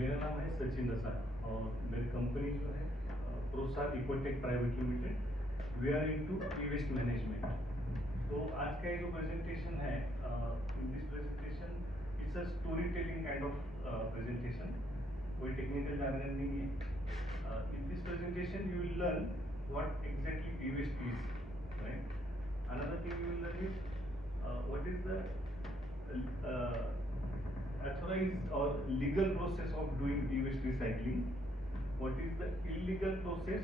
मेरा नाम है सचिन रसाल और मेरी कंपनी जो है Prosar Ecotech private limited, we are into e-waste management. तो आज का ये जो प्रेजेंटेशन है, in this presentation it's a story telling kind of presentation, कोई टेक्निकल jargon नहीं है। In this presentation you will learn what exactly e-waste is, right? Another thing you will learn is what is the authorized or legal process of doing e-waste recycling, what is the illegal process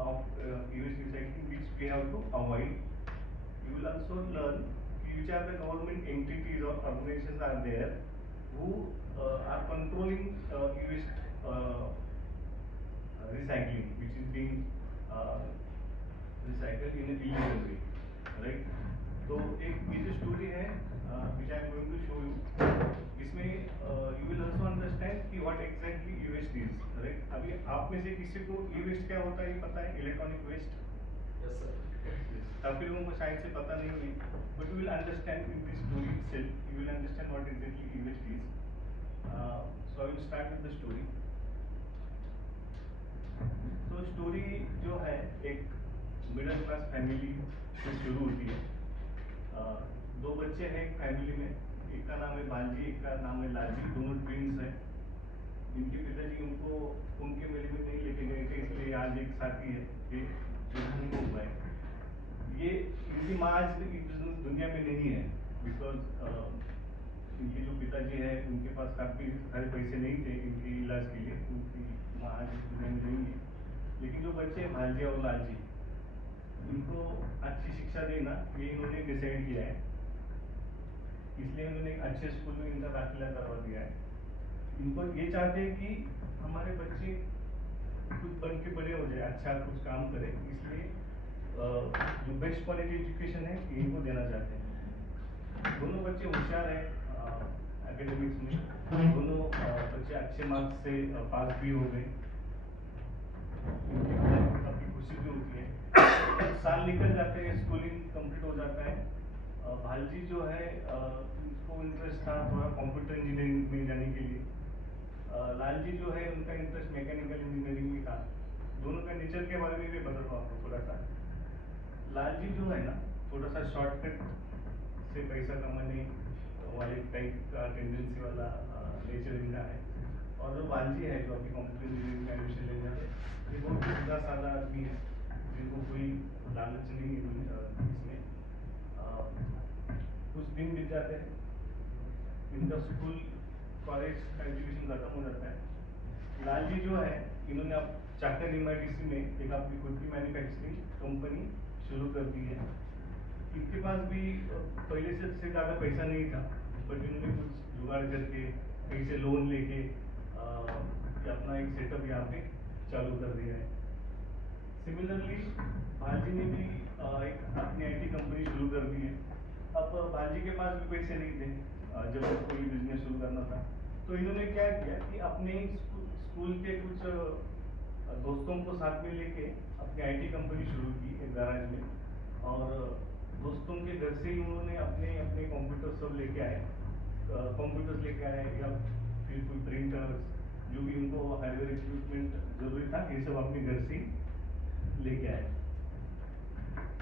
of e-waste recycling which we have to avoid. You will also learn which are the government entities or organizations are there who are controlling e-waste recycling, which is being recycled in a illegal way, right? तो एक ये जो story है which I am going to show you, इसमें you will also understand कि what exactly e-waste is, right? अभी आप में से किसी को e-waste क्या होता है ये पता है? Electronic waste? Yes, sir. काफी लोगों को शायद से पता नहीं हुई, but you will understand in this story itself, you will understand what exactly e-waste is. So I will start with the story. तो स्टोरी जो है एक मिडिल क्लास फैमिली से शुरू होती है। दो बच्चे हैं एक फैमिली में, एक का नाम है बालजी, एक का नाम है लालजी, दोनों ट्विंस हैं। इनके पिताजी उनको उनके मेले में नहीं लेके गए थे, इसलिए आज एक साथी है ये जो नहीं हो पाए। ये इनकी माँ आज इस दुनिया में नहीं है, बिकॉज इनके जो पिताजी है उनके पास काफी सारे पैसे नहीं थे इनके इलाज के लिए, उनकी माँ आज इस दुनिया में नहीं है। लेकिन जो बच्चे हैं भांजे और लालजी, इनको अच्छी शिक्षा देना ये इन्होंने डिसाइड किया है, इसलिए उन्होंने एक अच्छे स्कूल में इनका दाखिला करवा दिया है। इनको ये चाहते हैं कि हमारे बच्चे कुछ बन के बड़े हो जाए, अच्छा कुछ काम करें, इसलिए जो बेस्ट क्वालिटी एजुकेशन है ये इनको देना चाहते हैं। दोनों बच्चे होशियार हैं एकेडमिक्स में, दोनों बच्चे अच्छे मार्क्स से पास भी हो गए, काफी खुशी भी होती है। साल निकल जाते हैं, स्कूलिंग कंप्लीट हो जाता है। भालजी जो है उसको इंटरेस्ट था थोड़ा कंप्यूटर इंजीनियरिंग में जाने के लिए। लालजी जो है उनका इंटरेस्ट मैकेनिकल इंजीनियरिंग में था। दोनों का नेचर के बारे में भी बता दूँ आपको थोड़ा सा। लालजी जो है ना थोड़ा सा शॉर्टकट से पैसा कमाने वाले टाइप का टेंडेंसी वाला नेचर इनका है, और जो बालजी है जो अभी कंप्यूटर इंजीनियरिंग में एडमिशन ले जाते हैं, ये बहुत सीधा साधा आदमी है जिनको कोई लालच नहीं है इसमें। कुछ दिन बीत जाते हैं, इनका स्कूल कॉलेज का एजुकेशन खत्म हो जाता है। लालजी जो है इन्होंने अब चाकर MIDC में एक अपनी खुद की मैन्युफैक्चरिंग कंपनी शुरू कर दी है। इनके पास भी पहले से ज़्यादा पैसा नहीं था, बट इन्होंने कुछ जुगाड़ करके कहीं से लोन लेके अपना एक सेटअप यहाँ पे चालू कर दिया है। सिमिलरली भालजी ने भी एक अपनी IT कंपनी शुरू कर दी है। अब भालजी के पास भी पैसे नहीं थे जब कोई बिजनेस शुरू करना था, तो इन्होंने क्या किया कि अपने स्कूल के कुछ दोस्तों को साथ में लेके अपनी IT कंपनी शुरू की एक गैराज में, और दोस्तों के घर से ही उन्होंने अपने अपने कंप्यूटर सब लेके आए, कंप्यूटर्स लेके आए या फिर कोई प्रिंटर्स, जो भी उनको हार्डवेयर इक्विपमेंट जरूरी था, ये सब अपने घर से लेके आए।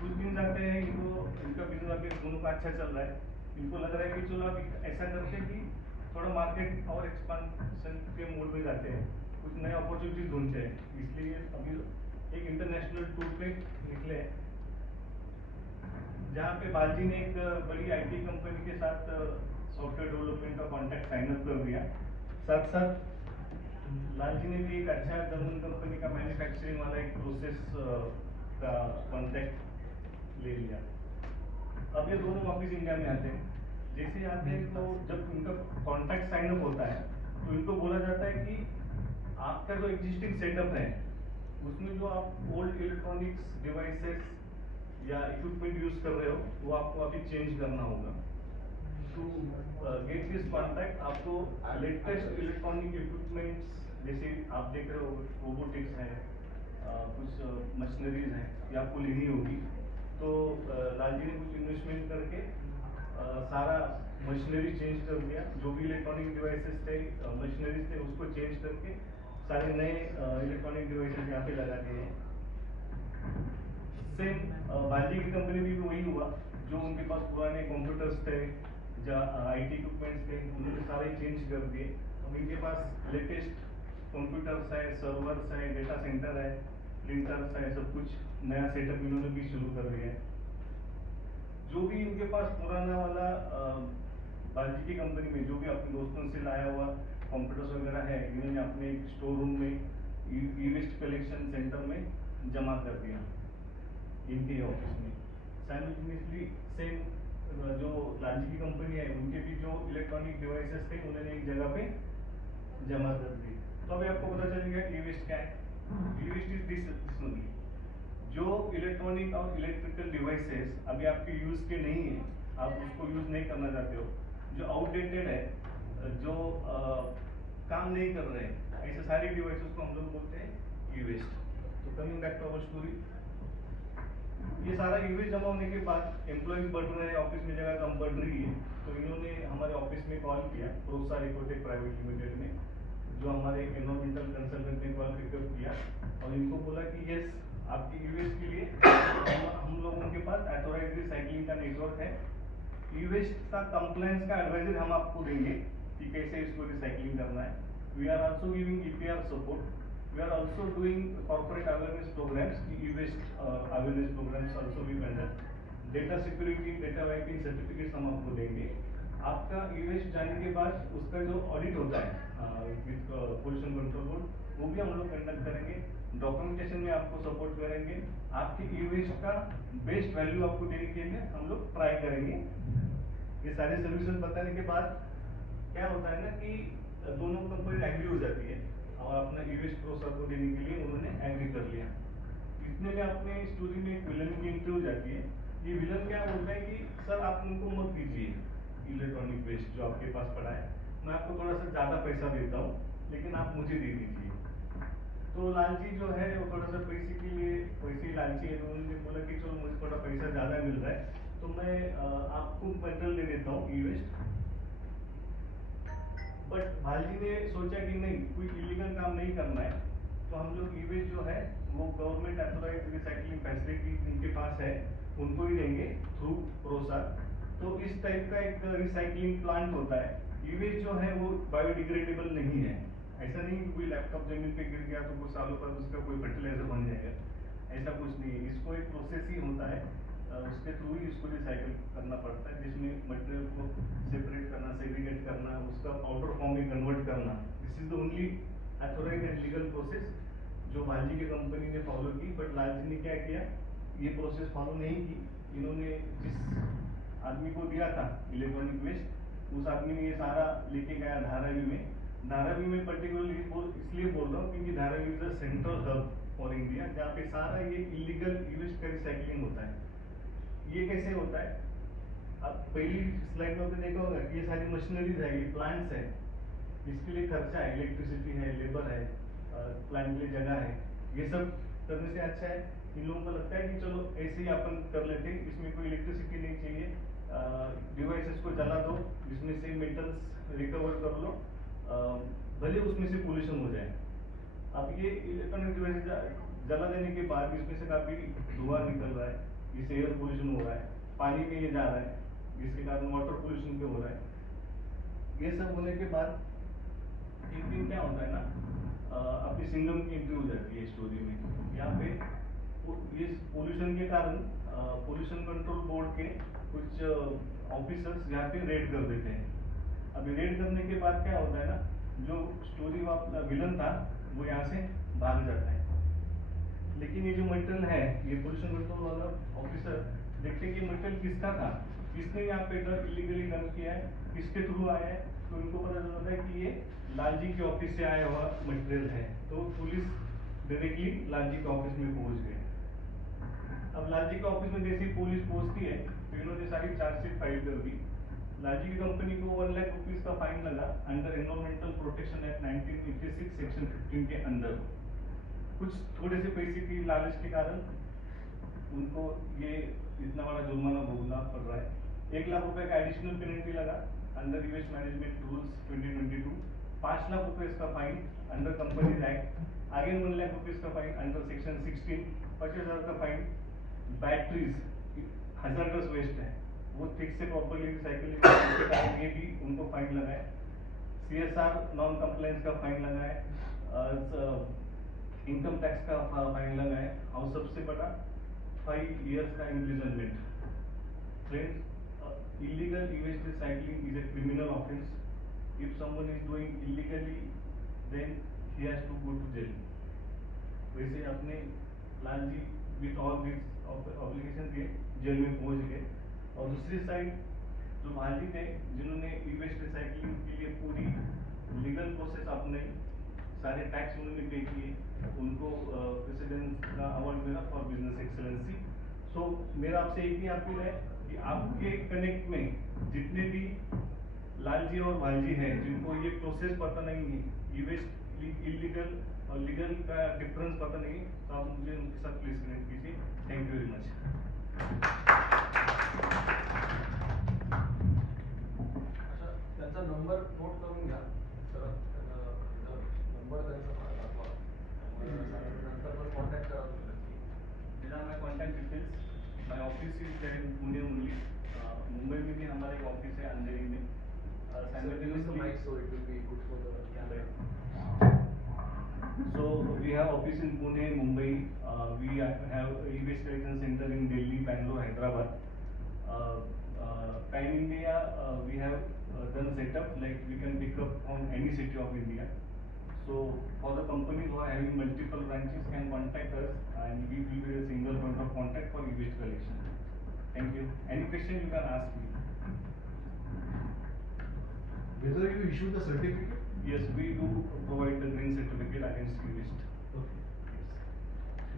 कुछ दिन जाते हैं, इनको इनका बिजनेस अभी दोनों का अच्छा चल रहा है। इनको लग रहा है कि चलो अभी ऐसा करते हैं कि थोड़ा मार्केट और एक्सपांशन के मोड में जाते हैं, कुछ नए अपॉर्चुनिटीज ढूंढते हैं, इसलिए अभी एक इंटरनेशनल टूर पे निकले हैं, जहाँ पे बालजी ने एक बड़ी IT कंपनी के साथ सॉफ्टवेयर डेवलपमेंट का कॉन्ट्रैक्ट साइन अप कर दिया। साथ साथ लालजी ने भी एक अच्छा जर्मन कंपनी का मैन्युफैक्चरिंग वाला एक प्रोसेस का कॉन्ट्रैक्ट ले लिया। अब ये दोनों वापस इंडिया में आते हैं। जैसे आते हैं तो जब उनका कॉन्ट्रैक्ट साइन अप होता है तो इनको बोला जाता है कि आपका जो एग्जिस्टिंग सेटअप है उसमें जो आप ओल्ड इलेक्ट्रॉनिक्स डिवाइसेस या इक्विपमेंट यूज कर रहे हो वो आपको अभी चेंज करना होगा। टू गेट दिस कॉन्ट्रैक्ट आपको लेटेस्ट इलेक्ट्रॉनिक इक्विपमेंट्स, जैसे आप देख रहे हो रोबोटिक्स है, कुछ मशीनरीज हैं, ये आपको लेनी होगी। तो लालजी ने कुछ इन्वेस्टमेंट करके सारा मशीनरी चेंज कर दिया, जो भी इलेक्ट्रॉनिक डिवाइसेस थे, मशीनरीज थे, उसको चेंज करके सारे नए इलेक्ट्रॉनिक डिवाइसेस यहाँ पे लगा दिए हैं। सेम बाजी की कंपनी में भी वही हुआ, जो उनके पास पुराने कंप्यूटर्स थे, आईटी इक्विपमेंट्स थे, उन्होंने सारे चेंज कर दिए। अब इनके पास लेटेस्ट कंप्यूटर्स है, सर्वर्स है, डेटा सेंटर है, प्रिंटर्स है, सब कुछ नया सेटअप इन्होंने भी शुरू कर दिया है। जो भी इनके पास पुराना वाला बाजी की कंपनी में जो भी अपने दोस्तों से लाया हुआ कंप्यूटर्स वगैरह है, इन्होंने अपने एक स्टोर रूम में ई वेस्ट कलेक्शन सेंटर में जमा कर दिया इनके ऑफिस में। साइमल्टेनियसली सेम जो लालजी की कंपनी है, उनके भी जो इलेक्ट्रॉनिक डिवाइसेस थे, उन्होंने एक जगह पे जमा कर दी। तो अभी आपको पता चल गया ई वेस्ट क्या है। E waste is this only, जो इलेक्ट्रॉनिक और इलेक्ट्रिकल डिवाइसेस अभी आपके यूज के नहीं है, आप उसको यूज नहीं करना चाहते हो, जो आउटडेटेड है, जो काम नहीं कर रहे हैं, ऐसे सारी डिवाइसेस को हम लोग बोलते हैं ई वेस्ट। तो coming back to our story, ये सारा ई वेस्ट जमा होने के बाद एम्प्लॉइज बढ़ रहे हैं, ऑफिस में जगह कम बढ़ रही है, तो इन्होंने हमारे ऑफिस में कॉल किया, प्रोसा इकोटेक प्राइवेट लिमिटेड में, जो हमारे एनवायरमेंटल कंसल्टेंट ने कॉल पिकअप किया और इनको बोला कि यस, आपकी ई वेस्ट के लिए हम लोगों के पास ऑथोराइज्ड रिसाइकलिंग का नेटवर्क है। ई वेस्ट का कंप्लायंस का एडवाइजर हम आपको देंगे कि कैसे इसको रिसाइकलिंग करना है। We are also giving EPR support, we are also doing corporate awareness programmes, E waste awareness programmes also we conduct, data security, data wiping certificates हम आपको देंगे। आपका ई वेस्ट जाने के बाद उसका जो ऑडिट होता है विद पोल्यूशन कंट्रोल बोर्ड, वो भी हम लोग कंडक्ट करेंगे, डॉक्यूमेंटेशन में आपको सपोर्ट करेंगे, आपके ई वेस्ट का बेस्ट वैल्यू आपको देने के लिए हम लोग ट्राई करेंगे। ये सारे सर्विसेज बताने के बाद क्या होता है ना कि दोनों कंपनी एग्री हो जाती है और अपना ई वेस्ट प्रोसेस को देने के लिए उन्होंने एग्री कर लिया। इतने में अपने स्टोरी में एक विलन की एंट्री हो जाती है। ये विलन क्या बोलता है कि सर आप उनको मत दीजिए इलेक्ट्रॉनिक वेस्ट जो आपके पास पड़ा है, मैं आपको थोड़ा सा ज्यादा पैसा देता हूँ, लेकिन आप मुझे दे दीजिए। तो लालची जो है वो थोड़ा सा पैसे के लिए वैसे लालची है, तो उन्होंने बोला कि चलो मुझे थोड़ा पैसा ज्यादा मिल रहा है तो मैं आपको मेटल दे देता हूँ ई वेस्ट। बट भालजी ने सोचा कि नहीं, कोई इलीगल काम नहीं करना है, तो हम लोग ई वेस्ट जो है वो गवर्नमेंट ऑथोराइज्ड रिसाइकलिंग फैसिलिटी जिनके पास है उनको ही देंगे थ्रू प्रोसा। तो इस टाइप का एक रिसाइकलिंग प्लांट होता है। ई वेस्ट जो है वो बायोडिग्रेडेबल नहीं है, ऐसा नहीं कि कोई लैपटॉप जमीन पे गिर गया तो कुछ सालों बाद उसका कोई फर्टिलाइजर बन जाएगा, ऐसा कुछ नहीं है। इसको एक प्रोसेस ही होता है, उसके थ्रू ही इसको रिसाइकल करना पड़ता है, जिसमें मटेरियल को सेपरेट करना, सेग्रीगेट करना, उसका पाउडर फॉर्म में कन्वर्ट करना। This is the only authorised and legal process जो भालजी की कंपनी ने फॉलो की। बट लालजी ने क्या किया, ये प्रोसेस फॉलो नहीं की। इन्होंने जिस आदमी को दिया था इलेक्ट्रॉनिक वेस्ट, उस आदमी ने ये सारा लेके गया धारावी में। धारावी में पर्टिकुलरली इसलिए बोल रहा हूँ क्योंकि Dharavi is the central hub for India, जहाँ पे सारा ये इलीगल वेस्ट का रिसाइकलिंग होता है। ये कैसे होता है, अब पहली स्लाइड में तो देखा होगा कि ये सारी मशीनरीज है, ये प्लांट्स है, इसके लिए खर्चा है, इलेक्ट्रिसिटी है, लेबर है, प्लांट के लिए जगह है। ये सब करने से अच्छा है, इन लोगों को लगता है कि चलो ऐसे ही अपन कर लेते हैं, इसमें कोई इलेक्ट्रिसिटी नहीं चाहिए, डिवाइसेस को जला दो, जिसमें से मेटल्स रिकवर कर लो, भले उसमें से पोल्यूशन हो जाए। अब ये इलेक्ट्रॉनिक डिवाइसेस जला देने के बाद इसमें से काफी धुआं निकल रहा है, इससे एयर पोल्यूशन हो रहा है, पानी में ये जा रहा है, जिसके कारण वाटर पोल्यूशन भी हो रहा है। ये सब होने के बाद एक दिन क्या होता है ना, अपनी सिंगम की एंट्री हो जाती है स्टोरी में। यहाँ पे ये पोल्यूशन के कारण पोल्यूशन कंट्रोल बोर्ड के कुछ ऑफिसर्स यहाँ पे रेड कर देते हैं। अभी रेड करने के बाद क्या होता है ना, जो स्टोरी वाला विलन था वो यहाँ से भाग जाता है, लेकिन ये जो मटेरियल है, ये पोल्यूशन कंट्रोल वाला ऑफिसर देखते हैं कि मटेरियल किसका था, किसने यहाँ पे इलीगली डंप किया है, किसके थ्रू आया है। तो उनको पता चलता है कि ये लालजी के ऑफिस से आया हुआ मटेरियल है, तो पुलिस डायरेक्टली लालजी के ऑफिस में पहुंच गए। अब लालजी के ऑफिस में जैसी पुलिस पहुंचती है तो इन्होंने सारी चार्जशीट फाइल कर दी। लालजी की कंपनी को 1 लाख रुपीज का फाइन लगा under environmental protection act 1986 section 15 के अंदर। कुछ थोड़े से पैसे की लालच के कारण उनको ये इतना बड़ा जुर्माना भुगतना पड़ रहा है। ₹1,00,000 का एडिशनल पेनल्टी लगा अंडर ई-वेस्ट मैनेजमेंट रूल्स 2022, ₹5,00,000 इसका fine under companies act, again ₹1,00,000 का फाइन अंडर सेक्शन 16, 50,000 का फाइन। बैटरीज हजारडस वेस्ट है, वो ठीक से प्रॉपरली रिसाइकलिंग ये भी उनको फाइन लगा है। CSR नॉन कंप्लायंस का फाइन लगा है, इनकम टैक्स का फाइन लगा है, और सबसे बड़ा 5 years का imprisonment. Friends, illegal e-waste recycling is a criminal offence. If someone is doing illegally, then he has to go to jail. वैसे अपने Lal ji with all these obligations के जेल में पहुंच गए। और दूसरी साइड जो भाजी थे जिन्होंने ई-वेस्ट रिसाइकलिंग के लिए पूरी लीगल प्रोसेस अपनाई, सारे टैक्स उन्होंने पे किए, उनको प्रेसिडेंट का अवार्ड मिला फॉर बिजनेस एक्सेलेंसी। सो मेरा आपसे एक ही अपील है कि आपके कनेक्ट में जितने भी लाल जी और भालजी हैं जिनको ये प्रोसेस पता नहीं है, ई-वेस्ट इलीगल और लीगल का डिफरेंस पता नहीं है, तो आप मुझे उनके साथ प्लीज कनेक्ट कीजिए। Thank you very much. अच्छा, त्यांचा नंबर नोट करून घ्या सर, नंबर त्यांचा दाखवा, नंतर पण कॉन्टॅक्ट करा तुम्ही नक्की। These are my contact details. My office is there in Pune only. Mumbai में भी हमारा एक ऑफिस है अंधेरी में। Simultaneously, so it will be good for the camera. So we have office in Pune, Mumbai. We have e-waste collection center in Delhi, Bangalore, Hyderabad. Pan India, we have done setup like we can pick up from any city of India. So for the companies who are having multiple branches can contact us, and we will be a single point of contact for e-waste collection. Thank you. Any question you can ask me. Whether you issue the certificate? Yes, we do provide the green certificate against e-waste. Okay.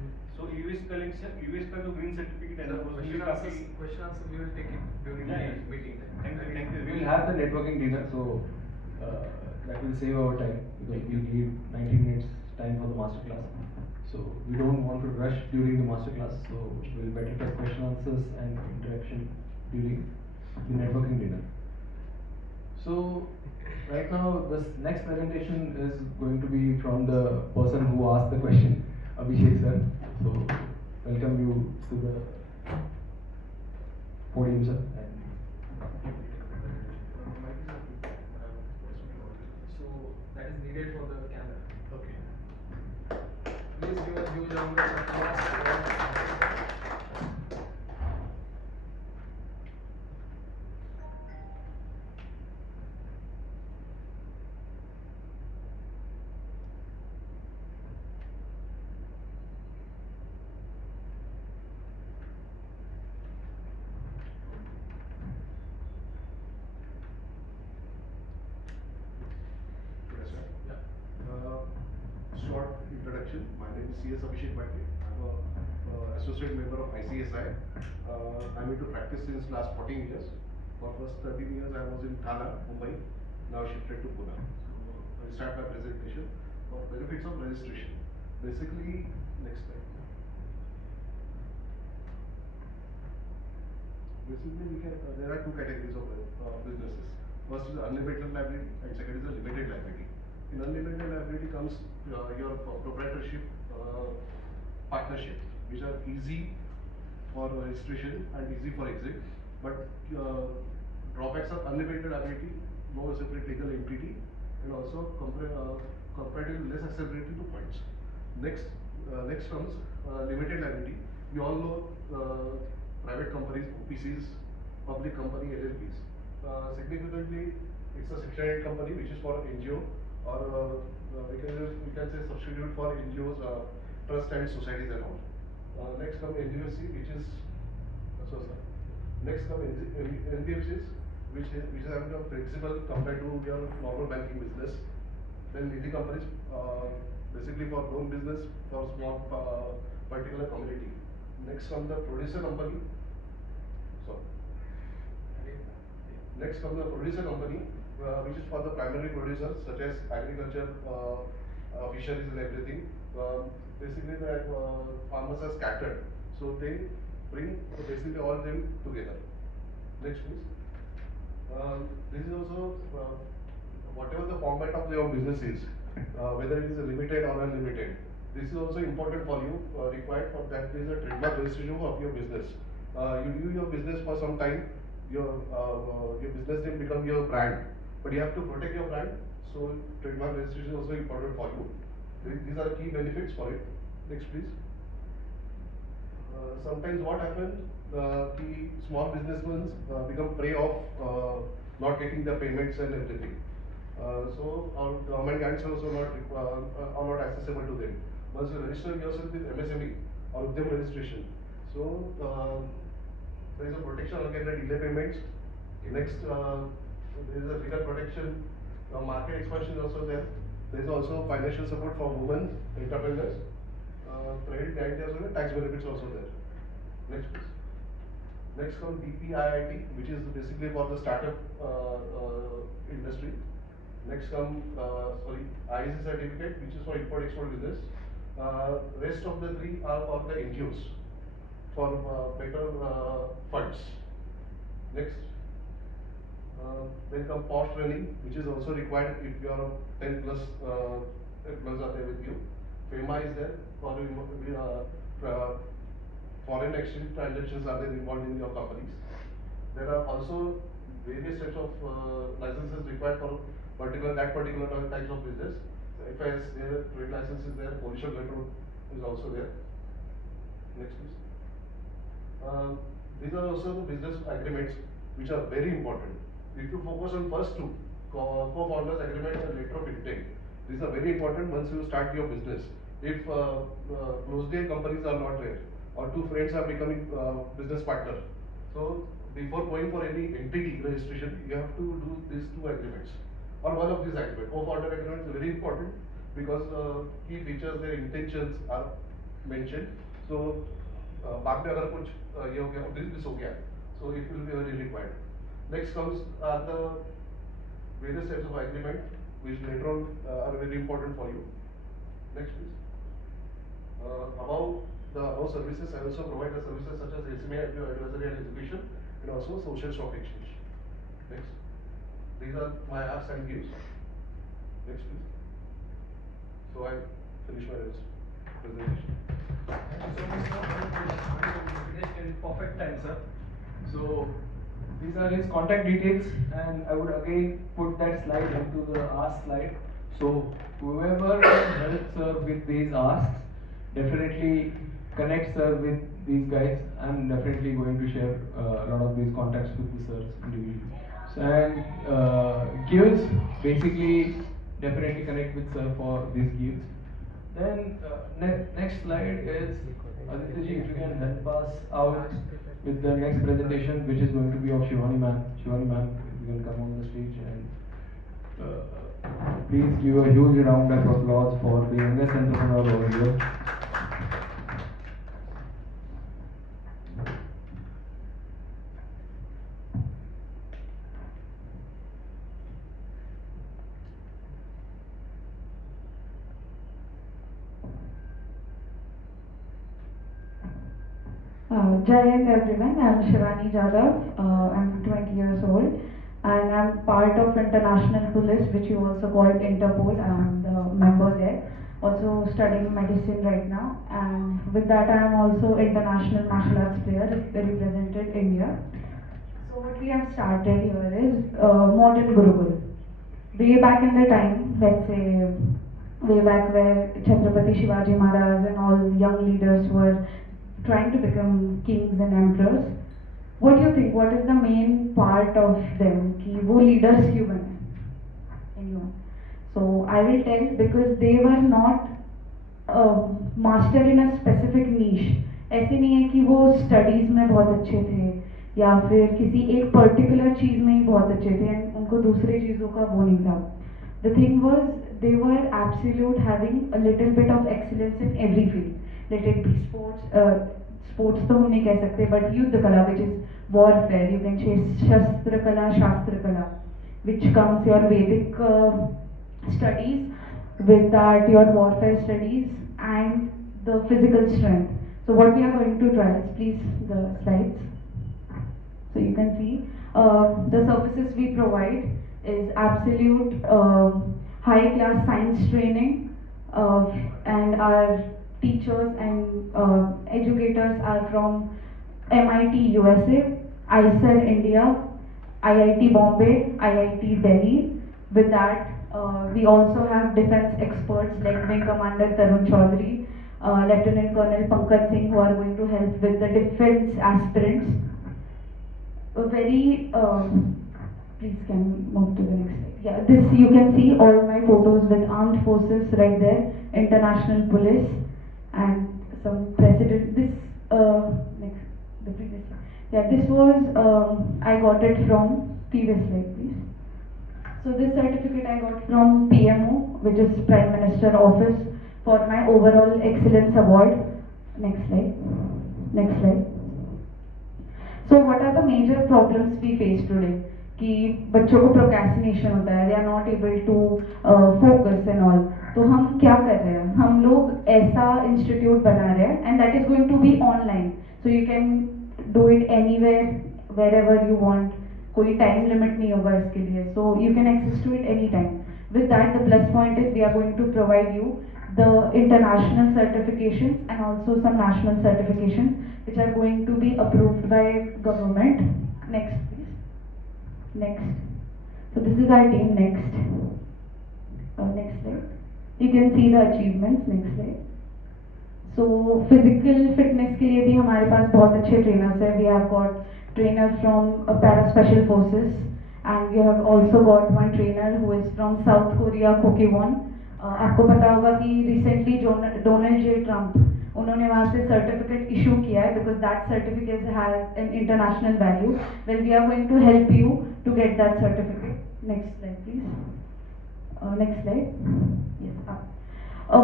Yes. So e-waste collection, e-waste का जो green certificate है ना, उसमें काफी Question answer we will take it during the meeting. Thank you, thank you. We will have the networking dinner, so that will save our time because we need 90 minutes time for the masterclass. So we don't want to rush during the masterclass, so we'll better take question answers and interaction during the networking dinner. So right now this next presentation is going to be from the person who asked the question, Abhishek sir. So welcome you to the podium sir. So that is needed for the camera. Okay. Please give a huge round of applause for Yes, sir. yeah. Short introduction. My name is C.S. Abhishek Bagal. I'm a associate member of ICSI. I'm into practice since last 14 years. For first 13 years I was in Thane, Mumbai. Now shifted to Pune. So I'll start my presentation for benefits of registration. Basically, next slide. Basically, there are two categories of businesses. First is unlimited liability, and second is a limited liability. In unlimited liability comes your proprietorship, partnership, which are easy for registration and easy for exit. But drawbacks of unlimited liability: no separate legal entity, and also comparatively less accessibility to funds. Next comes limited liability. We all know private companies, OPCs, public company, LLPs. Significantly, it's a Section 8 company which is for NGO, or we can say substitute for NGOs, trust and societies and all. Next come NBFC, which is Next come NBFCs, which is having a flexible compared to your normal banking business. Then leasing companies, basically for loan business for small particular community. Next comes the producer company. Next comes the producer company, which is for the primary producers such as agriculture, fisheries and everything. Basically the farmers are scattered, so they bring basically all them together. Next, please. This is also whatever the format of your business is, whether it is a limited or unlimited. This is also important for you, required for that there is a trademark registration of your business. You do your business for some time, your business name become your brand, but you have to protect your brand. So trademark registration is also important for you. These are key benefits for it. Next, please. Sometimes what happens, the small businessmen become prey of not getting the payments and everything. So our government guidelines also are not accessible to them. Once you register yourself with MSME or with them registration, so there is a protection against the delay payments. Next, there is a legal protection. Market expansion is also there. There is also financial support for women entrepreneurs. Credit guarantee also there. Tax benefits also there. Next, please. Next comes DPIIT, which is basically for the startup industry. Next comes IBS certificate, which is for import-export business. Rest of the three are for the NGOs for better funds. Next, then come post training, which is also required if you are 10 plus employees are there with you. FEMA is there for foreign exchange transactions are there involved in your companies. There are also various types of licenses required for particular types of business. FIS there, trade license is there, pollution control is also there. Next, please. These are also the business agreements which are very important. If you focus on first two, co-founders agreement and letter of intent, these are very important once you start your business. If closed-day companies are not there, or two friends are becoming business partner, so before going for any entity registration, you have to do these two agreements, or one of these agreements. Co-founder agreement is very important because key features, their intentions are mentioned. So बाद में अगर कुछ ये हो गया, business हो गया, so it will be very required. Next comes the various types of agreement which later on are very important for you. Next, please. Above the above services, I also provide the services such as SME advisory and education, and also social stock exchange. Next, these are my asks and gives. Next, please. So I finish my presentation. Thank you so much, sir. In perfect time, sir. So these are his contact details, and I would again put that slide into the ask slide. So whoever helps sir with these asks, definitely connects sir with these guys. I'm definitely going to share a lot of these contacts with the sirs individually. So, and gives, basically definitely connect with sir for these gives. Then next slide is Aditya ji, if you can help us out with the next presentation, which is going to be of Shivani ma'am. Shivani ma'am, if you can come on the stage and please give a huge round of applause for the youngest entrepreneur over here. Jai Hind everyone, I am Shivani Jadhav, I am 20 years old and I am part of International Police, which you also call Interpol. I am the member there, also studying medicine right now, and with that I am also international martial arts player, represented India. So what we have started here is modern Gurukul. Way back in the time, let's say way back where Chhatrapati Shivaji Maharaj and all young leaders were trying to become kings and emperors, what do you think? What is the main part of them? कि वो leaders क्यों बने? Anyone? So I will tell, because they were not master in a specific niche. ऐसे नहीं है कि वो studies में बहुत अच्छे थे या फिर किसी एक particular चीज में ही बहुत अच्छे थे and उनको दूसरे चीजों का वो नहीं था. The thing was, they were absolute having a little bit of excellence in every field. Let it be sports, sports तो हम नहीं कह सकते, but युद्ध कला, which is warfare, you can say शस्त्र कला, शास्त्र कला, which comes your Vedic studies, with that your warfare studies and the physical strength. So what we are going to try is, please the slides. So you can see the services we provide is absolute high class science training, and our teachers and educators are from MIT USA, ISER India, IIT Bombay, IIT Delhi. With that, we also have defense experts like Wing Commander Tarun Chaudhary, Lieutenant Colonel Pankaj Singh, who are going to help with the defense aspirants. A very, please can we move to the next slide. Yeah, this you can see all my photos with armed forces right there, international police, and some president. This next, the previous slide. Yeah, this was I got it from previous slide, please. So this certificate I got from PMO, which is Prime Minister Office, for my overall excellence award. Next slide. Next slide. So what are the major problems we face today? कि बच्चों को procrastination होता है, they are not able to focus and all. तो हम क्या कर रहे हैं? हम लोग ऐसा इंस्टीट्यूट बना रहे हैं, and that is going to be online. So you can do it anywhere, wherever you want. कोई टाइम लिमिट नहीं होगा इसके लिए. So you can access to it anytime. With that, the plus point is we are going to provide you the international certifications and also some national certifications which are going to be approved by government. Next, please. Next. So this is our team. Next. Next slide. You can see the achievements. Next slide. So physical fitness के लिए भी हमारे पास बहुत अच्छे trainers हैं. We have got trainer from para special forces, and we have also got one trainer who is from South Korea, Kokiwon. आपको पता होगा कि recently डोनाल्ड जे ट्रम्प उन्होंने वहाँ से सर्टिफिकेट इशू किया है because that certificate has an international value. Well, we are going to help you to get that certificate. Next slide, please. Next slide. Yes.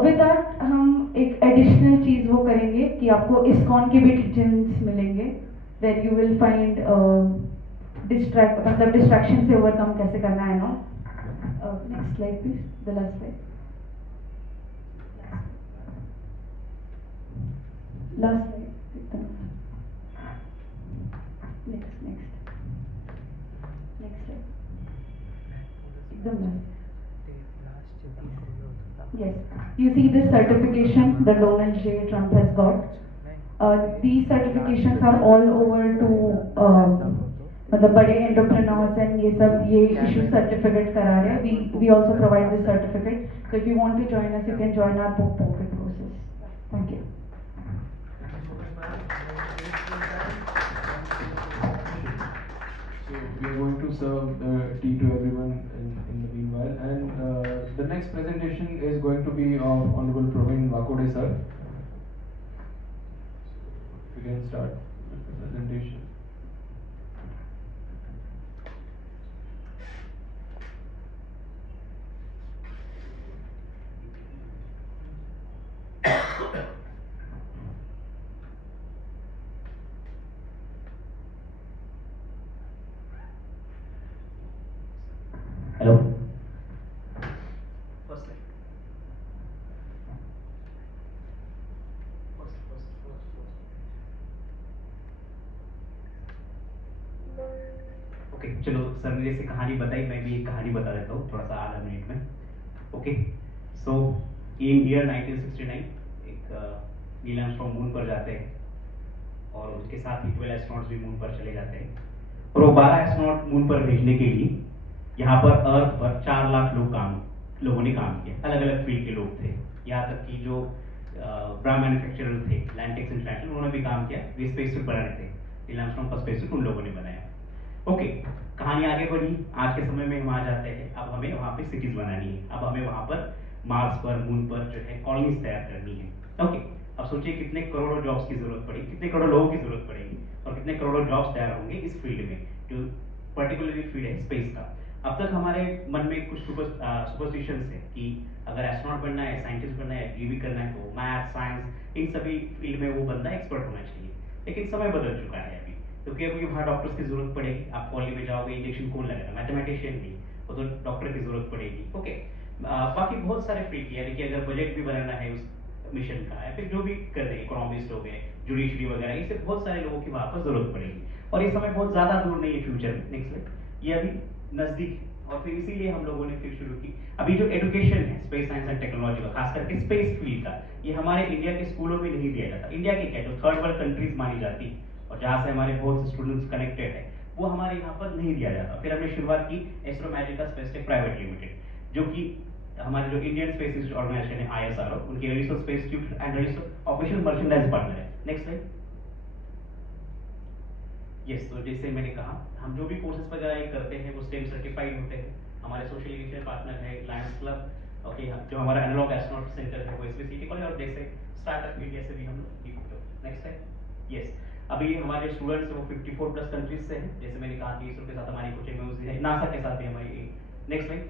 With that हम एक additional चीज़ वो करेंगे कि आपको ISKCON के भी teachings मिलेंगे where you will find मतलब distraction से overcome कैसे करना है ना. Next slide, please. The last slide. Last slide. Next slide. एकदम last. Yes, you see this certification the Donald J. Trump has got. These certifications are all over to मतलब बड़े entrepreneurs and ये सब ये issue certificate करा रहे हैं. We also provide this certificate. So if you want to join us, you can join our book pocket courses. Thank you. So we are going to serve tea to everyone in the meanwhile, and the next presentation is going to be of Honorable Praveen Vakode sir. We can start with the presentation. Hello. First slide. Okay, चलो sir ने जैसे कहानी बताई, मैं भी एक कहानी बता देता हूँ थोड़ा सा आधा मिनट में. ओके, सो इन ईयर 1969 एक नील आर्मस्ट्रॉन्ग मून पर जाते हैं और उसके साथ ही 12 एस्ट्रोनॉट्स भी मून पर चले जाते हैं. और वो 12 एस्ट्रोनॉट मून पर भेजने के लिए यहाँ पर अर्थ पर 4 लाख लोगों ने काम किया. अलग अलग फील्ड के लोग थे. यहाँ तक कि जो ब्रा मैन्युफैक्चरर थे लैंडटेक्स इंटरनेशनल, उन्होंने भी काम किया. वे स्पेसशिप बनाए थे. नील आर्मस्ट्रॉन्ग का स्पेसशिप उन लोगों ने बनाया. ओके, कहानी आगे बढ़ी. आज के समय में हम आ जाते हैं. अब हमें वहाँ पे सिटीज बनानी है. अब हमें वहाँ पर मार्स पर, मून पर जो है कॉलोनीज तैयार करनी है. ओके, अब सोचिए कितने करोड़ों जॉब्स की जरूरत पड़ेगी, कितने करोड़ों लोगों की जरूरत पड़ेगी और कितने करोड़ों जॉब्स तैयार होंगे इस फील्ड में, जो पर्टिकुलरली फील्ड है स्पेस का. अब तक हमारे मन में कुछ सुपरस्टिशंस है कि अगर एस्ट्रोनॉट बनना है, साइंटिस्ट बनना है, ये भी करना है तो मैथ, साइंस इन सभी फील्ड में वो बंदा एक्सपर्ट होना चाहिए. लेकिन समय बदल चुका है अभी, क्योंकि अभी वहाँ डॉक्टर्स की जरूरत पड़ेगी. आप कॉलेज में जाओगे, इंजेक्शन कौन लगेगा? मैथमेटिशियन नहीं, वो तो डॉक्टर की जरूरत पड़ेगी. ओके, बाकी बहुत सारे फील्ड की है. देखिए, अगर बजट भी बनाना है उस मिशन का, या फिर जो भी कर रहे हैं, इकोनॉमिस्ट हो गए, जुडिशरी वगैरह, इससे बहुत सारे लोगों की वहाँ पर जरूरत पड़ेगी. और ये समय बहुत ज़्यादा दूर नहीं है फ्यूचर में। नेक्स्ट स्लाइड, ये अभी नज़दीक है, और फिर इसीलिए हम लोगों ने फिर शुरू की। अभी जो एजुकेशन है स्पेस साइंस एंड टेक्नोलॉजी का, खास करके स्पेस फील्ड का, ये हमारे इंडिया के स्कूलों में नहीं दिया जाता। इंडिया के क्या, जो थर्ड वर्ल्ड कंट्रीज मानी जाती और जहाँ से हमारे बहुत से स्टूडेंट्स कनेक्टेड है, वो हमारे यहाँ पर नहीं दिया जाता। फिर हमने शुरुआत की Astromatica space tech private limited, जो कि हमारे जो इंडियन स्पेस ऑर्गेनाइजेशन है ISRO, उनकी registered space institute and registered official merchandise partner है। Next slide. यस, तो जैसे मैंने कहा, हम जो भी कोर्सेज वगैरह ये करते हैं वो स्टेम सर्टिफाइड होते हैं। हमारे सोशलाइजेशन पार्टनर है लायंस क्लब, ओके, जो हमारा एनालॉग एस्ट्रोनॉट सेंटर है वो SBCT कॉलेज, और जैसे स्टार्टअप इंडिया से भी हम लोग। नेक्स्ट है। यस, अभी हमारे स्टूडेंट्स वो 54 प्लस कंट्रीज से हैं। जैसे मैंने कहा कि इसरो के साथ हमारी कुछ MOUs है, नासा के साथ भी हमारी। Next slide.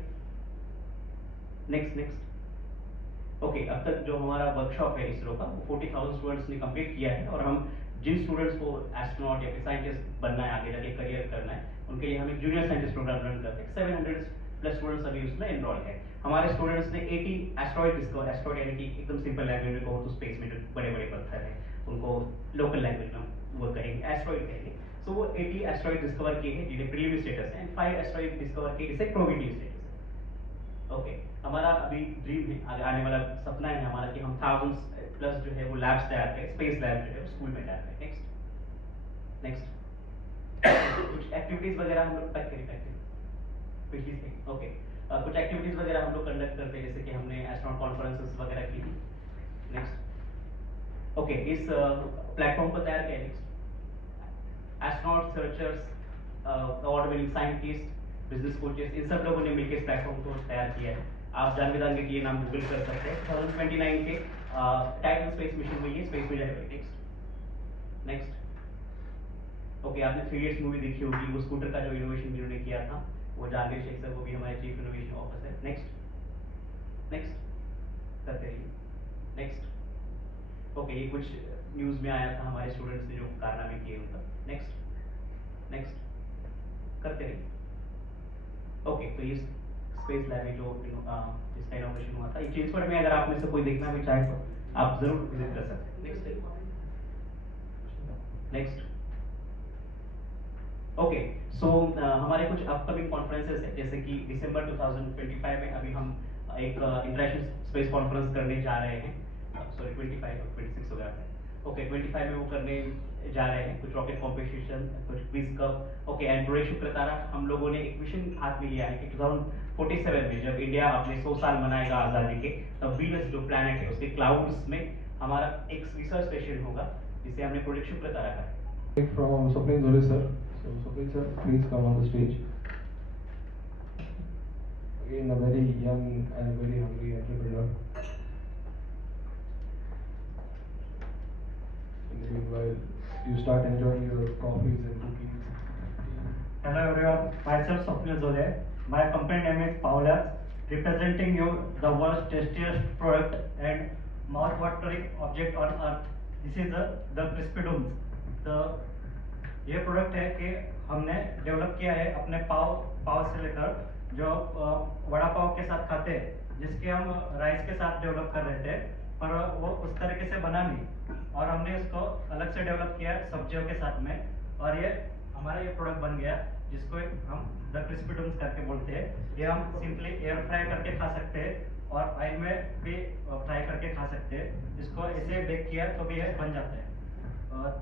नेक्स्ट। ओके, अब तक जो हमारा वर्कशॉप है इसरो का, वो 40,000 स्टूडेंट्स ने कंप्लीट किया है, और हम जिन स्टूडेंट्स को एस्ट्रोनॉट या फिर साइंटिस्ट बनना है, आगे जाके करियर करना है, उनके लिए हम एक जूनियर साइंटिस्ट प्रोग्राम रन करते हैं। 700 प्लस स्टूडेंट्स अभी उसमें एनरोल है। हमारे स्टूडेंट्स ने 80 एस्ट्रॉइड डिस्कवर, एस्ट्रॉइड यानी कि एकदम सिंपल लैंग्वेज में कहो तो स्पेस में जो बड़े बड़े पत्थर हैं, उनको लोकल लैंग्वेज में वो कहेंगे एस्ट्रॉइड कहेंगे। तो वो 80 एस्ट्रॉइड डिस्कवर किए हैं जिन्हें प्रीलिमिनरी स्टेटस है, एंड 5 एस्ट्रॉइड डिस्कवर किए जिसे प्रोबेबिलिटी स्टेटस है। ओके, हमारा अभी ड्रीम है, आगे आने वाला सपना है हमारा कि हम 1000 प्लस जो है वो लैब्स तैयार करें, स्पेस लैब जो है वो स्कूल में तैयार करें। नेक्स्ट। नेक्स्ट। कुछ एक्टिविटीज वगैरह हम लोग पिछली स्लाइड। ओके, कुछ एक्टिविटीज वगैरह हम लोग कंडक्ट करते हैं, जैसे कि हमने एस्ट्रोनॉट कॉन्फ्रेंसेस वगैरह की थी। नेक्स्ट। ओके, इस प्लेटफॉर्म को तैयार किया। Next. Astronaut, searchers, award winning scientist, business coaches, इन सब लोगों ने मिलकर इस प्लेटफॉर्म को तैयार किया है। आप जान बिदान के ये नाम गूगल कर सकते हैं। 2029 के टाइटन स्पेस मिशन में ये स्पेस में जाएगा। नेक्स्ट। नेक्स्ट। ओके, आपने 3 इडियट्स मूवी देखी होगी, वो स्कूटर का जो इनोवेशन इन्होंने किया था, वो जागीर शेख सर, वो भी हमारे chief innovation officer. Next. Next करते रहिए। नेक्स्ट। ओके, ये कुछ न्यूज़ में आया था हमारे स्टूडेंट्स ने जो कारनामे किए उनका। नेक्स्ट। नेक्स्ट करते रहिए। ओके, तो ये स्पेस लैब में जो जिसका इनोवेशन हुआ था, ये चेंजफोर्ड में अगर आप में से कोई देखना भी चाहे तो आप जरूर विजिट कर सकते हैं। नेक्स्ट। ओके, सो हमारे कुछ अपकमिंग कॉन्फ्रेंसेस है, जैसे कि दिसंबर 2025 में अभी हम एक इंटरनेशनल स्पेस कॉन्फ्रेंस करने जा रहे हैं। सॉरी, 25 और 26 हो गया है। ओके, 25 में वो करने जा रहे हैं, कुछ रॉकेट कॉम्पिटिशन, कुछ क्विज कप। ओके, एंड बड़े शुक्र तारा हम लोगों ने एक मिशन हाथ में लिया है कि 2047 में जब इंडिया अपने 100 साल मनाएगा आज़ादी के, तब वीनस जो प्लैनेट है उसके क्लाउड्स में हमारा एक रिसर्च स्टेशन होगा, जिसे हमने प्रोजेक्ट शुक्र तारा कहा है। From Swapnil Zole sir. So Swapnil sir, please come on the stage. Again, a very young and very hungry entrepreneur. In the meanwhile, you start enjoying your coffees and cookies. Hello everyone, myself Swapnil Zole. My company name is Paulus, representing you the world's tastiest product and mouth-watering object on earth. This is the crispy domes. ये product है कि हमने develop किया है अपने पाव से लेकर, जो वड़ा पाव के साथ खाते हैं, जिसके हम राइस के साथ डेवलप कर रहे थे, पर वो उस तरीके से बना नहीं, और हमने इसको अलग से डेवलप किया सब्जियों के साथ में, और ये हमारा ये प्रोडक्ट बन गया, जिसको हम द क्रिस्पी डोम्स करके बोलते हैं। ये हम सिंपली एयर फ्राई करके खा सकते हैं, और ऑयल में भी फ्राई करके खा सकते हैं। इसको ऐसे बेक किया तो भी ये बन जाता है।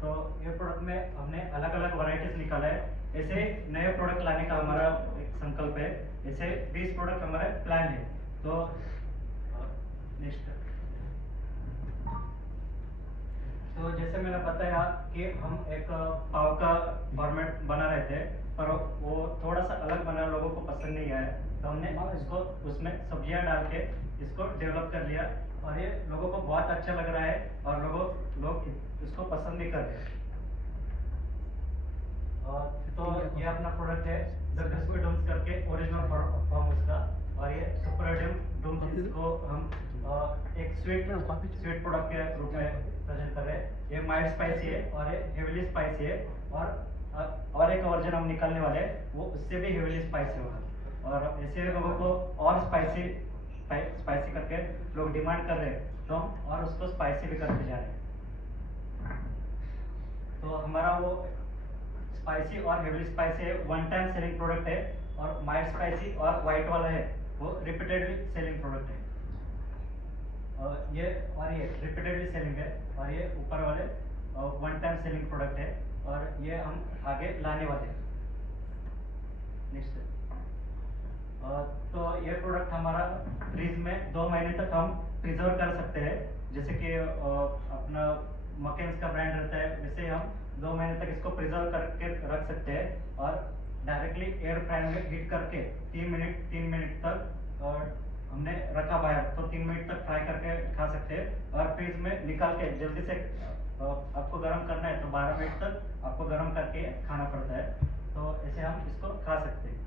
तो ये प्रोडक्ट में हमने अलग अलग वैरायटीज निकाला है। ऐसे नए प्रोडक्ट लाने का हमारा एक संकल्प है। ऐसे 20 प्रोडक्ट हमारे प्लान है। तो नेक्स्ट, तो जैसे मैंने बताया कि हम एक पाव का फॉर्मेट बना रहे थे, पर वो थोड़ा सा अलग बना, लोगों को पसंद नहीं आया, तो हमने इसको उसमें सब्जियां डाल के इसको डेवलप कर लिया, और ये लोगों को बहुत अच्छा लग रहा है, और लोग इसको पसंद भी कर रहे हैं। तो ये अपना प्रोडक्ट है द क्रिस्पी डोम्स करके, ओरिजिनल फॉर्म उसका, और ये सुपर डोम्स, इसको हम एक स्वीट प्रोडक्ट के रूप में प्रेजेंट कर रहे हैं। ये माइल्ड स्पाइसी है और ये हेवीली स्पाइसी है, और एक वर्जन हम निकालने वाले हैं, वो उससे भी हेवीली स्पाइसी होगा, और ऐसे लोगों को और स्पाइसी करके लोग डिमांड कर रहे हैं, तो हम और उसको स्पाइसी भी करते जा रहे हैं। तो हमारा वो स्पाइसी और हेवी स्पाइसी है, वन टाइम सेलिंग प्रोडक्ट है, और माइल्ड स्पाइसी और वाइट वाला है वो रिपीटेडली सेलिंग प्रोडक्ट है। ये रिपीटेडली सेलिंग है, और ये ऊपर वाले वन टाइम सेलिंग प्रोडक्ट है, और ये हम आगे लाने वाले हैं। नेक्स्ट तो ये प्रोडक्ट हमारा फ्रीज में 2 महीने तक हम प्रिजर्व कर सकते हैं। जैसे कि अपना मकेन्स का ब्रांड रहता है, वैसे हम 2 महीने तक इसको प्रिजर्व करके रख सकते हैं, और डायरेक्टली एयर फ्रायर में हीट करके 3 मिनट तक हमने रखा बाहर, तो 3 मिनट तक फ्राई करके खा सकते हैं। और फ्रीज में निकाल के जल्दी से आपको गर्म करना है तो 12 मिनट तक आपको गर्म करके खाना पड़ता है, तो ऐसे हम इसको खा सकते हैं।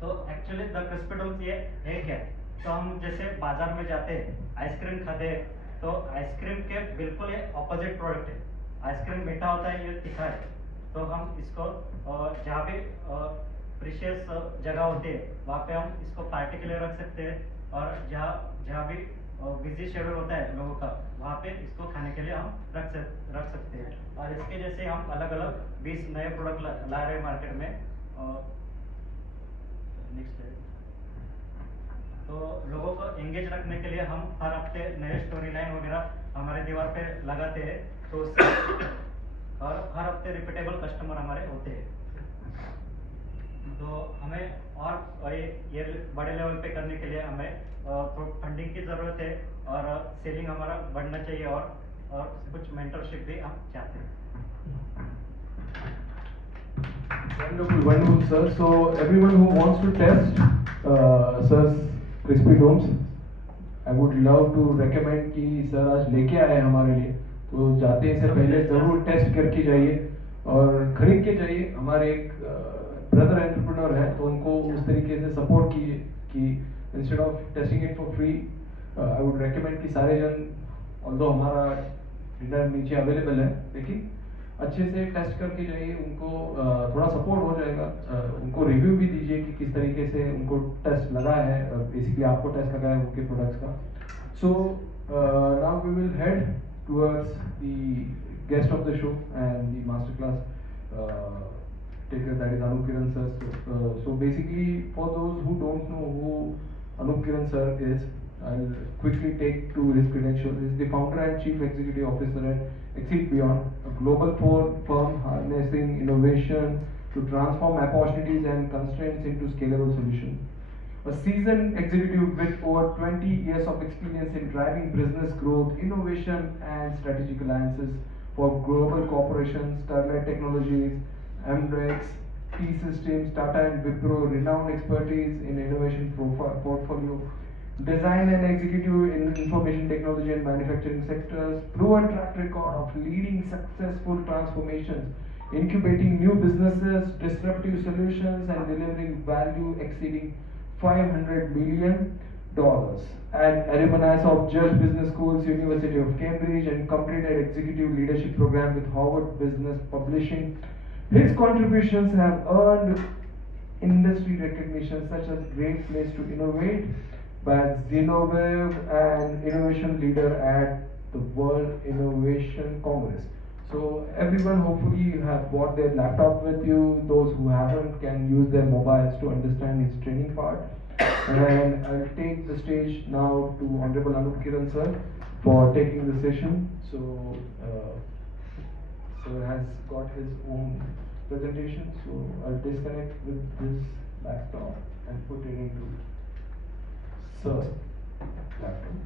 तो एक्चुअली द क्रिस्पी डोम्स ये है क्या? तो हम जैसे बाजार में जाते हैं, आइसक्रीम खाते हैं, तो आइसक्रीम के बिल्कुल ये ऑपोजिट प्रोडक्ट है। आइसक्रीम मीठा होता है, ये तीखा है। तो हम इसको जहाँ भी प्रीशियस जगह होती है वहाँ पे हम इसको पार्टी के लिए रख सकते हैं, और जहाँ भी बिजी शेड्यूल होता है लोगों का, वहाँ पे इसको खाने के लिए हम रख सकते हैं। और इसके जैसे हम अलग अलग 20 नए प्रोडक्ट ला रहे हैं मार्केट में। नेक्स्ट है, तो लोगों को एंगेज रखने के लिए हम हर हफ्ते नए स्टोरी लाइन वगैरह हमारे दीवार पे लगाते हैं, तो उससे और हर हफ्ते रिपीटेबल कस्टमर हमारे होते हैं। तो हमें और ये बड़े लेवल पे करने के लिए हमें थोड़ी फंडिंग की ज़रूरत है, और सेलिंग हमारा बढ़ना चाहिए, और कुछ मेंटरशिप भी हम चाहते हैं। Wonderful, sir. So everyone who wants to test sir's crispy domes, I would love to recommend कि सर आज लेके आए हैं हमारे लिए, तो जाते से पहले ज़रूर टेस्ट करके जाइए और खरीद के जाइए। हमारे एक ब्रदर एंटरप्रेन्योर है, तो उनको उस तरीके से सपोर्ट कीजिए कि instead of testing it for free, I would recommend कि सारे जन, ऑल्दो हमारा डिनर नीचे अवेलेबल है, लेकिन अच्छे से टेस्ट करके जाइए, उनको थोड़ा सपोर्ट हो जाएगा। उनको रिव्यू भी दीजिए कि किस तरीके से उनको टेस्ट लगा है, बेसिकली आपको टेस्ट लगा है उनके प्रोडक्ट्स का। So now we will head towards the guest of the show and the master class taker, that is Anup Kiran sir. So basically, for those who don't know who Anup Kiran sir is, I'll quickly take to his credentials. He is the founder and chief executive officer at Xceed Beyond, a global firm harnessing innovation to transform opportunities and constraints into scalable solutions. A seasoned executive with over 20 years of experience in driving business growth, innovation, and strategic alliances for global corporations, Starlight Technologies, Amrex, T-Systems, Tata and Wipro, renowned expertise in innovation portfolio, design and executive in information technology and manufacturing sectors, proven track record of leading successful transformations, incubating new businesses, disruptive solutions, and delivering value exceeding $500 million, and alumni of Judge Business Schools, University of Cambridge, and completed executive leadership program with Harvard Business Publishing. His contributions have earned industry recognition such as Great Place to Innovate by Zinnovate and Innovation Leader at the World Innovation Congress. So everyone, hopefully you have brought their laptop with you. Those who haven't can use their mobiles to understand his training part. And I'll take the stage now to Honorable Anup Kiran sir for taking the session. So sir has got his own presentation, so I'll disconnect with this laptop and put it into sir's laptop.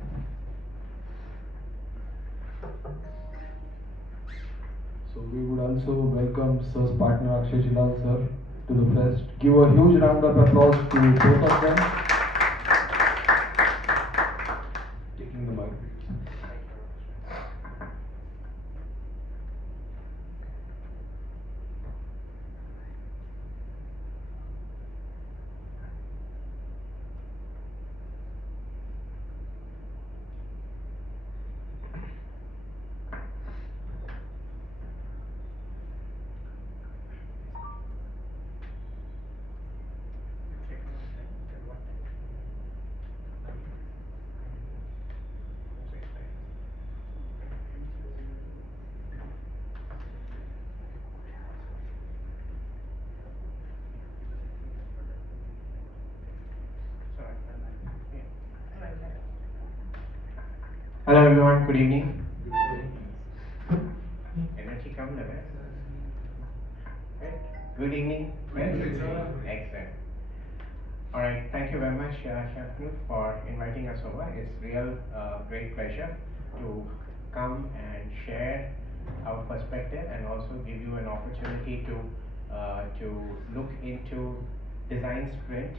So we would also welcome sir's partner Akshay Jilal sir to the fest. Give a huge round of applause to both of them. Taking the mic. Hello everyone, good evening. Energy come na hai? Good evening. Excellent. All right, thank you very much, Shantanu, for inviting us over. It's real great pleasure to come and share our perspective and also give you an opportunity to look into design sprint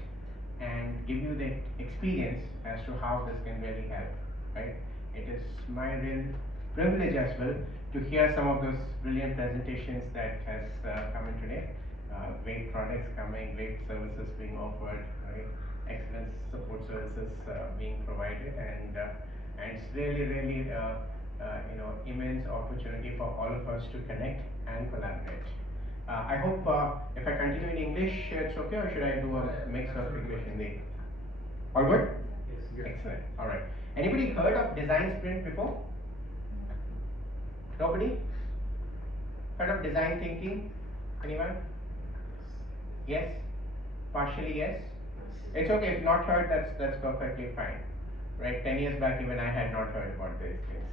and give you the experience as to how this can really help, right? It is my real privilege as well to hear some of those brilliant presentations that has come in today. Great products coming, great services being offered, right? Excellent support services being provided, and it's really immense opportunity for all of us to connect and collaborate. I hope if I continue in English, it's okay, or should I do a mix of English and Hindi? All good? Yes. Excellent. All right. Anybody heard of design sprint before? Nobody? Heard of design thinking? Anyone? Yes? Partially yes? It's okay if not heard, that's perfectly fine. Right? 10 years back even I had not heard about these things.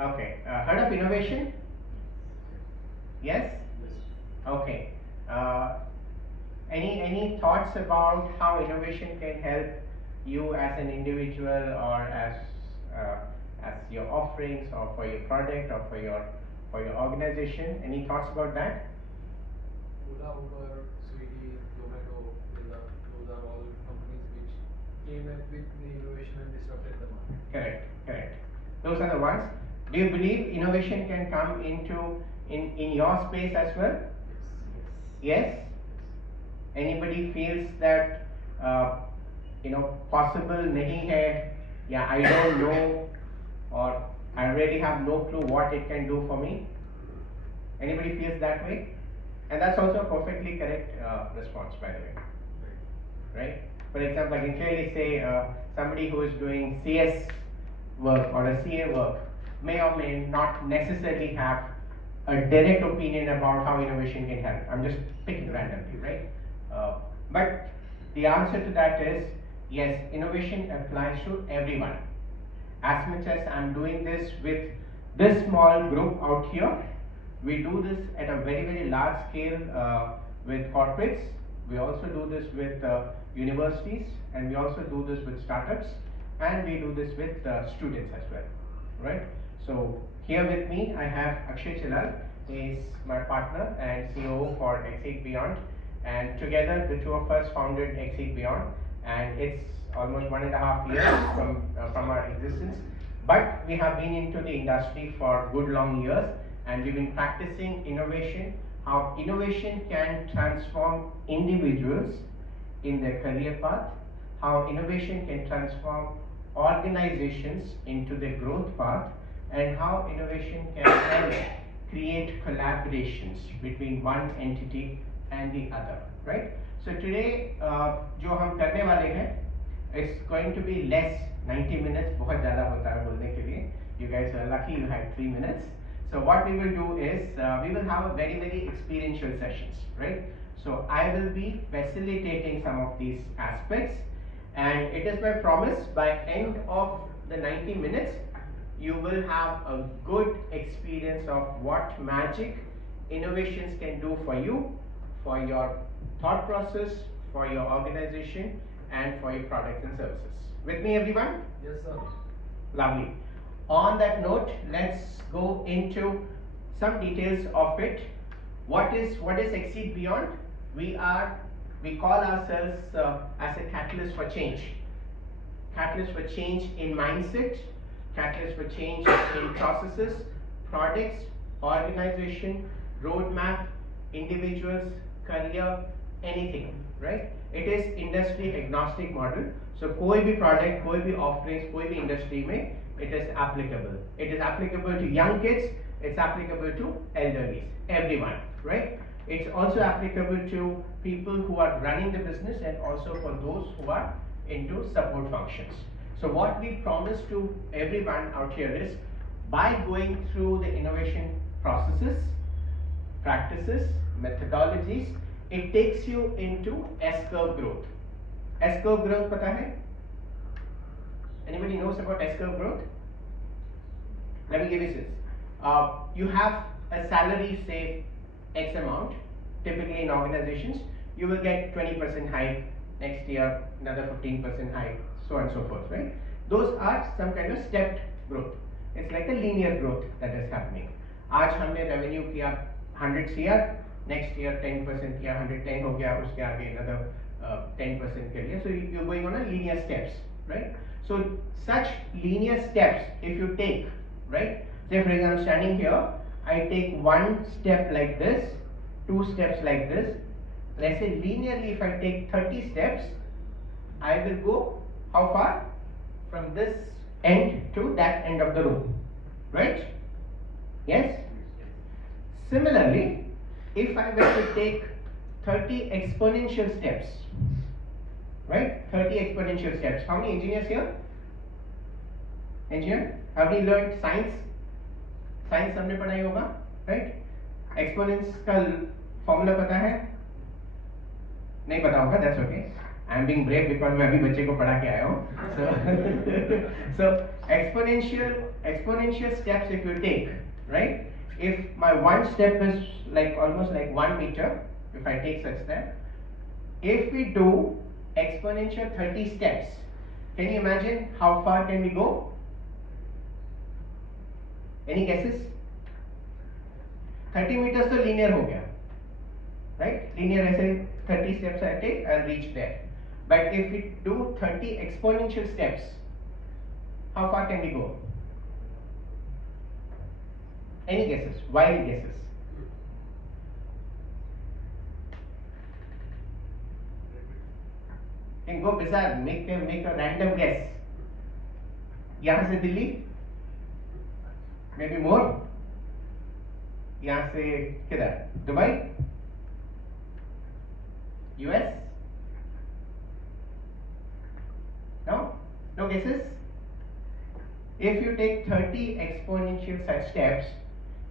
Okay. Heard of innovation? Yes? Okay. Any thoughts about how innovation can help you as an individual or as your offerings or for your product or for your organization? Any thoughts about that? Ola, Uber, Swiggy, Zomato, those are all companies which came up with the innovation and disrupted the market. Correct. Those are the ones. Do you believe innovation can come into in your space as well? Yes? Anybody feels that possible nahi hai, yeah, I don't know, or I really have no clue what it can do for me? Anybody feels that way? And that's also a perfectly correct response, by the way. Right? For example, I can clearly say somebody who is doing CS work or a CA work may or may not necessarily have a direct opinion about how innovation can help. I'm just picking randomly, right? But the answer to that is yes, innovation applies to everyone. As much as I'm doing this with this small group out here, we do this at a very large scale with corporates. We also do this with universities, and we also do this with startups, and we do this with students as well, right? So here with me I have Akshay. He is my partner and CEO for Xceed Beyond, and together the two of us founded Xceed Beyond, and it's almost 1.5 years from our existence. But we have been into the industry for good long years, and we've been practicing innovation, how innovation can transform individuals in their career path, how innovation can transform organizations into their growth path, and how innovation can help create collaborations between one entity and the other, right? So today, जो हम करने वाले हैं, it's going to be less 90 minutes. बहुत ज़्यादा होता है बोलने के लिए. You guys are lucky you had 3 minutes. So what we will do is we will have a very experiential sessions, right? So I will be facilitating some of these aspects, and it is my promise by end of the 90 minutes you will have a good experience of what magic innovations can do for you, for your thought process, for your organization, and for your products and services. With me, everyone? Yes, sir. Lovely. On that note, let's go into some details of it. What is Xceed Beyond? We call ourselves as a catalyst for change. Catalyst for change in mindset, catalyst for change in processes, products, organization, roadmap, individuals, career, anything, right? It is industry agnostic model. So कोई भी product, कोई भी offerings, कोई भी industry में it is applicable. It is applicable to young kids, it's applicable to elderlies, everyone, right? It's also applicable to people who are running the business and also for those who are into support functions. So what we promise to everyone out here is by going through the innovation processes, practices, methodologies, it takes you into S-curve growth. S-curve growth पता है? Anybody knows about S-curve growth? Let me give you this. You have a salary, say X amount, typically in organizations, you will get 20% hike, next year another 15% hike, so on and so forth, right? Those are some kind of stepped growth. It's like a linear growth that is happening. आज हमने revenue किया 100 CR, next year 10% किया 110 हो गया, उसके आगे another 10% के लिए. So you're going on a linear steps, right? So such linear steps, if you take, right? Say for example, standing here, I take one step like this, two steps like this. Let's say linearly, if I take 30 steps, I will go how far? From this end to that end of the room, right? Yes? Similarly, if I were to take 30 exponential steps, right? 30 exponential steps. How many engineers here? Engineer? Have we learned science? Science हमने पढ़ाई होगा, right? Exponents का formula पता है? नहीं पता होगा, that's okay. I'm being brave because मैं अभी बच्चे को पढ़ा के आया हूँ. So exponential steps if you take, right? If my one step is like almost like 1 meter, if I take such step, if we do exponential 30 steps, can you imagine how far can we go? Any guesses? 30 meters तो linear हो गया, right? Linear ऐसे 30 steps I take, I'll reach there. But if we do 30 exponential steps, how far can we go? Any guesses? Wild guesses? Can go bizarre, make a random guess. यहाँ से Delhi? Maybe more? यहाँ से किधर? Dubai? US? No? No guesses? If you take 30 exponential such steps,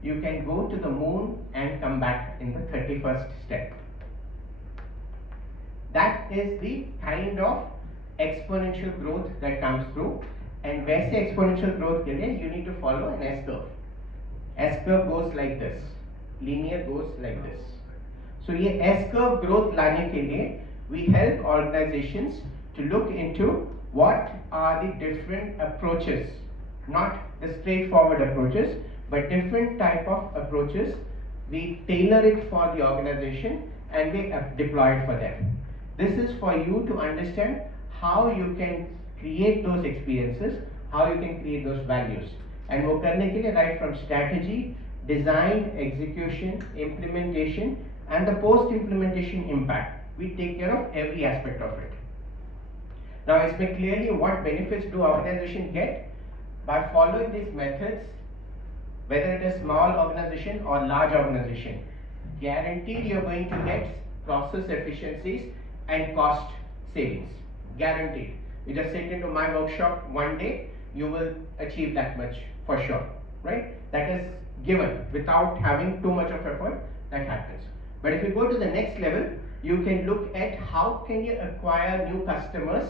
you can go to the moon and come back in the 31st step. That is the kind of exponential growth that comes through. And वैसे exponential growth के लिए you need to follow an S curve. S curve goes like this. Linear goes like this. So ये S curve growth लाने के लिए we help organizations to look into what are the different approaches, not the straightforward approaches, but different type of approaches. We tailor it for the organization and we deploy it for them. This is for you to understand how you can create those experiences, how you can create those values. And वो करने के लिए right from strategy, design, execution, implementation, and the post-implementation impact. We take care of every aspect of it. Now, explain clearly what benefits do organizations get by following these methods, whether it is small organization or large organization. Guaranteed you're going to get process efficiencies and cost savings. Guaranteed. You just sit into my workshop one day, you will achieve that much for sure, right? That is given without having too much of effort. That happens. But if you go to the next level, you can look at how can you acquire new customers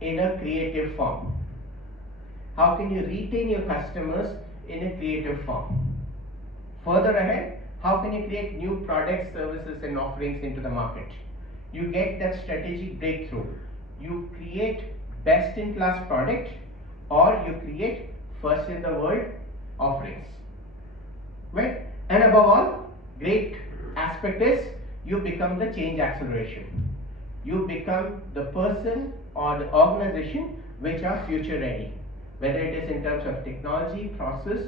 in a creative form. How can you retain your customers in a creative form? Further ahead, how can you create new products, services and offerings into the market? You get that strategic breakthrough. You create best in class product or you create first in the world offerings. Right? And above all, great aspect is you become the change acceleration. You become the person or the organization which are future ready. Whether it is in terms of technology, process,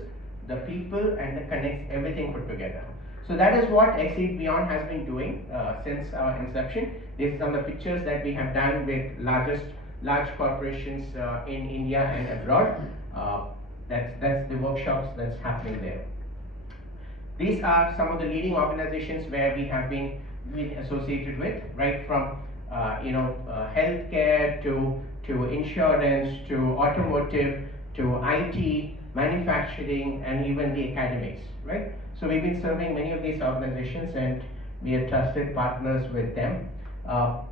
the people and the connects, everything put together. So that is what Xceed Beyond has been doing since our inception. These are some of the pictures that we have done with large corporations in India and abroad. That's the workshops that's happening there. These are some of the leading organizations where we have been associated with, right from healthcare to insurance to automotive to IT, manufacturing, and even the academics, right? So we've been serving many of these organizations and we are trusted partners with them. I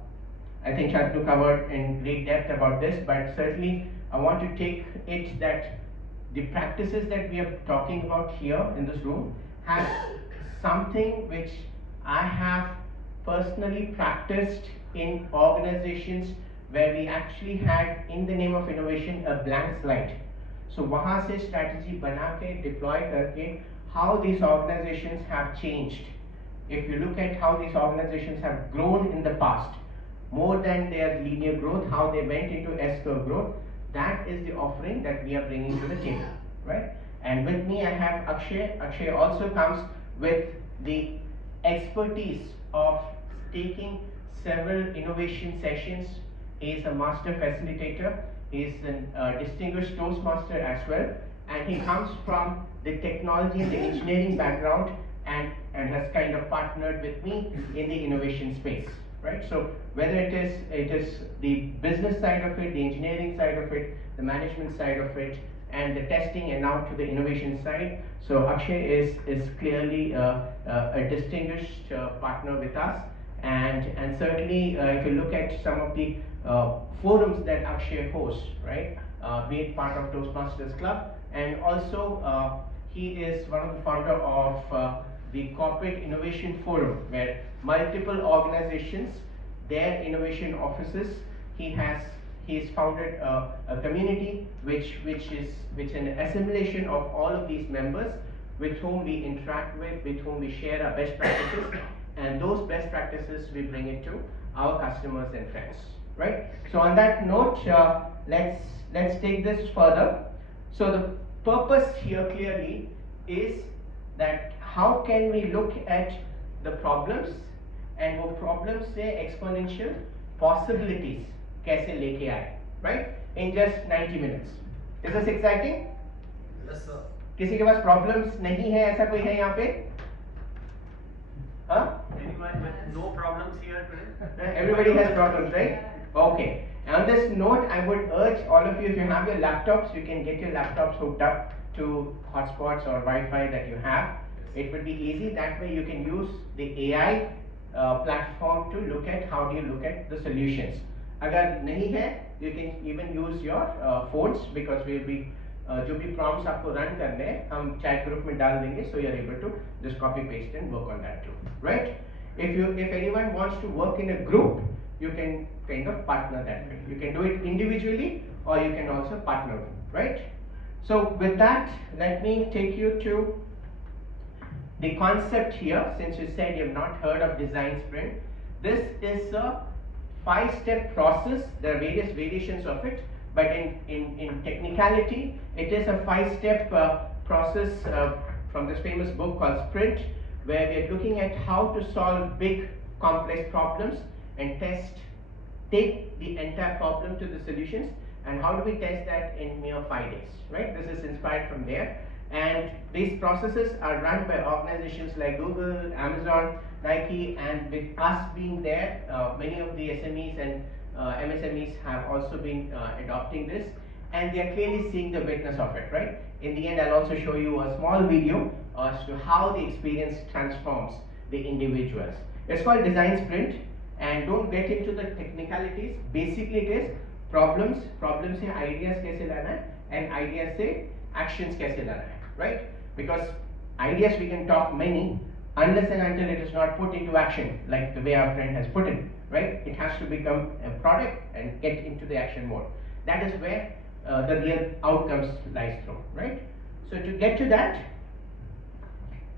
think Shantanu covered in great depth about this, but certainly I want to take it that the practices that we are talking about here in this room have something which I have personally practiced in organizations where we actually had, in the name of innovation, a blank slide. So वहाँ से strategy बना के deploy करके how these organizations have changed. If you look at how these organizations have grown in the past, more than their linear growth, how they went into S-curve growth, that is the offering that we are bringing to the table, right? And with me I have Akshay. Akshay also comes with the expertise of taking several innovation sessions. He is a master facilitator. He is a distinguished Toastmaster as well, and he comes from the technology and the engineering background, and has kind of partnered with me in the innovation space, right? So whether it is the business side of it, the engineering side of it, the management side of it, and the testing, and now to the innovation side. So Akshay is clearly a distinguished partner with us, and certainly if you look at some of the forums that Akshay hosts, right, be it part of Toastmasters Club, and also he is one of the founder of the Corporate Innovation Forum, where multiple organizations, their innovation offices, he's founded a community which is an assimilation of all of these members with whom we interact with whom we share our best practices, and those best practices we bring it to our customers and friends, right? So on that note, let's take this further. So the purpose here clearly is that how can we look at the problems, and वो problems से exponential possibilities कैसे लेके आए, right? In just 90 minutes. Is this exciting? Yes, sir. किसी के पास problems नहीं है, ऐसा कोई है यहाँ पे? Huh? Anyone with no problems here today? Everybody has problems, right? Okay. And on this note, I would urge all of you, if you have your laptops, you can get your laptops hooked up to hotspots or Wi-Fi that you have. It would be easy. That way you can use the AI platform to look at how do you look at the solutions. अगर नहीं है, you can even use your phones, because we'll be जो भी prompts आपको run करने हैं, हम chat group में डाल देंगे, so you're able to just copy paste and work on that too, right? If anyone wants to work in a group, you can kind of partner that way. You can do it individually, or you can also partner, right? So with that, let me take you to the concept here. Since you said you have not heard of design sprint, this is a 5-step process. There are various variations of it, but in technicality, it is a 5-step process from this famous book called Sprint, where we are looking at how to solve big complex problems and take the entire problem to the solutions, and how do we test that in mere 5 days, right? This is inspired from there, and these processes are run by organizations like Google, Amazon, Nike, and with us being there, many of the SMEs and MSMEs have also been adopting this, and they are clearly seeing the witness of it, right? In the end, I'll also show you a small video as to how the experience transforms the individuals. It's called Design Sprint, and don't get into the technicalities. Basically, it is problems से ideas कैसे लाना है, and ideas से actions कैसे लाना है, right? Because ideas we can talk many, unless and until it is not put into action, like the way our friend has put it, right? It has to become a product and get into the action mode. That is where the real outcomes lies through, right? So to get to that,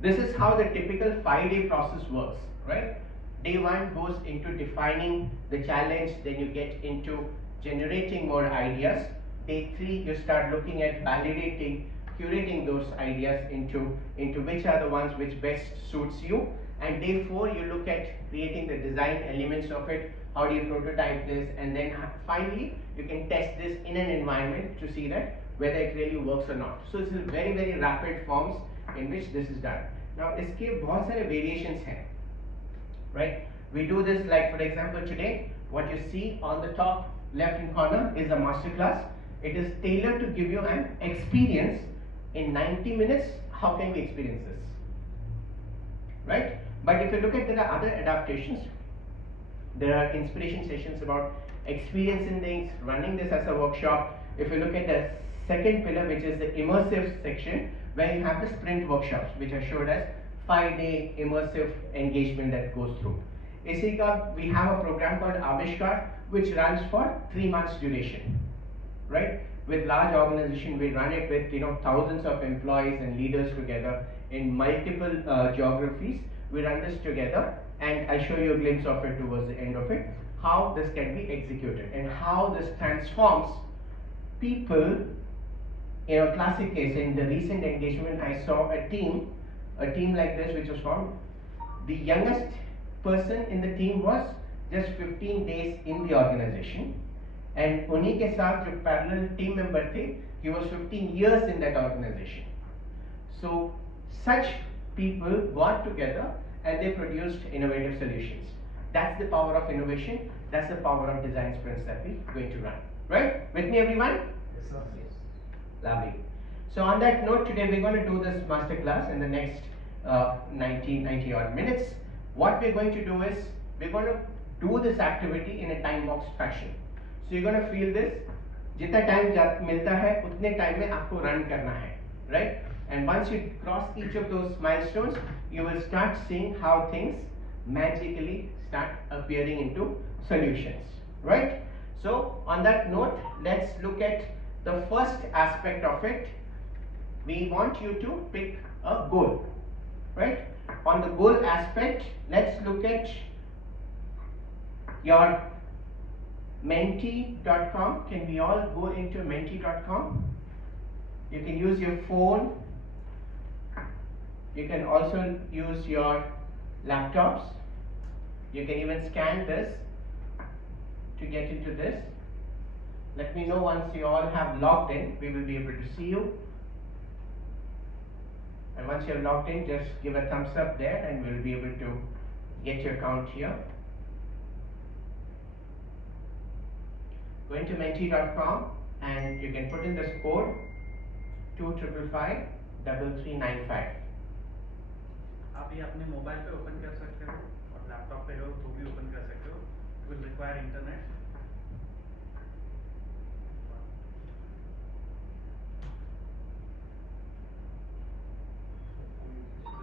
this is how the typical 5-day process works, right? Day 1 goes into defining the challenge, then you get into generating more ideas. Day 3, you start looking at validating, curating those ideas into which are the ones which best suits you. And day 4, you look at creating the design elements of it, how do you prototype this, and then finally you can test this in an environment to see that whether it really works or not. So this is very, very rapid forms in which this is done. Now इसके बहुत सारे variations हैं, right? We do this, like for example today, what you see on the top left hand corner is a masterclass. It is tailored to give you an experience in 90 minutes. How can we experience this, right? But if you look at, there are other adaptations. There are inspiration sessions about experiencing things, running this as a workshop. If you look at the second pillar, which is the immersive section, where you have the sprint workshops, which are showed as 5-day immersive engagement that goes through. इसी का we have a program called Avishkar, which runs for 3 months duration, right? With large organization, we run it with thousands of employees and leaders together in multiple geographies. We run this together, and I show you a glimpse of it towards the end of it, how this can be executed and how this transforms people. Classic case in the recent engagement, I saw a team like this which was formed. The youngest person in the team was just 15 days in the organization, and उन्हीं के साथ जो parallel team member थे, he was 15 years in that organization. So such people got together and they produced innovative solutions. That's the power of innovation. That's the power of design sprints that we're going to run. Right? With me, everyone? Yes, sir. Lovely. So on that note, today we're going to do this masterclass in the next 90 odd minutes. What we're going to do is, we're going to do this activity in a time box fashion. So you're going to feel this, जितना time मिलता है उतने time में आपको run करना है, right? And once you cross each of those milestones, you will start seeing how things magically start appearing into solutions, right? So on that note, let's look at the first aspect of it. We want you to pick a goal, right? On the goal aspect, let's look at your mentee.com. Can we all go into mentee.com? You can use your phone. You can also use your laptops. You can even scan this to get into this. Let me know once you all have logged in. We will be able to see you. And once you have logged in, just give a thumbs up there and we'll be able to get your account here. Go into mentee.com and you can put in this code 2555 3395. आप ये अपने mobile पे open कर सकते हो और laptop पे हो तो भी ओपन कर सकते हो. It will require internet.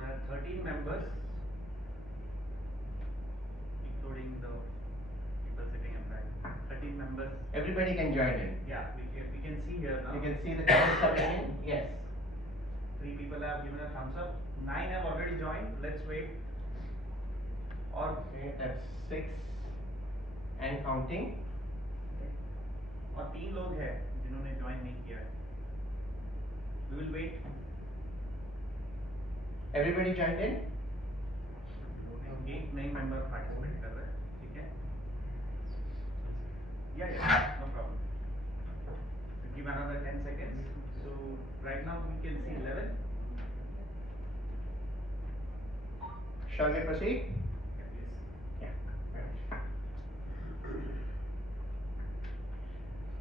There are 13 members, including the people sitting in back. 13 members. Everybody can join in. Yeah, we can see here now. You can see the thumbs coming in. Yes. 3 people have given a thumbs up. 9 have already joined. Let's wait. Or Okay, that's 6 and counting. और 3 लोग हैं जिन्होंने join नहीं किया है. We will wait. Everybody joined in? एक नई member participate कर रहा है. ठीक है? Yeah, no problem. Give another 10 seconds. So right now we can see 11. Shall we proceed? Yeah, please. Yeah.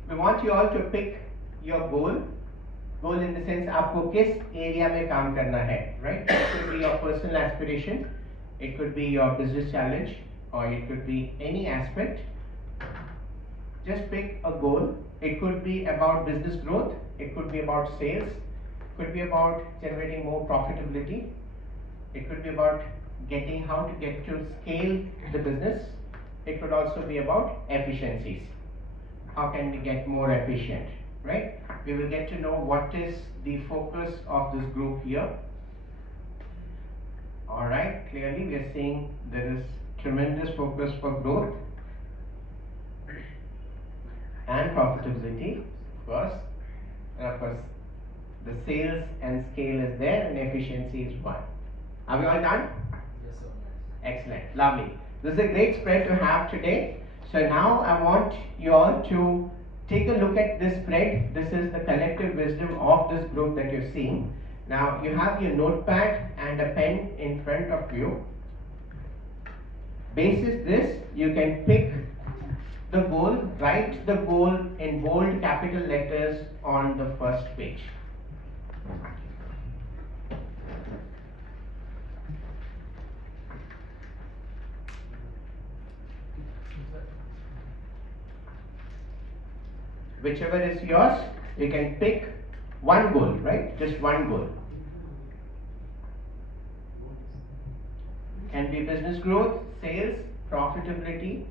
We want you all to pick your goal. Goal in the sense आपको किस area में काम करना है, right? It could be your personal aspiration, it could be your business challenge, or it could be any aspect. Just pick a goal. It could be about business growth, it could be about sales, it could be about generating more profitability, it could be about getting how to get to scale the business, it could also be about efficiencies. How can we get more efficient, right? We will get to know what is the focus of this group here. Alright, clearly we are seeing there is tremendous focus for growth and profitability, of course, and of course the sales and scale is there and efficiency is one. Are we all done? Yes, sir. Excellent, lovely. This is a great spread to have today. So now I want you all to take a look at this spread. This is the collective wisdom of this group that you're seeing. Now you have your notepad and a pen in front of you. Basis this, you can pick the goal, write the goal in bold capital letters on the first page. Whichever is yours, we can pick one goal, right? Just one goal. Can be business growth, sales, profitability,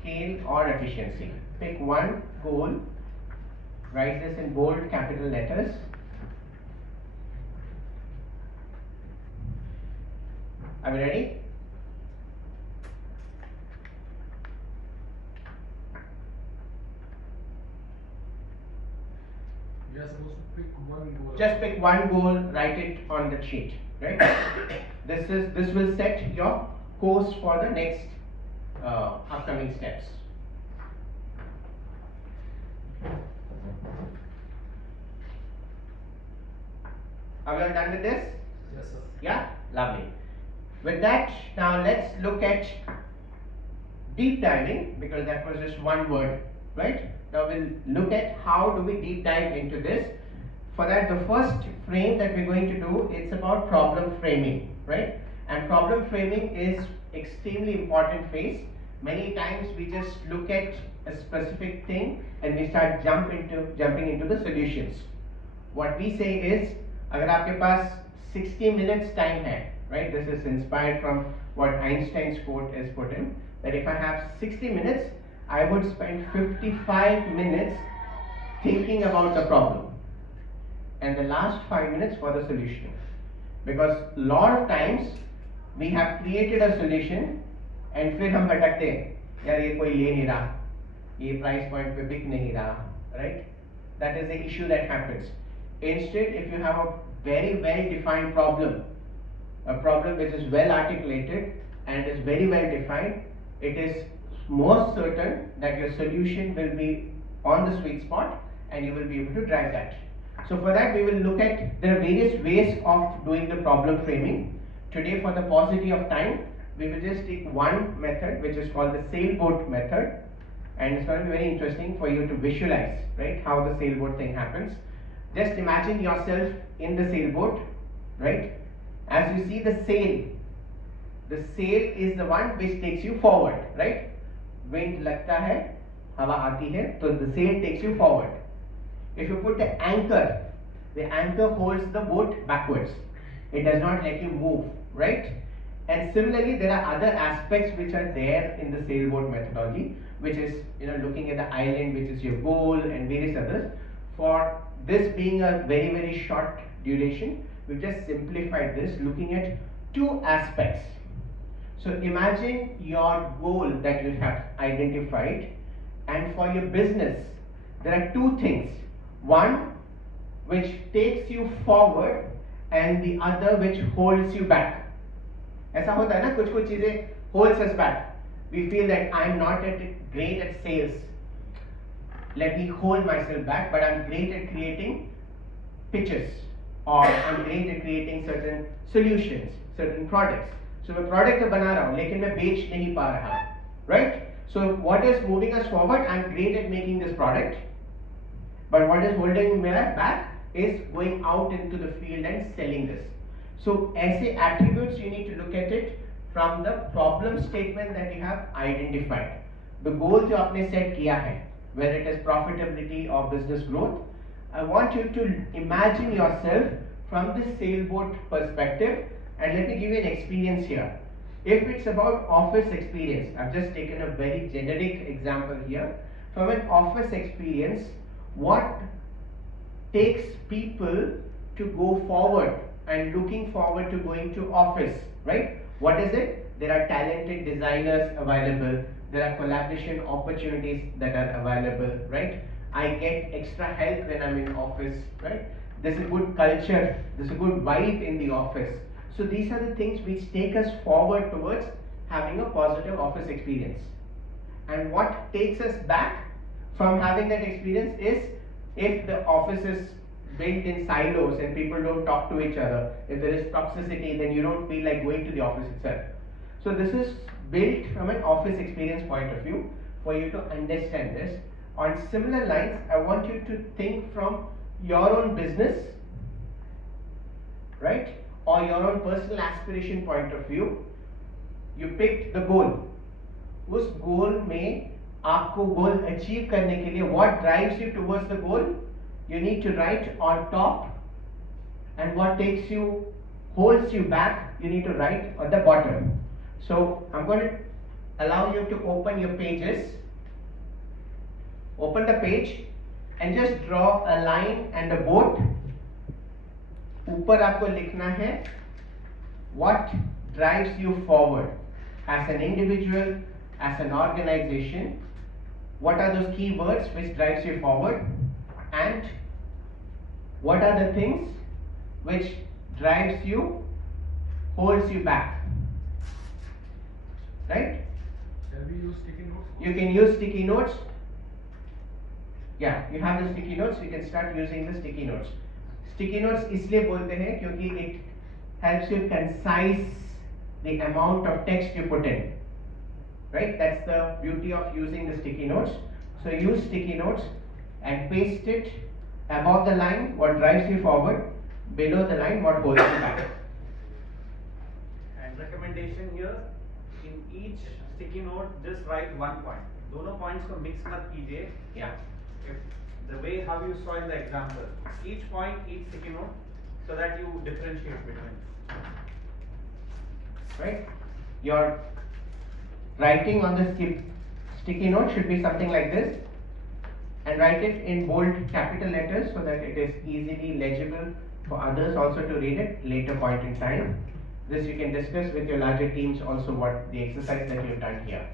scale, or efficiency. Pick one goal, write this in bold capital letters. Are we ready? We are supposed to pick one goal. Just pick one goal, write it on the sheet, right? This will set your course for the next upcoming steps. Are we all done with this? Yes, sir. Yeah, lovely. With that, now let's look at deep diving, because that was just one word, right? Now we'll look at how do we deep dive into this. For that, the first frame that we're going to do, it's about problem framing, right? And problem framing is extremely important phase. Many times we just look at a specific thing and we start jumping into the solutions. What we say is, अगर आपके पास 60 minutes time है, right? This is inspired from what Einstein's quote is put in, that if I have 60 minutes, I would spend 55 minutes thinking about the problem and the last 5 minutes for the solution. Because a lot of times we have created a solution and फिर हम भटकते हैं, यार ये कोई ले नहीं रहा, ये price point पे बिक नहीं रहा, right? That is the issue that happens. Instead, if you have a very well defined problem, a problem which is well articulated and is very well defined, it is most certain that your solution will be on the sweet spot and you will be able to drive that. So for that, we will look at, there are various ways of doing the problem framing. Today, for the paucity of time, we will just take one method which is called the sailboat method, and it's going to be very interesting for you to visualize, right, how the sailboat thing happens. Just imagine yourself in the sailboat, right? As you see the sail is the one which takes you forward, right? Wind लगता है, हवा आती है, so the sail takes you forward. If you put the anchor holds the boat backwards. It does not let you move, right? And similarly, there are other aspects which are there in the sailboat methodology, which is, looking at the island, which is your goal, and various others. For this being a very, very short duration, we've just simplified this, looking at two aspects. So imagine your goal that you have identified, and for your business, there are two things. One which takes you forward and the other which holds you back. ऐसा होता है ना, कुछ चीजें holds us back. We feel that I'm not great at sales. Let me hold myself back, but I'm great at creating pitches, or I'm great at creating certain solutions, certain products. So मैं product तो बना रहा हूँ, लेकिन मैं बेच नहीं पा रहा, right? So what is moving us forward? I'm great at making this product, but what is holding me back is going out into the field and selling this. So ऐसे attributes you need to look at it from the problem statement that you have identified. The goal जो आपने set किया है, whether it is profitability or business growth, I want you to imagine yourself from the sailboat perspective, and let me give you an experience here. If it's about office experience, I've just taken a very generic example here. From an office experience, what takes people to go forward and looking forward to going to office, right? What is it? There are talented designers available, there are collaboration opportunities that are available, right? I get extra help when I'm in office, right? There's a good culture, there's a good vibe in the office. So these are the things which take us forward towards having a positive office experience. And what takes us back from having that experience is if the office is built in silos and people don't talk to each other, if there is toxicity, then you don't feel like going to the office itself. So this is built from an office experience point of view for you to understand this. On similar lines, I want you to think from your own business, right, or your own personal aspiration point of view. You picked the goal. उस goal में आपको goal achieve करने के लिए what drives you towards the goal? you need to write on top, and what holds you back, you need to write on the bottom. So I'm going to allow you to open your pages. Open the page and just draw a line and a boat. ऊपर आपको लिखना है what drives you forward as an individual, as an organization. What are those key words which drives you forward, and what are the things which drives you, holds you back, right? Shall we use sticky notes? You can use sticky notes. Yeah, you have the sticky notes, you can start using the sticky notes. Sticky notes इसलिए बोलते हैं क्योंकि it helps you concise the amount of text you put in. Right? That's the beauty of using the sticky notes. So use sticky notes and paste it above the line, what drives you forward, below the line, what holds you back. And recommendation here, in each sticky note, just write one point. दोनों points को mix मत कीजिए. Yeah. If the way how you saw in the example, each point, each sticky note, so that you differentiate between. Right? Your writing on the sticky note should be something like this, and write it in bold capital letters so that it is easily legible for others also to read it later point in time. This you can discuss with your larger teams also, what the exercise that you have done here.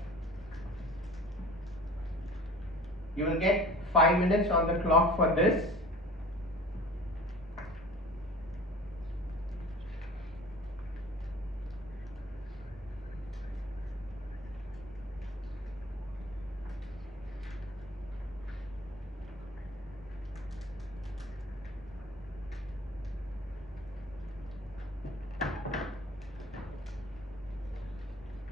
You will get 5 minutes on the clock for this.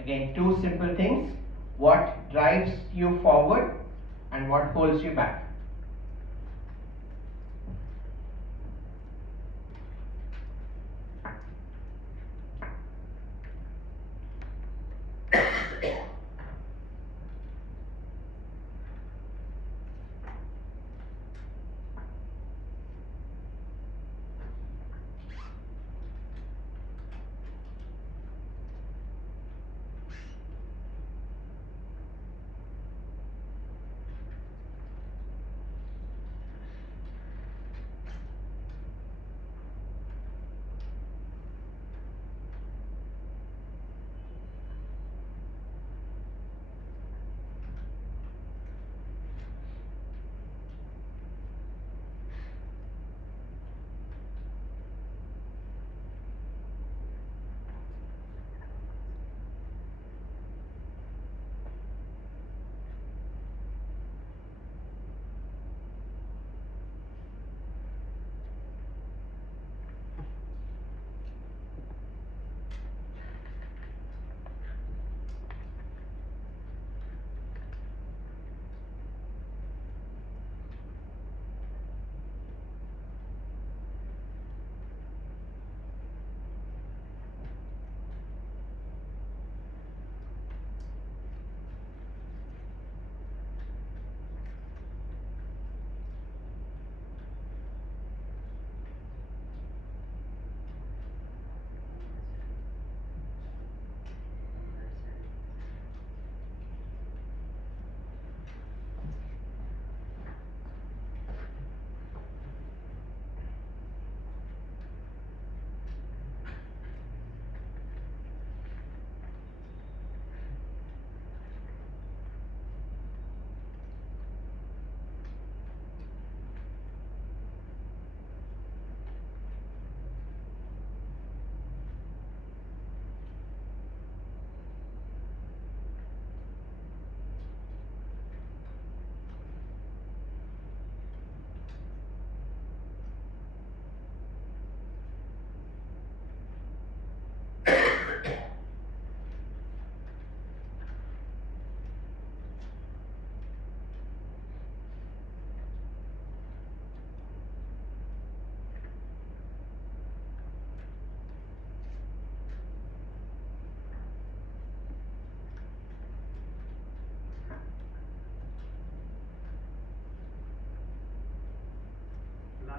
Again, two simple things: what drives you forward and what holds you back.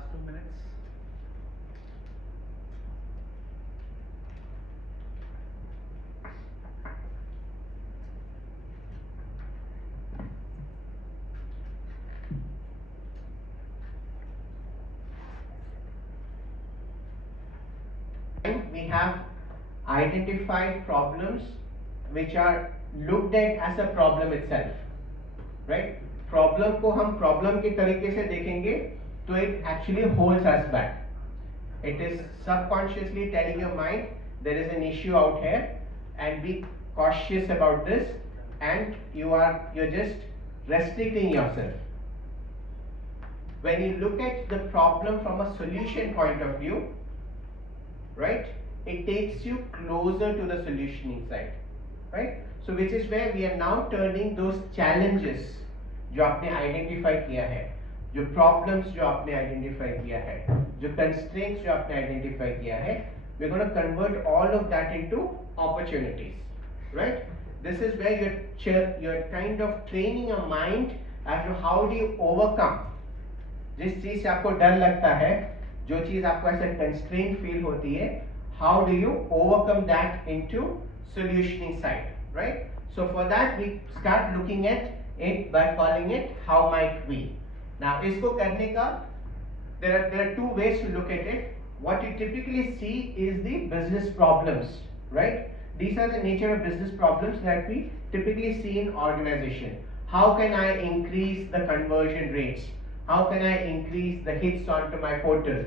last 2 minutes. We have identified problems which are looked at as a problem itself, right? Problem को हम problem के तरीके से देखेंगे तो it actually holds us back. It is subconsciously telling your mind there is an issue out here and be cautious about this, and you're just restricting yourself. When you look at the problem from a solution point of view, right, it takes you closer to the solutioning side, right? So which is where we are now turning those challenges जो आपने identify किया है, जो problems जो आपने identify किया है, जो constraints जो आपने identify किया है, we're going to convert all of that into opportunities, right? This is where you're kind of training your mind as to how do you overcome जिस चीज से आपको डर लगता है, जो चीज आपको ऐसे constraint feel होती है, how do you overcome that into solutioning side, right? So for that we start looking at it by calling it how might we. Now इसको करने का there are two ways to look at it. What you typically see is the business problems, right? These are the nature of business problems that we typically see in organization. How can I increase the conversion rates? How can I increase the hits onto my portal?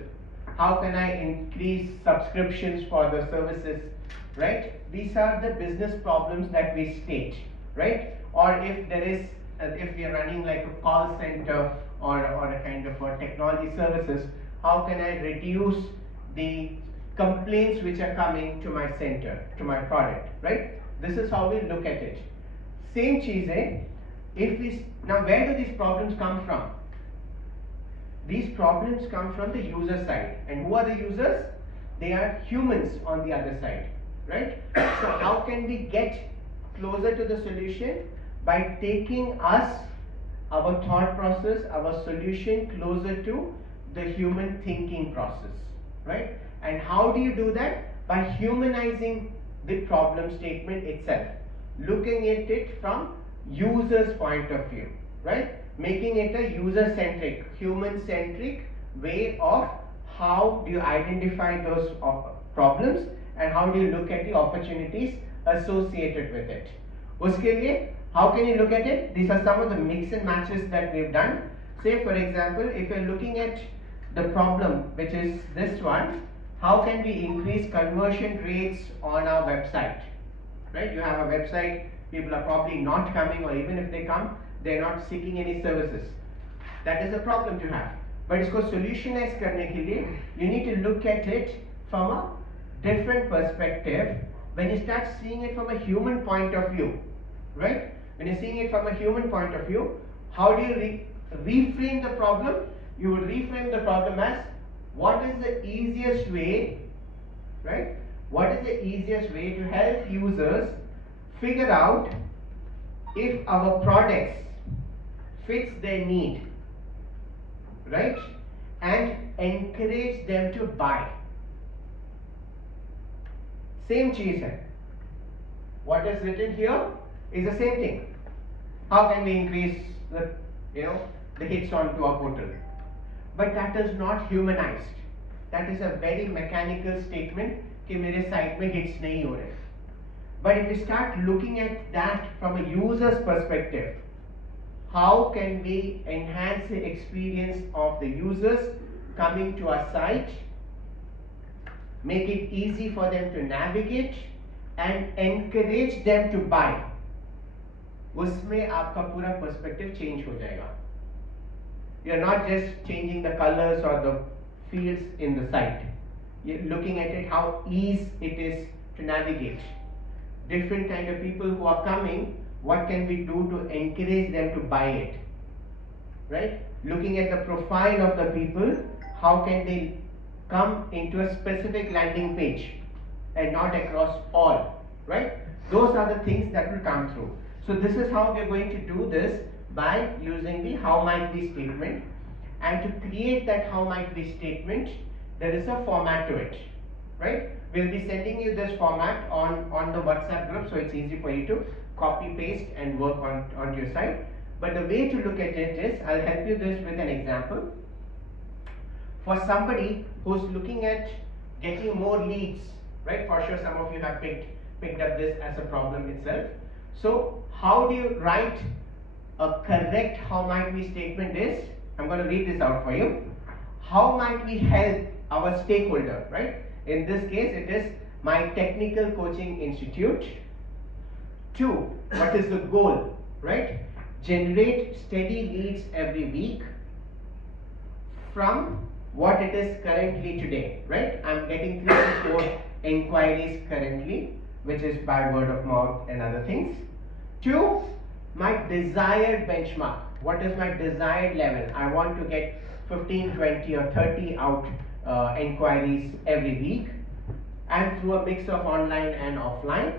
How can I increase subscriptions for the services, right? These are the business problems that we state, right? Or if we are running like a call center or a kind of a technology services, how can I reduce the complaints which are coming to my center, to my product, right? This is how we look at it. Same cheese, now where do these problems come from? These problems come from the user side. And who are the users? They are humans on the other side, right? So how can we get closer to the solution? By taking us, our thought process, our solution closer to the human thinking process, right? And how do you do that? By humanizing the problem statement itself, looking at it from user's point of view, right? Making it a user-centric, human-centric way of how do you identify those problems and how do you look at the opportunities associated with it. Uske liye, how can you look at it? These are some of the mix and matches that we've done. Say for example, if you're looking at the problem, which is this one, how can we increase conversion rates on our website, right? You have a website, people are probably not coming, or even if they come, they're not seeking any services. That is a problem to have. But isko solutionize karne ke liye, you need to look at it from a different perspective. When you start seeing it from a human point of view, right? When you're seeing it from a human point of view, how do you reframe the problem? You will reframe the problem as, what is the easiest way, right? What is the easiest way to help users figure out if our products fits their need, right? And encourage them to buy. Same cheese hai. What is written here is the same thing. How can we increase the hits onto our portal? But that is not humanized. That is a very mechanical statement कि मेरे site में hits नहीं हो रहे. But if we start looking at that from a user's perspective, how can we enhance the experience of the users coming to our site, make it easy for them to navigate and encourage them to buy? उसमें आपका पूरा perspective change हो जाएगा. You're not just changing the colors or the fields in the site. You're looking at it how easy it is to navigate. Different kind of people who are coming, what can we do to encourage them to buy it, right? Looking at the profile of the people, how can they come into a specific landing page and not across all, right? Those are the things that will come through. So this is how we are going to do this, by using the how might be statement. and to create that how might be statement, there is a format to it, right? We'll be sending you this format on the WhatsApp group, so it's easy for you to copy paste and work on your side. But the way to look at it is, I'll help you this with an example. For somebody who's looking at getting more leads, right? For sure some of you have picked up this as a problem itself. So how do you write a correct how might we statement is, I'm going to read this out for you. How might we help our stakeholder, right? In this case it is my technical coaching institute. 2, what is the goal, right? Generate steady leads every week from what it is currently today, right? I'm getting 3 to 4 inquiries currently, which is by word of mouth and other things. 2, my desired benchmark. What is my desired level? I want to get 15, 20 or 30 out inquiries every week, and through a mix of online and offline,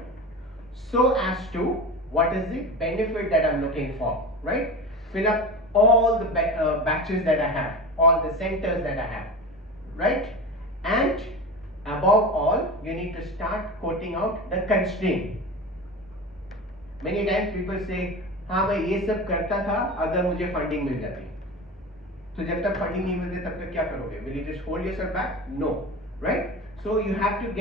so as to what is the benefit that I'm looking for, right? Fill up all the batches that I have, all the centers that I have, right? And above all, you need to start quoting out the constraint. Many times people say, हाँ मैं ये सब करता था अगर मुझे funding मिल जाती. तो जब तक फंडिंग नहीं मिलती तब तक क्या करोगे? Will you just hold yourself back? No, right? So you have to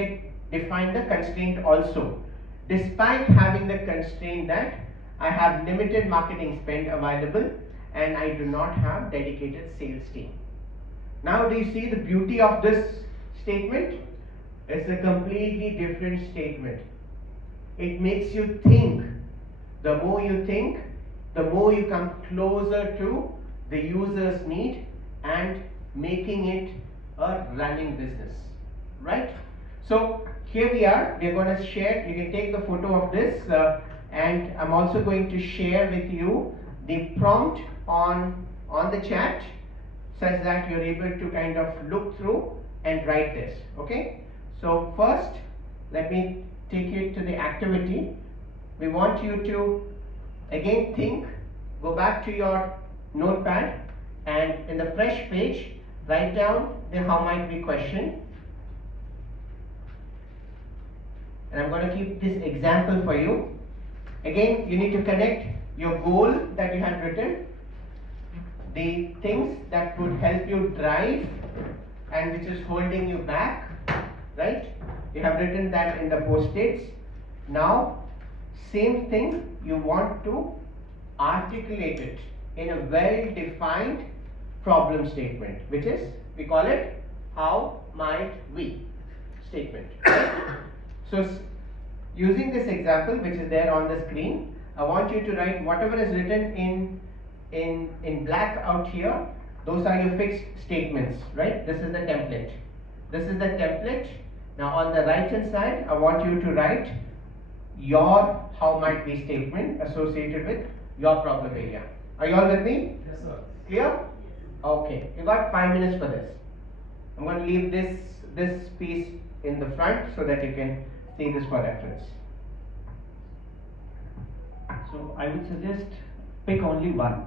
define the constraint also. Despite having the constraint that I have limited marketing spend available and I do not have dedicated sales team. Now do you see the beauty of this statement? It's a completely different statement. It makes you think. The more you think, the more you come closer to the user's need and making it a running business, right? So here we are going to share, you can take the photo of this and I'm also going to share with you the prompt on the chat such that you're able to kind of look through and write this, okay? So first, let me take you to the activity. We want you to again think, go back to your notepad and in the fresh page, write down the how might be question. And I'm going to keep this example for you. Again, you need to connect your goal that you have written, the things that would help you drive and which is holding you back, right? You have written that in the post-its. Now, same thing, you want to articulate it in a well-defined problem statement, which is, we call it how might we statement, right? So using this example which is there on the screen, I want you to write whatever is written in black out here. Those are your fixed statements, right? This is the template. This is the template. Now on the right hand side, I want you to write your how might be statement associated with your problem area. Are you all with me? Yes, sir. Clear? Okay. You got 5 minutes for this. I'm going to leave this piece in the front so that you can see this for reference. So I would suggest pick only one.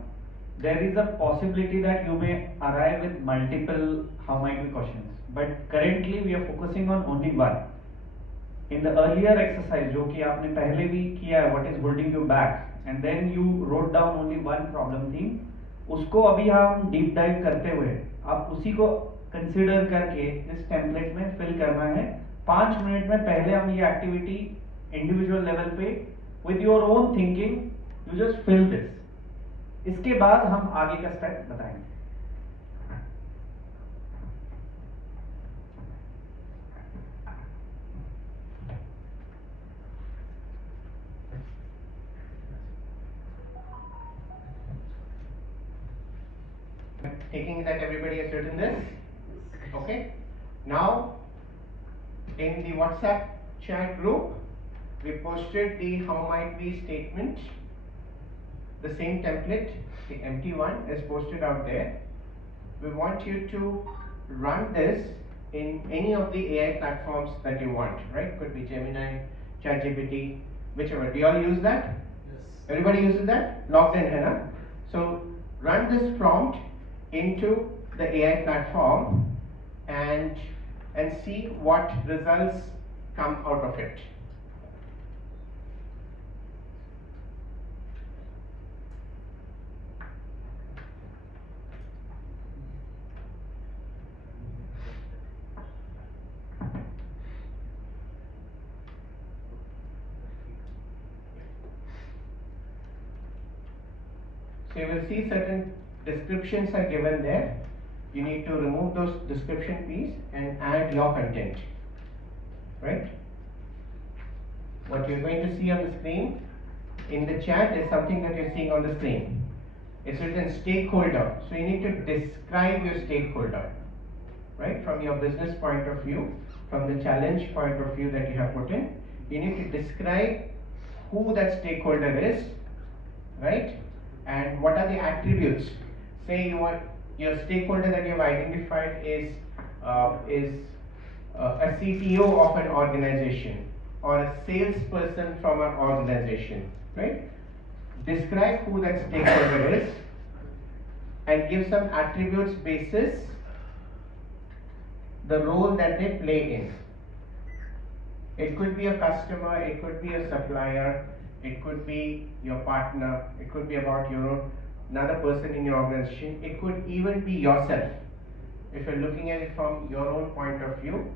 There is a possibility that you may arrive with multiple how might be questions, but currently we are focusing on only one. In the earlier exercise जो कि आपने पहले भी किया है, what is holding you back, and then you wrote down only one problem theme, उसको अभी हम deep dive करते हुए आप उसी को consider करके इस template में fill करना है. 5 मिनट में पहले हम ये activity individual level पे with your own thinking you just fill this. इसके बाद हम आगे का step बताएंगे. Taking that everybody has written this, okay? Now in the WhatsApp chat group, we posted the how might be statement. The same template, the empty one, is posted out there. We want you to run this in any of the AI platforms that you want, right? Could be Gemini, ChatGPT, whichever. Do you all use that? Yes. Everybody uses that? Logged in, Hannah. So run this prompt into the AI platform and see what results come out of it. So you will see certain descriptions are given there. You need to remove those description piece and add your content, right? What you're going to see on the screen in the chat is something that you're seeing on the screen. It's written stakeholder. So you need to describe your stakeholder, right? From your business point of view, from the challenge point of view that you have put in, you need to describe who that stakeholder is, right? And what are the attributes? Say your stakeholder that you have identified is a CTO of an organization or a salesperson from an organization, right? Describe who that stakeholder is and give some attributes basis the role that they play in. It could be a customer, it could be a supplier, it could be your partner, it could be about another person in your organization, it could even be yourself. If you're looking at it from your own point of view,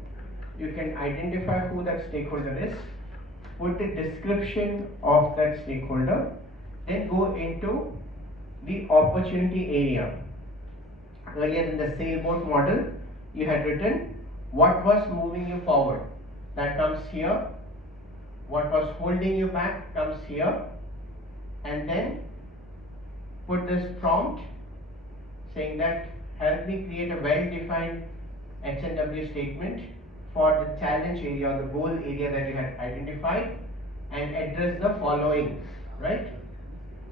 you can identify who that stakeholder is, put the description of that stakeholder, then go into the opportunity area. Earlier in the sailboat model, you had written what was moving you forward. That comes here. What was holding you back comes here. And then put this prompt saying that help me create a well-defined H&W statement for the challenge area or the goal area that you had identified and address the following, right?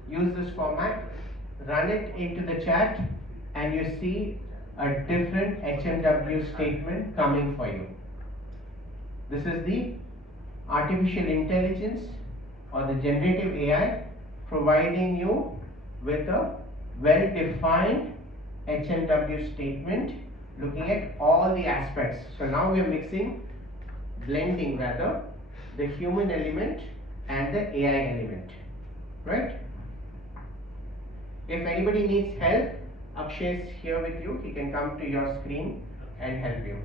Use this format, run it into the chat, and you see a different H&W statement coming for you. This is the artificial intelligence or the generative AI providing you with a well-defined H&W statement looking at all the aspects. So now we are blending rather, the human element and the AI element, right? If anybody needs help, Akshay is here with you. He can come to your screen and help you.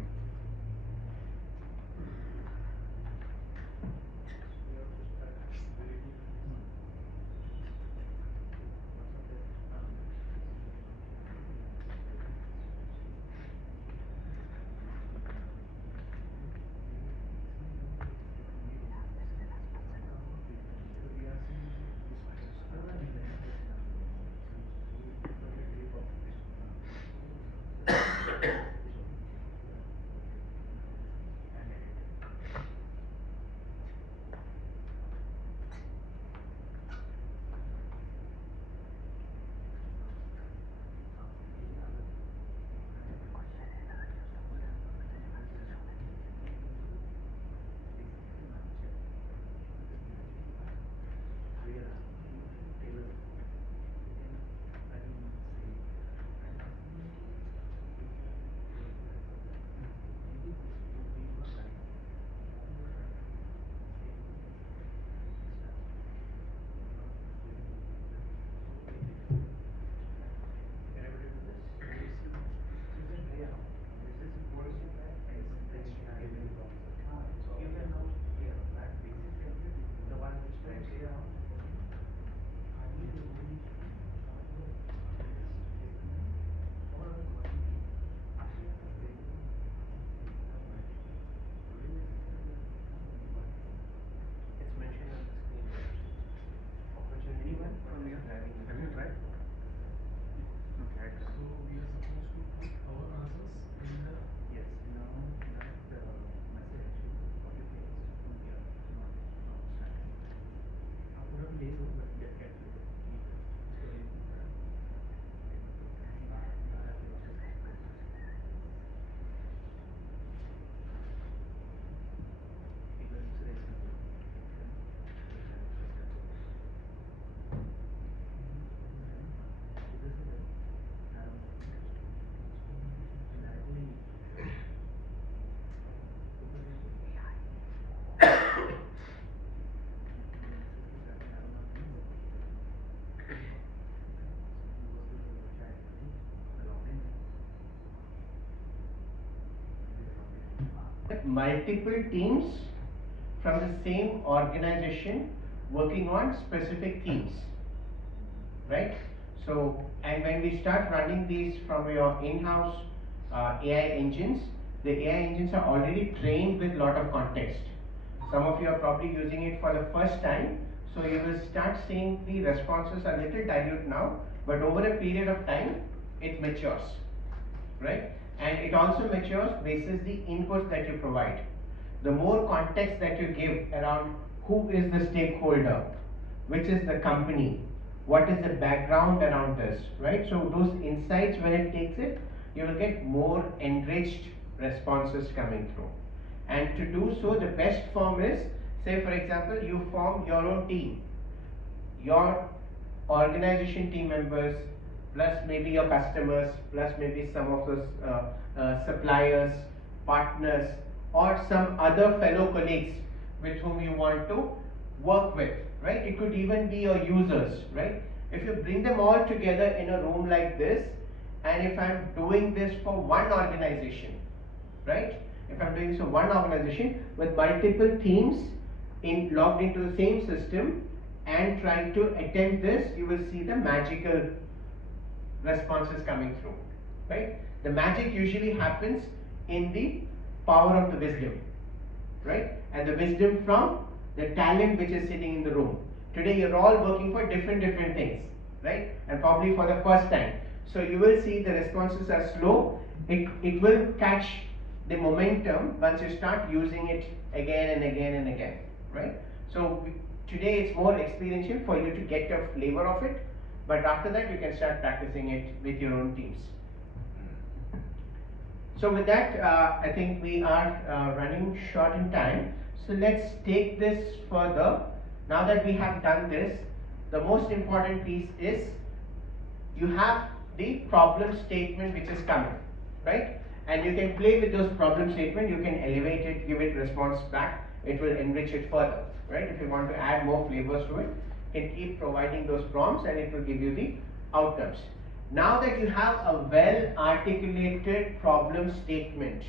multiple teams from the same organization working on specific themes, right? So, and when we start running these from your in-house AI engines, the AI engines are already trained with lot of context. Some of you are probably using it for the first time, so you will start seeing the responses a little dilute now, but over a period of time, it matures, right? And it also matures basis the inputs that you provide. The more context that you give around who is the stakeholder, which is the company, what is the background around this, right? So those insights, when it takes it, you will get more enriched responses coming through. And to do so, the best form is, say for example, you form your own team, your organization team members, plus maybe your customers, plus maybe some of those suppliers, partners, or some other fellow colleagues with whom you want to work with, right? It could even be your users, right? If you bring them all together in a room like this, and if I'm doing this for one organization, right? If I'm doing this for one organization with multiple teams logged into the same system and trying to attempt this, you will see the magical responses coming through, right? The magic usually happens in the power of the wisdom, right? And the wisdom from the talent which is sitting in the room. Today you're all working for different things, right? And probably for the first time. So you will see the responses are slow. It will catch the momentum once you start using it again and again and again, right? So today it's more experiential for you to get a flavor of it, but after that you can start practicing it with your own teams. So with that, I think we are running short in time. So let's take this further. Now that we have done this, the most important piece is you have the problem statement which is coming, right? And you can play with those problem statement, you can elevate it, give it response back, it will enrich it further, right? If you want to add more flavors to it, you can keep providing those prompts and it will give you the outcomes. Now that you have a well articulated problem statement,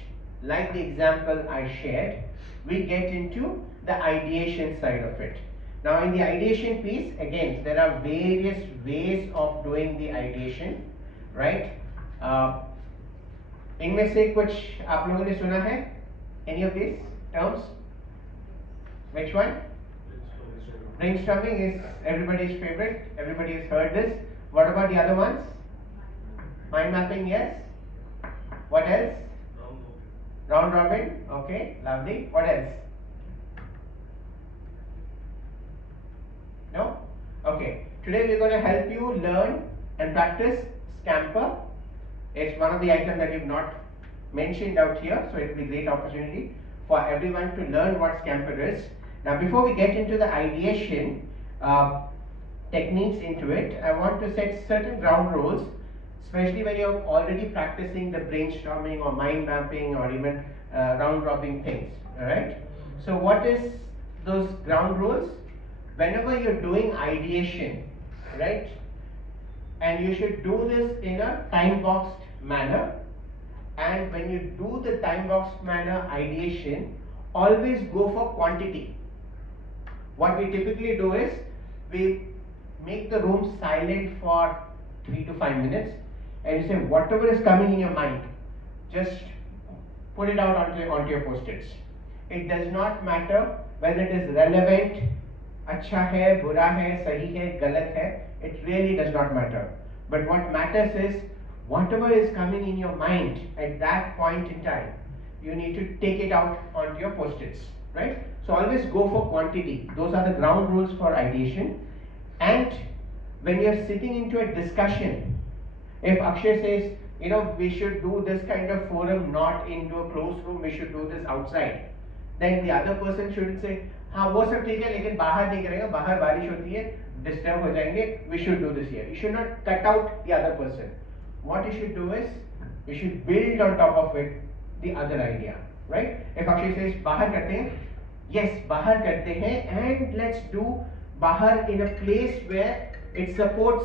like the example I shared, we get into the ideation side of it. Now in the ideation piece, again, there are various ways of doing the ideation, right? इनमें से कुछ आप लोगों ने सुना है? Any of these terms? Which one? Brainstorming is everybody's favorite. Everybody has heard this. What about the other ones? Mind mapping, yes. What else? Round robin. Okay, lovely. What else? No? Okay. Today we're going to help you learn and practice SCAMPER. It's one of the items that you've not mentioned out here, so it will be a great opportunity for everyone to learn what SCAMPER is. Now before we get into the ideation techniques into it, I want to set certain ground rules, especially when you're already practicing the brainstorming or mind mapping or even round robin things, alright? So what is those ground rules? Whenever you're doing ideation, right, and you should do this in a time boxed manner, and when you do the time boxed manner ideation, always go for quantity. What we typically do is we make the room silent for 3 to 5 minutes and you say whatever is coming in your mind, just put it out onto your post-its. It does not matter whether it is relevant, अच्छा है, बुरा है, सही है, गलत है, it really does not matter. But what matters is whatever is coming in your mind at that point in time, you need to take it out onto your post-its, right? So always go for quantity. Those are the ground rules for ideation. And when you're sitting into a discussion, if Akshay says, you know, we should do this kind of forum not into a closed room, we should do this outside, then the other person shouldn't say, हाँ वो सब ठीक है लेकिन बाहर नहीं करेगा, बाहर बारिश होती है, disturb हो जाएंगे, we should do this here. You should not cut out the other person. What you should do is, you should build on top of it the other idea, right? If Akshay says बाहर करते हैं, yes, बाहर करते हैं, and let's do बाहर in a place where it supports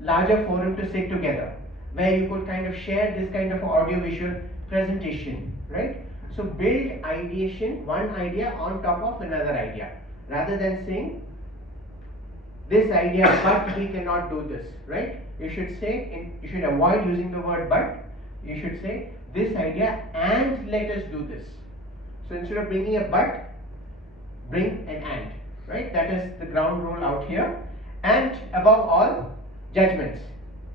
larger forum to sit together, where you could kind of share this kind of audio visual presentation, right? So build ideation, one idea on top of another idea, rather than saying this idea but we cannot do this, right? You should say, you should avoid using the word but, you should say this idea and let us do this. So instead of bringing a but, bring an and, right? That is the ground rule out here. And above all, judgments,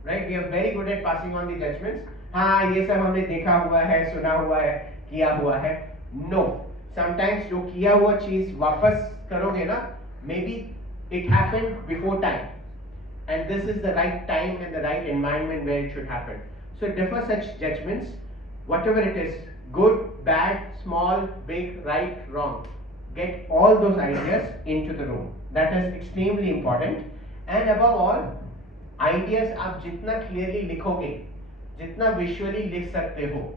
right? We are very good at passing on the judgments. हाँ ये सब हमने देखा हुआ है, सुना हुआ है, किया हुआ है. No, sometimes जो किया हुआ चीज वापस करोगे ना, maybe it happened before time, and this is the right time and the right environment where it should happen. So defer such judgments, whatever it is, good, bad, small, big, right, wrong. Get all those ideas into the room. That is extremely important. And above all, ideas आप जितना clearly लिखोगे, जितना visually लिख सकते हो,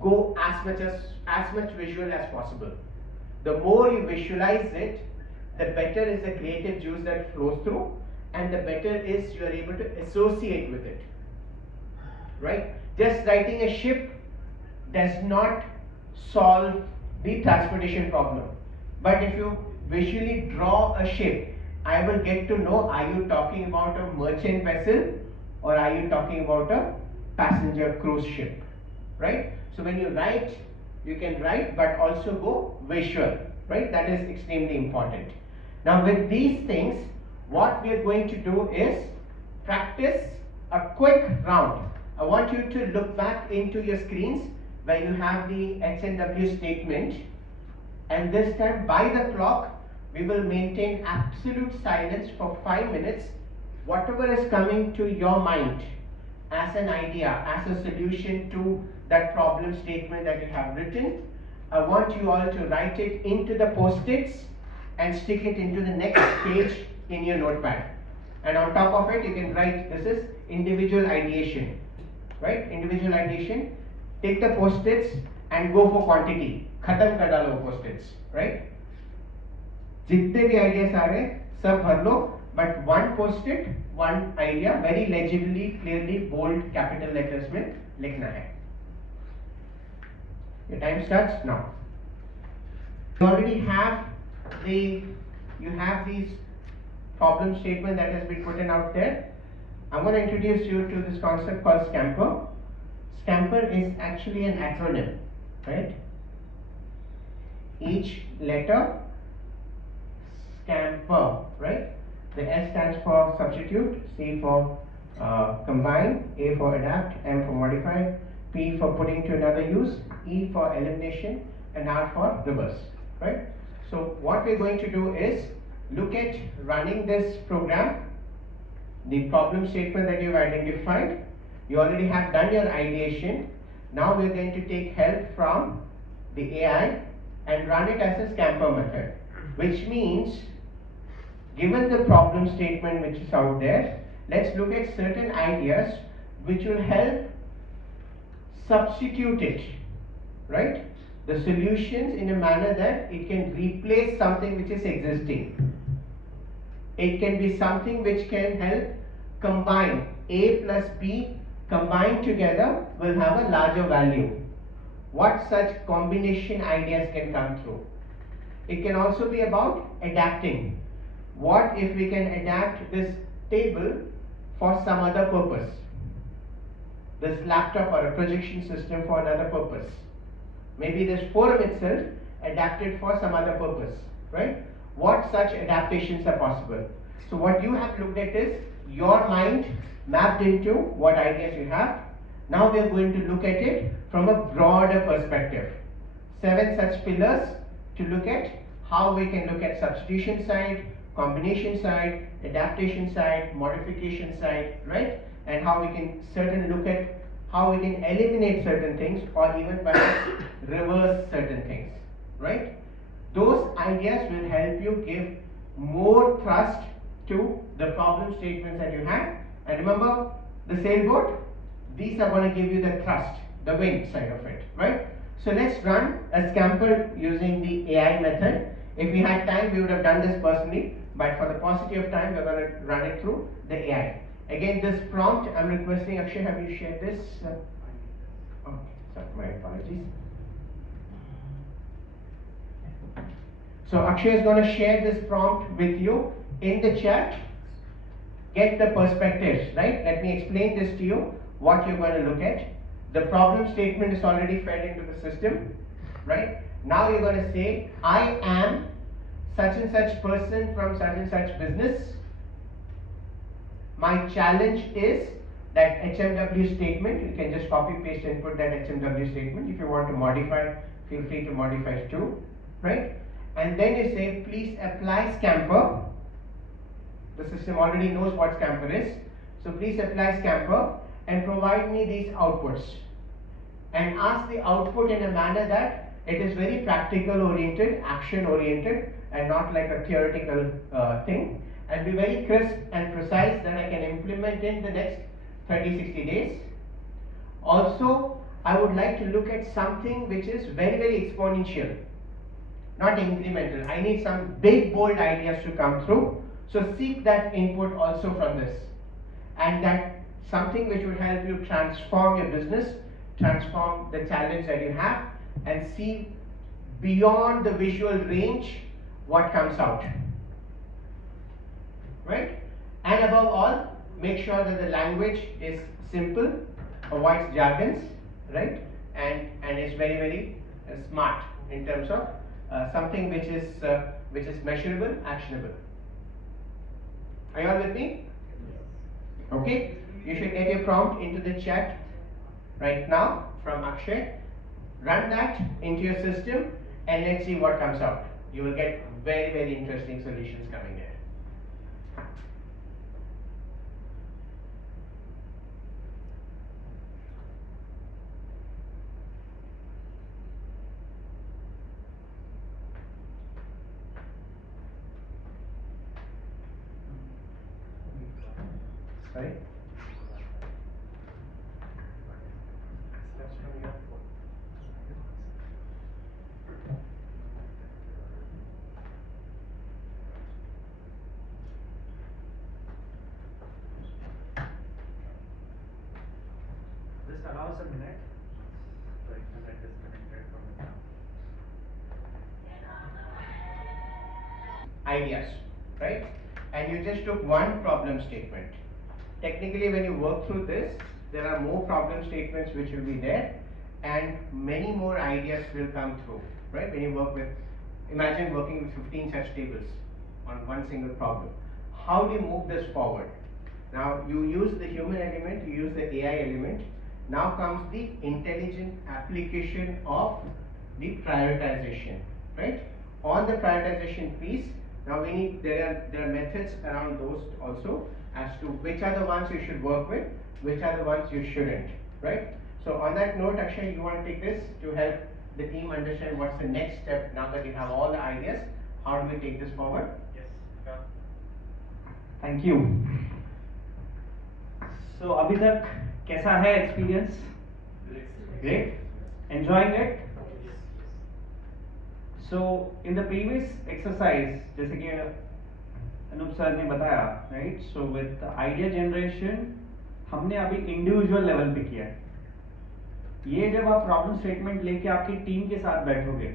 go as much visual as possible. The more you visualize it, the better is the creative juice that flows through, and the better is you are able to associate with it. Right? Just writing a ship does not solve the transportation problem. But if you visually draw a ship, I will get to know, are you talking about a merchant vessel or are you talking about a passenger cruise ship, right? So when you write, you can write but also go visual, right? That is extremely important. Now with these things, what we are going to do is practice a quick round. I want you to look back into your screens where you have the X&W statement, and this time by the clock we will maintain absolute silence for 5 minutes. Whatever is coming to your mind as an idea, as a solution to that problem statement that you have written, I want you all to write it into the post-its and stick it into the next page in your notepad. And on top of it, you can write, this is individual ideation, right? Individual ideation. Take the post-its and go for quantity. Khatam kar dalo post-its, right? जितने भी ideas आ रहे सब भर लो, but one post-it, one idea, very legibly, clearly, bold, capital letters में लिखना है. Your time starts now. You already have these problem statement that has been put in out there. I'm going to introduce you to this concept called SCAMPER. SCAMPER is actually an acronym, right? Each letter, SCAMPER, right? The S stands for substitute, C for combine, A for adapt, M for modify, P for putting to another use, E for elimination, and R for reverse, right? So what we're going to do is look at running this program, the problem statement that you've identified. You already have done your ideation. Now we're going to take help from the AI and run it as a SCAMPER method, which means given the problem statement which is out there, let's look at certain ideas which will help substitute it, right? The solutions in a manner that it can replace something which is existing. It can be something which can help combine A plus B, combined together will have a larger value. What such combination ideas can come through? It can also be about adapting. What if we can adapt this table for some other purpose? This laptop or a projection system for another purpose. Maybe this forum itself adapted for some other purpose, right? What such adaptations are possible? So what you have looked at is your mind mapped into what ideas you have. Now we are going to look at it from a broader perspective. 7 such pillars to look at how we can look at substitution side, combination side, adaptation side, modification side, right? And how we can certainly look at how we can eliminate certain things or even perhaps reverse certain things, right? Those ideas will help you give more thrust to the problem statements that you have. And remember the sailboat? These are going to give you the thrust, the wind side of it, right? So let's run a SCAMPER using the AI method. If we had time, we would have done this personally, but for the paucity of time, we're going to run it through the AI. Again, this prompt, I'm requesting Akshay, have you shared this? Okay, sorry, my apologies. So Akshay is going to share this prompt with you in the chat. Get the perspectives, right? Let me explain this to you, what you're going to look at. The problem statement is already fed into the system, right? Now you're going to say, I am such and such person from such and such business. My challenge is that HMW statement. You can just copy paste and put that HMW statement. If you want to modify, feel free to modify too, right? And then you say, please apply SCAMPER. The system already knows what SCAMPER is. So please apply SCAMPER and provide me these outputs. And ask the output in a manner that it is very practical oriented, action oriented, and not like a theoretical thing. And be very crisp and precise that I can implement in the next 30-60 days. Also, I would like to look at something which is very, very exponential, not incremental. I need some big, bold ideas to come through. So seek that input also from this. And that something which would help you transform your business, transform the challenge that you have, and see beyond the visual range what comes out. Right? And above all, make sure that the language is simple, avoids jargons, right? And is very, very smart in terms of something which is measurable, actionable. Are you all with me? Okay. You should get your prompt into the chat right now from Akshay. Run that into your system and let's see what comes out. You will get very, very interesting solutions coming there. Sorry? Just allow us a minute. So internet is connected from the camp. Ideas, right? And you just took one problem statement. Technically, when you work through this, there are more problem statements which will be there, and many more ideas will come through, right? When you work with, imagine working with 15 such tables on one single problem. How do you move this forward? Now, you use the human element, you use the AI element. Now comes the intelligent application of the prioritization, right? On the prioritization piece, now we need, there are methods around those also as to which are the ones you should work with, which are the ones you shouldn't, right? So on that note, Akshay, you want to take this to help the team understand what's the next step now that you have all the ideas. How do we take this forward? Yes, sure. Thank you. So अभी तक कैसा है experience? Great. Enjoying it? So in the previous exercise, जैसे कि Anoop sir ने बताया, right? So with idea generation हमने अभी इंडिविजुअल लेवल पे किया है. ये जब आप प्रॉब्लम स्टेटमेंट लेके आपकी टीम के साथ बैठोगे,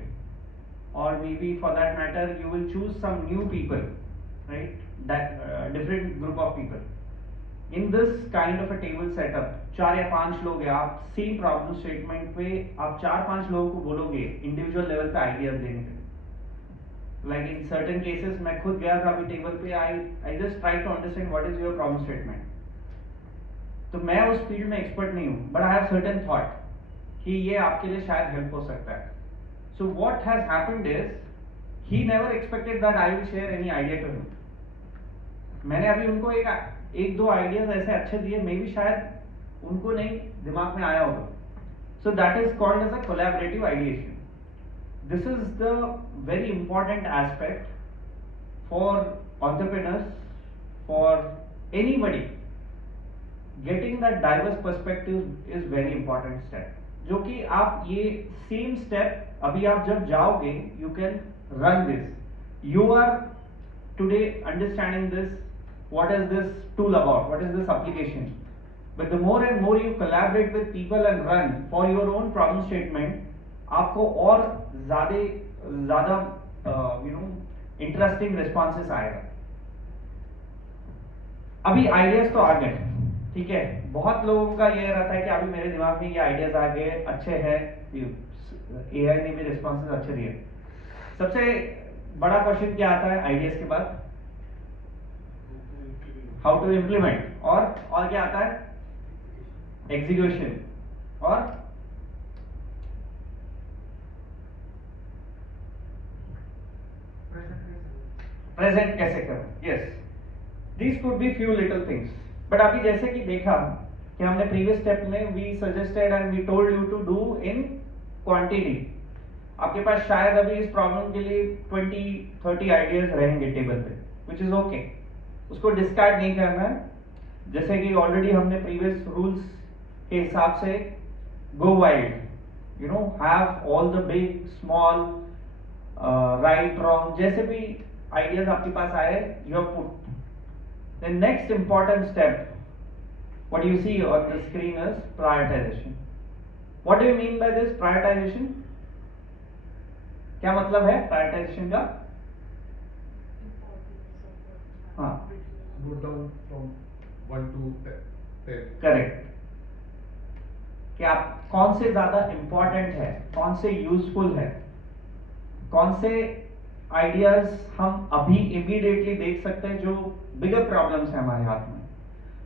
और maybe for that matter you will choose some new people, right? Different group of people. In this kind of a table setup, 4 या 5 लोग हैं, आप सेम प्रॉब्लम स्टेटमेंट पे आप 4-5 लोगों को बोलोगे इंडिविजुअल लेवल पे आइडियाज देने के. लाइक इन सर्टेन केसेस मैं खुद गया था अभी टेबल पे, I just try to understand what is your problem statement. तो मैं उस फील्ड में एक्सपर्ट नहीं हूँ, but I have certain thought कि ये आपके लिए शायद हेल्प हो सकता है. So what has happened is he never expected that I will share any idea to him. मैंने अभी उनको एक दो आइडियाज ऐसे अच्छे दिए, मे बी शायद उनको नहीं दिमाग में आया होगा. So that is called as a collaborative ideation. This is the very important aspect for entrepreneurs, for anybody. Getting that diverse perspective is very important step, जो कि आप ये सेम स्टेप अभी आप जब जाओगे, you can run this. You are today understanding this, what is this tool about, what is this application, but the more and more you collaborate with people and run for your own problem statement, आपको और ज़्यादा interesting responses आएगा। अभी ideas तो आ गए, ठीक है, बहुत लोगों का ये रहता है कि अभी मेरे दिमाग में ये आइडियाज आ गए, अच्छे हैं, एआई ने भी रिस्पॉन्सेस अच्छे दिए। सबसे बड़ा क्वेश्चन क्या आता है आइडियाज के बाद? How to implement. और क्या आता है? एग्जीक्यूशन। और प्रेजेंट कैसे करें? Yes, these could be few little things. But अभी जैसे कि देखा कि हमने प्रीवियस स्टेप में we suggested and we told you to do in quantity. आपके पास शायद अभी इस प्रॉब्लम के लिए 20-30 आइडियाज रहेंगे टेबल पे, विच इज ओके, उसको डिस्कार्ड नहीं करना है। जैसे कि ऑलरेडी हमने प्रीवियस रूल्स के हिसाब से go wild, have all the big small right wrong, जैसे भी आइडियाज आपके पास आए you have put. The next important step what you see on the screen is prioritization. What do you mean by this prioritization? क्या मतलब है prioritization का? हाँ, Note down from 1 to 10. Correct, कि आप कौन से ज्यादा इंपॉर्टेंट है, कौन से यूजफुल है, कौन से आइडियाज हम अभी इमीडिएटली देख सकते हैं जो बिगर प्रॉब्लम्स है हमारे हाथ में।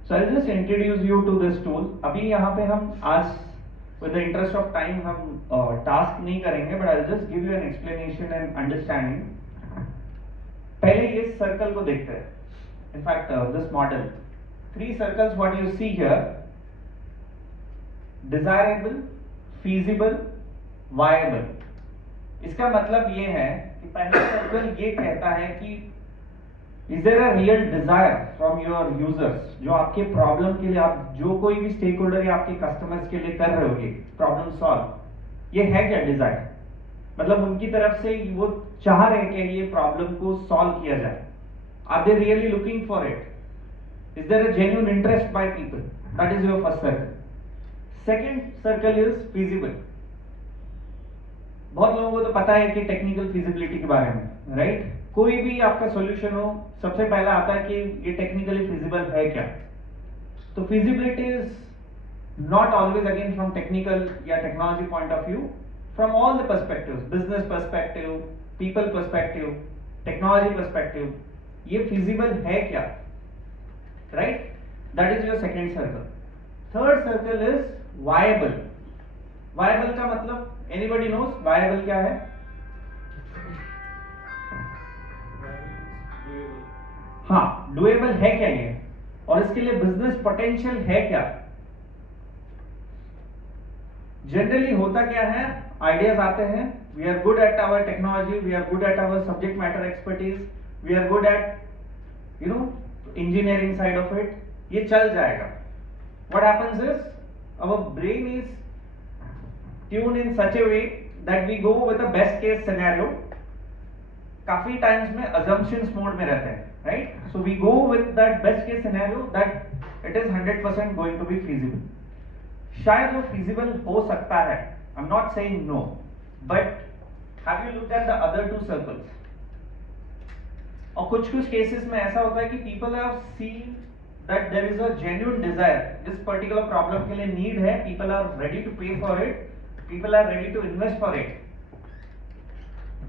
So I'll just introduce you to this tool. अभी यहाँ पे हम आज with the interest of time हम task नहीं करेंगे, but I'll just give you an explanation and understanding. पहले इस सर्कल को देखते हैं। In fact, this model, 3 circles what you see here: desirable, feasible, viable. इसका मतलब ये है कि पहला सर्कल ये कहता है कि Is there a real desire from your users? जो आपके प्रॉब्लम के लिए आप जो कोई भी स्टेक होल्डर या आपके कस्टमर्स के लिए कर रहे होगे प्रॉब्लम सॉल्व, ये है क्या डिजायर? मतलब उनकी तरफ से वो चाह रहे हैं कि ये प्रॉब्लम को सॉल्व किया जाए। Are they really looking for it? Is there a genuine interest by people? That is your first circle. Second circle is feasible. बहुत लोगों को तो पता है कि टेक्निकल फिजिबिलिटी के बारे में, राइट? कोई भी आपका सॉल्यूशन हो, सबसे पहला आता है कि ये टेक्निकली फिजिबल है क्या। तो feasibility is not always again from technical या technology point of view, from all the perspectives, business perspective, people perspective, technology perspective, ये फिजिबल है क्या, right? That is your second circle. Third circle is viable. Viable का मतलब anybody nose viable क्या है? हाँ, doable है क्या ये, और इसके लिए बिजनेस पोटेंशियल है क्या? जनरली होता क्या है, आइडियाज आते हैं, we are good at our technology, we are good at our subject matter expertise, we are good at engineering side of it, ये चल जाएगा। What happens is our brain is tune in such a way that we go with the best case scenario. काफी times में assumptions mode में रहते हैं, right? So we go with that best case scenario that it is 100% going to be feasible. शायद वो feasible हो सकता है, I'm not saying no, but have you looked at the other 2 circles? और कुछ cases में ऐसा होता है कि people have seen that there is a genuine desire, this particular problem के लिए need है, people are ready to pay for it, people are ready to invest for it.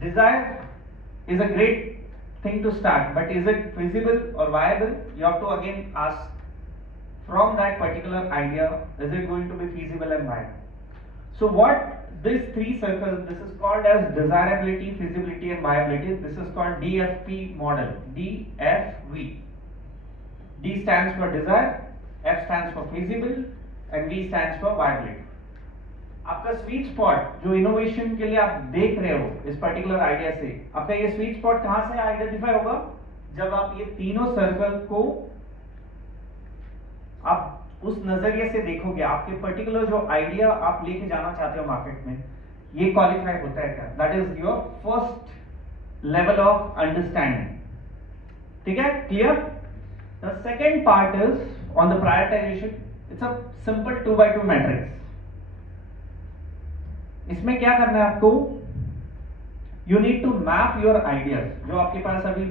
Desire is a great thing to start, but is it feasible or viable? You have to again ask from that particular idea, is it going to be feasible and viable? So what these 3 circles, this is called as desirability, feasibility and viability. This is called DFP model, DFV. D stands for desire, F stands for feasible and V stands for viability. आपका sweet spot जो innovation के लिए आप देख रहे हो इस particular idea से, आपका ये स्वीट स्पॉट कहां से आइडेंटिफाई होगा? जब आप ये तीनों सर्कल को आप उस नजरिए से देखोगे, आपके पर्टिकुलर जो आइडिया आप लेके जाना चाहते हो मार्केट में, ये क्वालिफाई होता है क्या? That is your first level of understanding. ठीक है, clear? The second part is on the prioritisation. It's a simple 2x2 matrix. इसमें क्या करना है आपको? you need to map your ideas. जो आपके पास अभी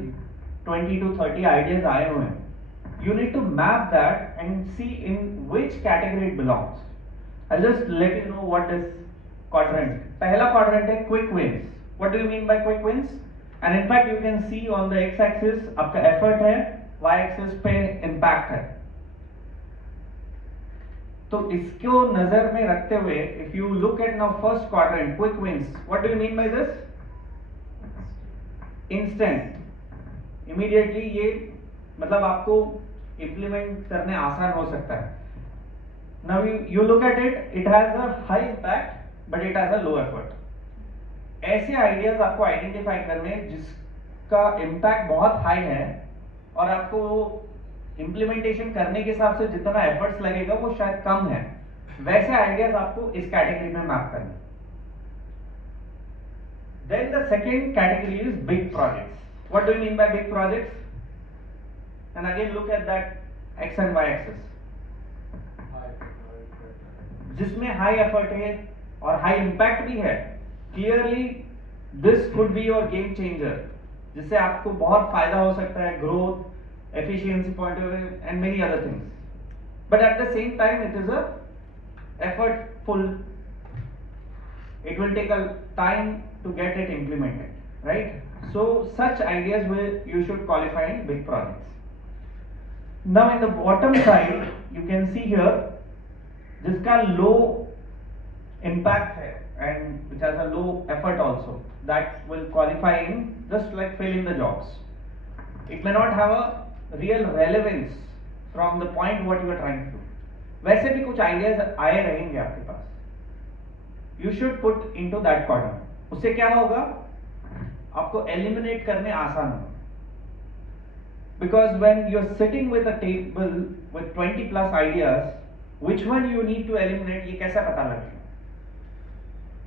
20 to 30 ideas आए हुए हैं, you need to map that and see in which category it belongs. I'll just let you know what is quadrant. पहला quadrant है quick wins. What do you mean by quick wins? And in fact you can see on the x-axis आपका effort है, y-axis पे impact है. तो इसको नजर में रखते हुए, if you look at now first quadrant, quick wins, what do you mean by this? Instant, immediately ये मतलब आपको implement करने आसान हो सकता है. Now you look at it, it has a high impact, but it has a low effort. ऐसे ideas आपको identify करने जिसका impact बहुत high है और आपको इम्प्लीमेंटेशन करने के हिसाब से जितना एफर्ट्स लगेगा वो शायद कम है, वैसे आइडियाज आपको इस कैटेगरी में मैप करना. Then the second category is big projects. What do you mean by big projects? And again look at that X and Y axis. जिसमें हाई एफर्ट है और हाई इम्पैक्ट भी है, clearly this could be your game changer, जिससे आपको बहुत फायदा हो सकता है, growth, efficiency point of view and many other things. But at the same time it is a effortful, it will take a time to get it implemented, right? So such ideas will you should qualify in big projects. Now in the bottom side you can see here jiska low impact hai and which has a low effort also, that will qualify in just like fill in the jobs. It may not have a real relevance from the point what you are trying to do. वैसे भी कुछ ideas आए रहेंगे आपके पास, you should put into that quadrant. उससे क्या होगा, आपको eliminate करने आसान होगा. Because when you are sitting with a table with 20 plus ideas, which one you need to eliminate, ये कैसा पता लगेगा,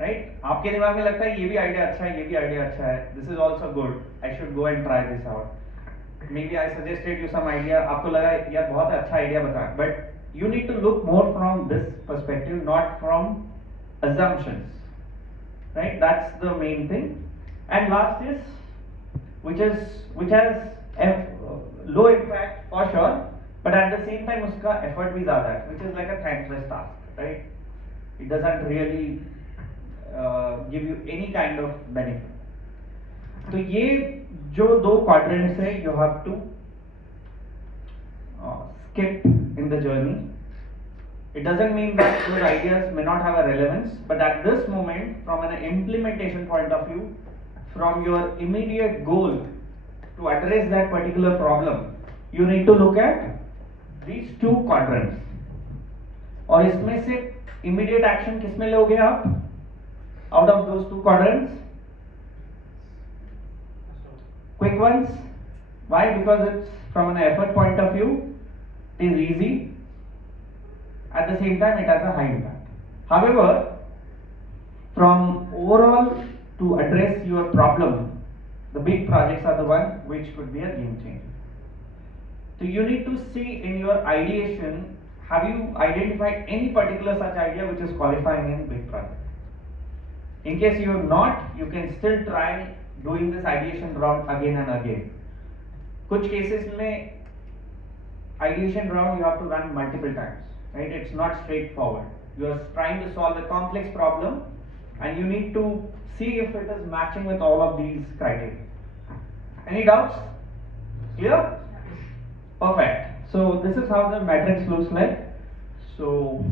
right? आपके दिमाग में लगता है ये भी idea अच्छा है, ये भी idea अच्छा है, this is also good, I should go and try this out. Maybe I suggested you some idea, आपको लगा यार बहुत अच्छा idea बता, but you need to look more from this perspective, not from assumptions, right? That's the main thing. And last is which has low impact for sure, but at the same time उसका effort भी ज़्यादा है, which is like a thankless task, right? It doesn't really give you any kind of benefit. तो ये जो दो quadrants है, you have to skip in the journey. It doesn't mean that those ideas may not have a relevance, but at this moment, from an implementation point of view, from your immediate goal to address that particular problem, you need to look at these two quadrants. और इसमें से immediate action किसमें लोगे आप? Out of those two quadrants? Quick ones. Why? Because it's from an effort point of view, it is easy. At the same time, it has a high impact. However, from overall to address your problem, the big projects are the one which could be a game changer. So you need to see in your ideation, have you identified any particular such idea which is qualifying in big project? In case you have not, you can still try doing this ideation round again and again. कुछ cases में ideation round you have to run multiple times, right? It's not straightforward. You are trying to solve a complex problem and you need to see if it is matching with all of these criteria. Any doubts? Clear? Perfect. So this is how the matrix looks like. So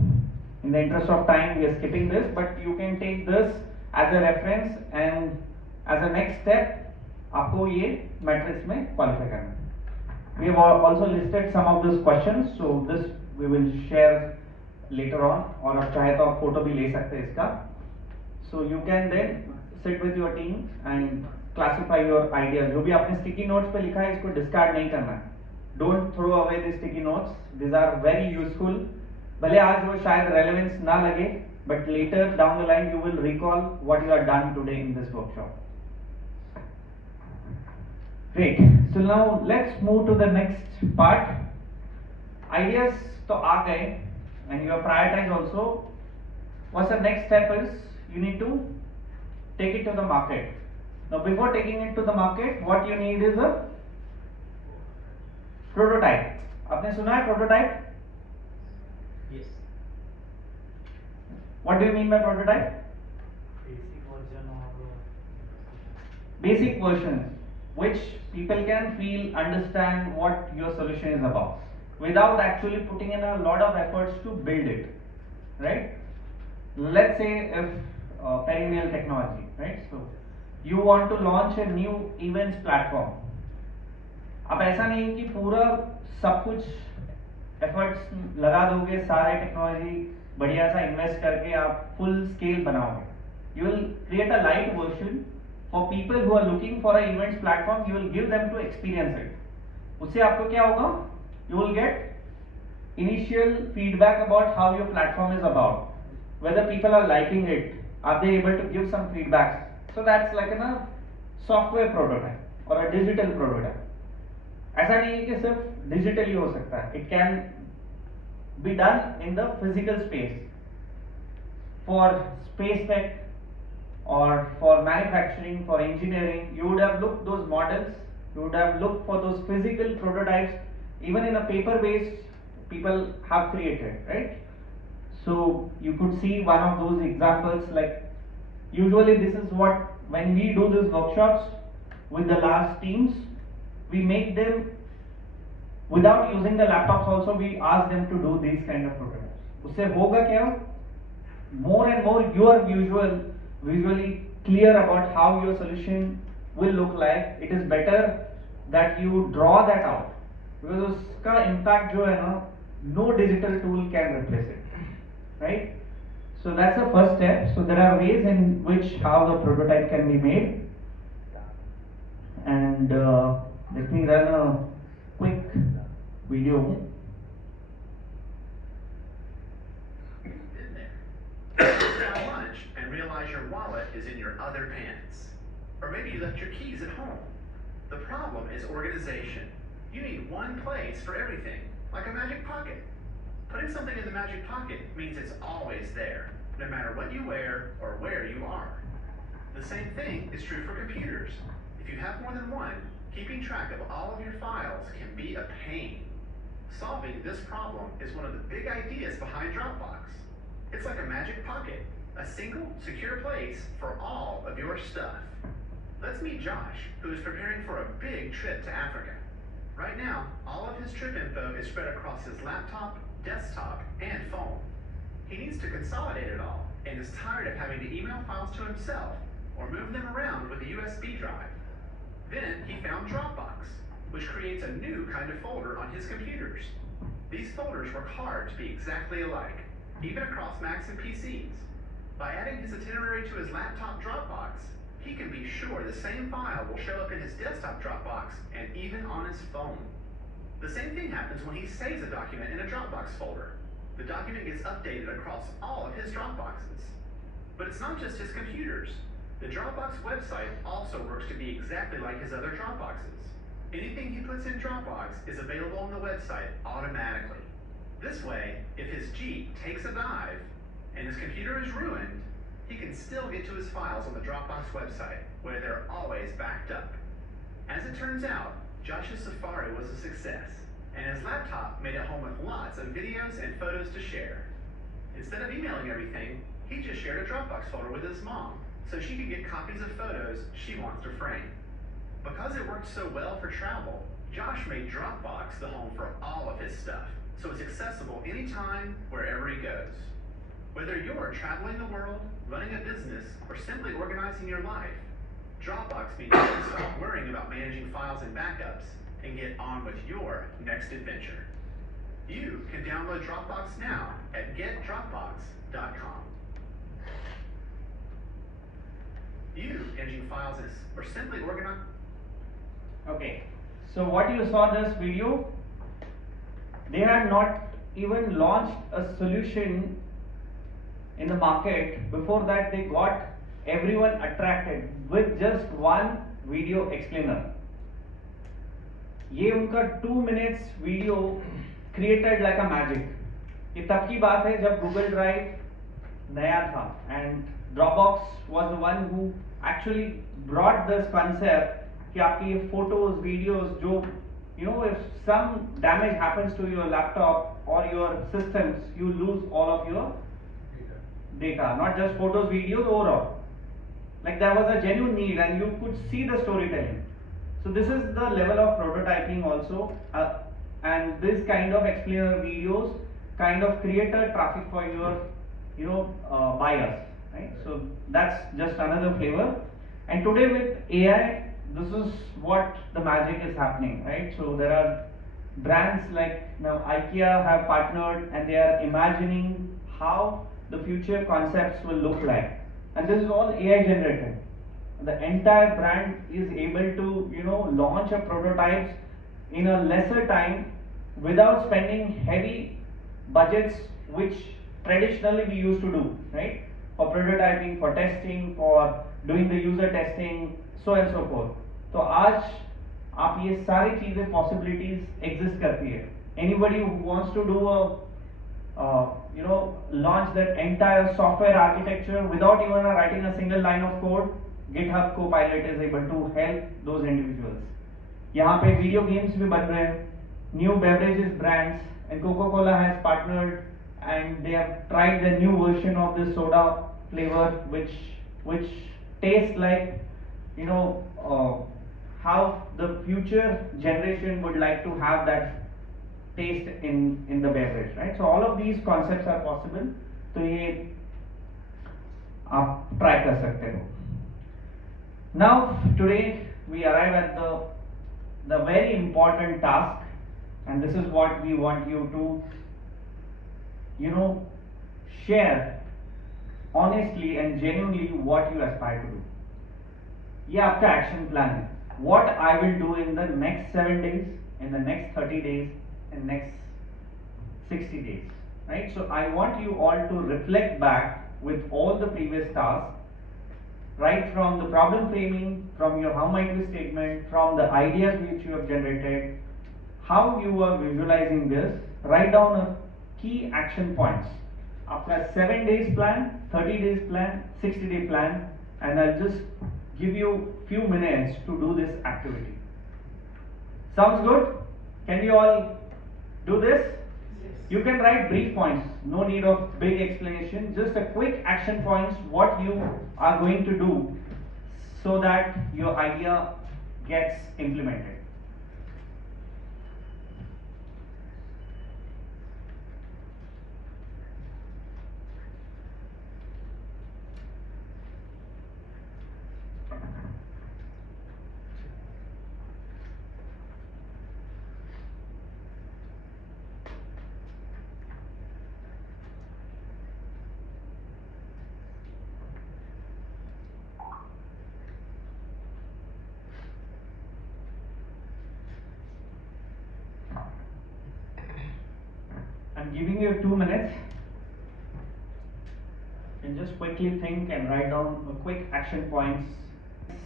in the interest of time we are skipping this, but you can take this as a reference and as a next step आपको ये matrix में qualify करना है. We have also listed some of these questions, so this we will share later on. और आप चाहे तो आप फोटो भी ले सकते हैं इसका. So you can then sit with your team and classify your ideas. जो भी आपने sticky notes पे लिखा है इसको discard नहीं करना है. Don't throw away the sticky notes. These are very useful. भले आज वो शायद relevance ना लगे, but later down the line you will recall what you have done today in this workshop. Great. So now let's move to the next part. Ideas तो आ गए and you have prioritized also. What's the next step is you need to take it to the market. Now before taking it to the market, what you need is a prototype. आपने सुना है prototype? Yes. What do you mean by prototype? Basic version or Basic version, which people can feel, understand what your solution is about, without actually putting in a lot of efforts to build it, right? Let's say if perennial technology, right? So you want to launch a new events platform. अब ऐसा नहीं कि पूरा सब कुछ efforts लगा दोगे, सारे टेक्नोलॉजी बढ़िया सा इन्वेस्ट करके आप फुल स्केल बनाओगे. You will create a light version for people who are looking for an events platform. You will give them to experience it. उससे आपको क्या होगा? You will get initial feedback about how your platform is about, whether people are liking it, are they able to give some feedbacks. So that's like a software prototype or a digital prototype. ऐसा नहीं है कि सिर्फ digitally हो सकता है. It can be done in the physical space. For space tech or for manufacturing, for engineering, you would have looked those models, you would have looked for those physical prototypes, even in a paper based people have created, right? So you could see one of those examples. Like usually this is what, when we do these workshops with the large teams, we make them without using the laptops also, we ask them to do these kind of prototypes. उससे होगा क्या? More and more you are visually clear about how your solution will look like. It is better that you draw that out, because उसका impact जो है ना, no digital tool can replace it, right? So that's the first step. So there are ways in which how the prototype can be made, and let me run a quick video. Have lunch and realize your wallet is in your other pants. Or maybe you left your keys at home. The problem is organization. You need one place for everything, like a magic pocket. Putting something in the magic pocket means it's always there, no matter what you wear or where you are. The same thing is true for computers. If you have more than one, keeping track of all of your files can be a pain. Solving this problem is one of the big ideas behind Dropbox. It's like a magic pocket, a single, secure place for all of your stuff. Let's meet Josh, who is preparing for a big trip to Africa. Right now, all of his trip info is spread across his laptop, desktop, and phone. He needs to consolidate it all and is tired of having to email files to himself or move them around with a USB drive. Then he found Dropbox, which creates a new kind of folder on his computers. These folders work hard to be exactly alike, even across Macs and PCs. By adding his itinerary to his laptop Dropbox, he can be sure the same file will show up in his desktop Dropbox and even on his phone. The same thing happens when he saves a document in a Dropbox folder. The document gets updated across all of his Dropboxes. But it's not just his computers. The Dropbox website also works to be exactly like his other Dropboxes. Anything he puts in Dropbox is available on the website automatically. This way, if his Jeep takes a dive and his computer is ruined, he can still get to his files on the Dropbox website, where they're always backed up. As it turns out, Josh's Safari was a success, and his laptop made it home with lots of videos and photos to share. Instead of emailing everything, he just shared a Dropbox folder with his mom, so she could get copies of photos she wants to frame. Because it worked so well for travel, Josh made Dropbox the home for all of his stuff, so it's accessible anytime, wherever he goes. Whether you're traveling the world, running a business, or simply organizing your life, Dropbox means you can stop worrying about managing files and backups and get on with your next adventure. You can download Dropbox now at getdropbox.com. You managing files or simply organize. Okay, so what you saw this video, they had not even launched a solution in the market. Before that, they got everyone attracted with just one video explainer. ये उनका 2 minutes video created like a magic. ये तब की बात है जब Google Drive नया था, and Dropbox was the one who actually brought this concept कि आपकी ये photos, videos जो if some damage happens to your laptop or your systems, you lose all of your data, not just photos, videos, overall. Like there was a genuine need and you could see the storytelling. So this is the level of prototyping also, and this kind of explainer videos kind of create a traffic for your buyers, right? So that's just another flavor. And today with AI, this is what the magic is happening, right? So there are brands like now IKEA have partnered and they are imagining how the future concepts will look like, and this is all AI generated. The entire brand is able to launch a prototypes in a lesser time without spending heavy budgets which traditionally we used to do, right? For prototyping, for testing, for doing the user testing, so and so forth. तो आज आप ये सारी चीजें possibilities exist करती है. Anybody who wants to do a launch that entire software architecture without even writing a single line of code, GitHub Copilot is able to help those individuals. यहाँ पे video games भी बन रहे हैं, new beverages brands, and Coca-Cola has partnered and they have tried the new version of this soda flavor which tastes like how the future generation would like to have that taste in the beverage, right? So all of these concepts are possible. तो ये आप try कर सकते हो. Now today we arrive at the very important task, and this is what we want you to share honestly and genuinely what you aspire to do. ये आपका action plan है. What I will do in the next 7 days, in the next 30 days, in next 60 days, right? So I want you all to reflect back with all the previous tasks, right from the problem framing, from your how might we statement, from the ideas which you have generated, how you are visualizing this, write down a key action points. After 7 days plan, 30 days plan, 60-day plan, and I'll just give you few minutes to do this activity. Sounds good? Can you all do this? Yes. You can write brief points, no need of big explanation, just a quick action points what you are going to do so that your idea gets implemented. I'm giving you 2 minutes. And just quickly think and write down a quick action points.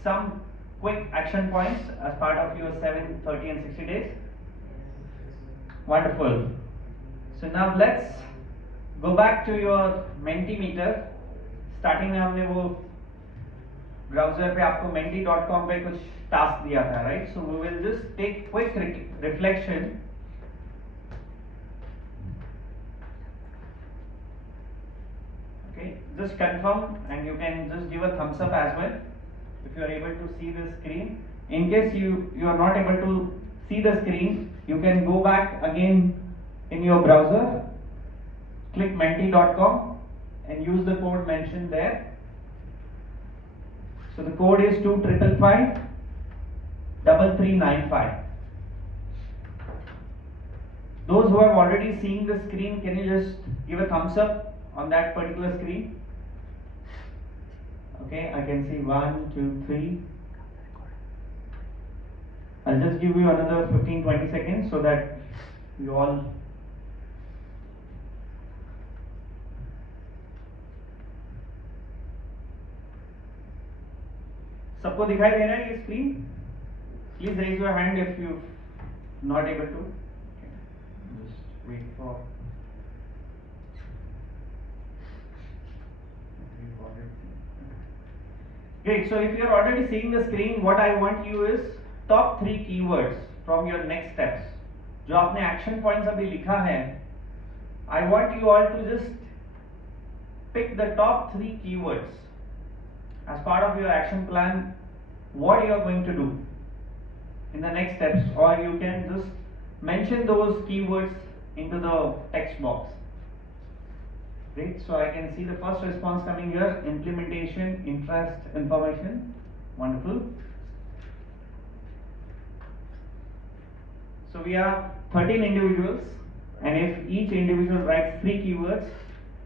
Some quick action points as part of your 7, 30 and 60 days. Wonderful. So now let's go back to your Mentimeter. Starting में हमने वो browser पे आपको menti.com पे कुछ task दिया था, right? So we will just take quick reflection. Okay, just confirm and you can just give a thumbs up as well if you are able to see the screen. In case you are not able to see the screen, you can go back again in your browser, click menti.com and use the code mentioned there. So the code is 2555-3395. Those who have already seen the screen, can you just give a thumbs up on that particular screen? Okay, I can see 1, 2, 3. I'll just give you another 15-20 seconds so that you all सबको दिखाई दे रहा है ये screen? Please raise your hand if you not able to. Okay. Just wait for Great. So if you are already seeing the screen, what I want you is top 3 keywords from your next steps. जो आपने action points अभी लिखा है, I want you all to just pick the top 3 keywords as part of your action plan. What you are going to do in the next steps, or you can just mention those keywords into the text box. Great. So I can see the first response coming here: implementation, interest, information. Wonderful. So we have 13 individuals, and if each individual writes 3 keywords,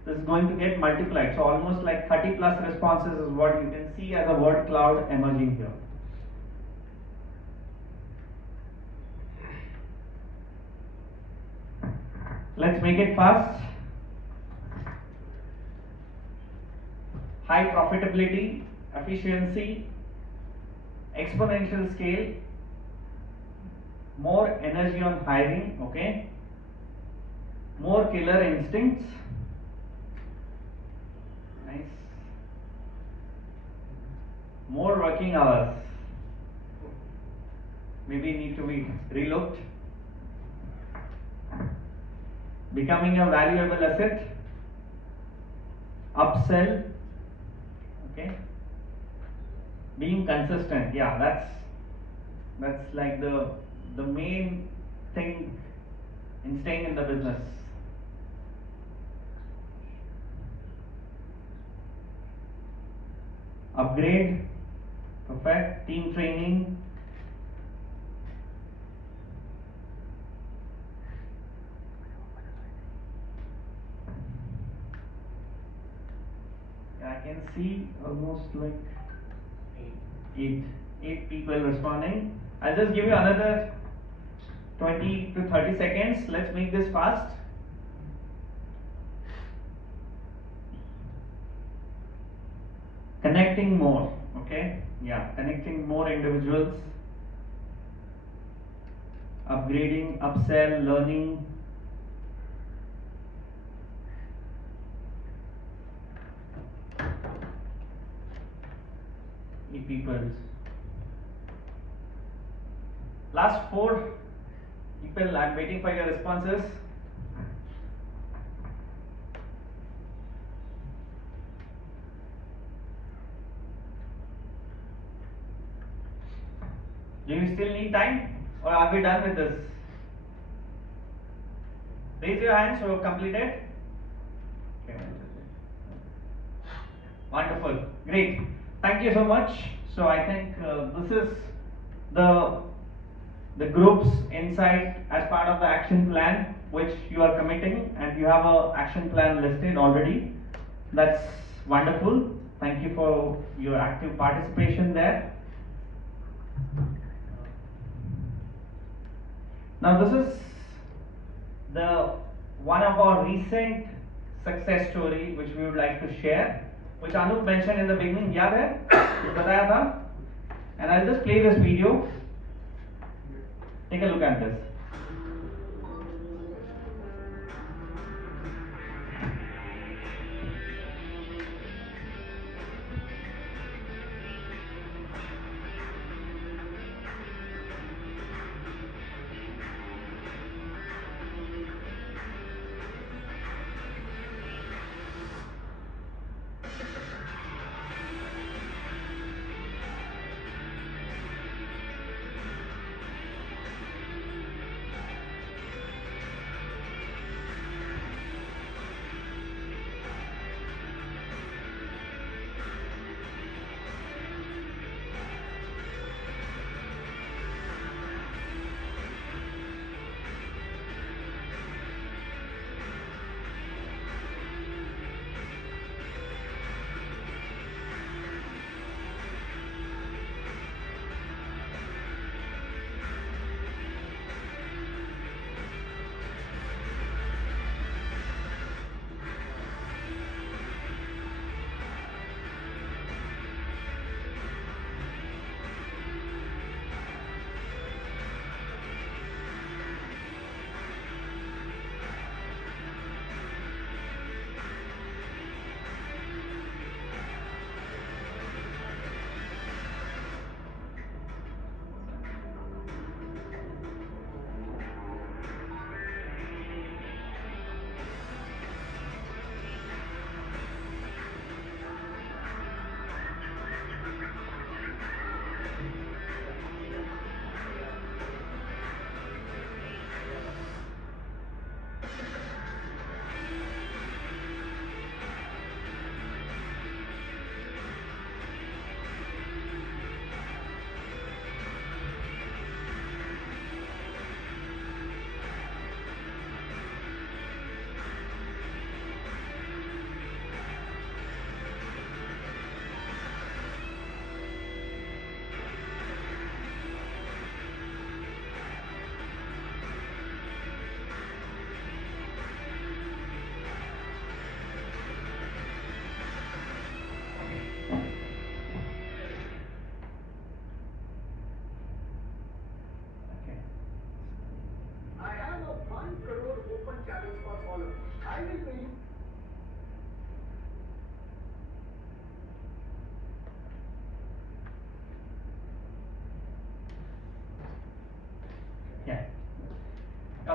this is going to get multiplied. So almost like 30 plus responses is what you can see as a word cloud emerging here. Let's make it fast. High profitability, efficiency, exponential scale, more energy on hiring, okay, more killer instincts, nice, more working hours, maybe need to be relooked, becoming a valuable asset, upsell, okay, being consistent. Yeah, that's like the main thing in staying in the business. Upgrade, perfect, team training, I can see almost like 8 people responding. I'll just give you another 20 to 30 seconds. Let's make this fast. Connecting more, okay? Yeah, connecting more individuals, upgrading, upsell, learning. People. Last 4 people, I'm waiting for your responses. Do you still need time, or are we done with this? Raise your hands so completed. Okay. Wonderful, great. Thank you so much. So I think this is the group's insight as part of the action plan which you are committing, and you have a action plan listed already. That's wonderful. Thank you for your active participation there. Now this is the one of our recent success story which we would like to share, which Anup mentioned in the beginning. याद है? बताया था? And I'll just play this video. Take a look at this.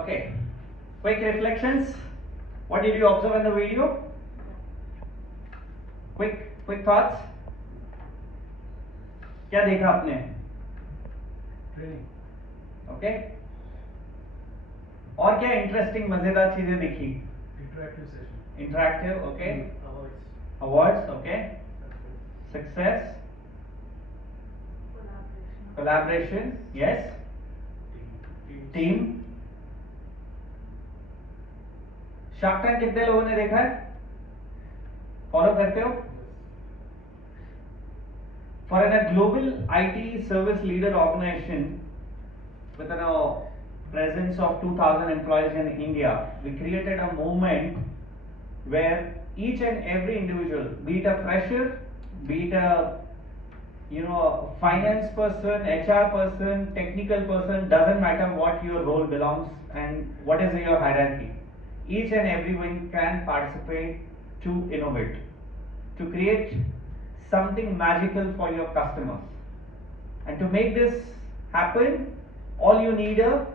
Okay. Quick reflections. What did you observe in the video? Quick thoughts. क्या देखा आपने? Training. Okay. और क्या interesting मजेदार चीजें दिखी? Interactive session. Interactive, okay. Awards. Awards, okay. Success. Collaboration, yes. Team. Shark tank कितने लोगों ने देखा है? फॉलो करते हो? For a global IT service leader organization with a presence of 2,000 employees in India, we created a movement where each and every individual, be it a fresher, be it a finance person, HR person, technical person, doesn't matter what your role belongs and what is your hierarchy. Each and everyone can participate to innovate, to create something magical for your customers. And to make this happen, all you need a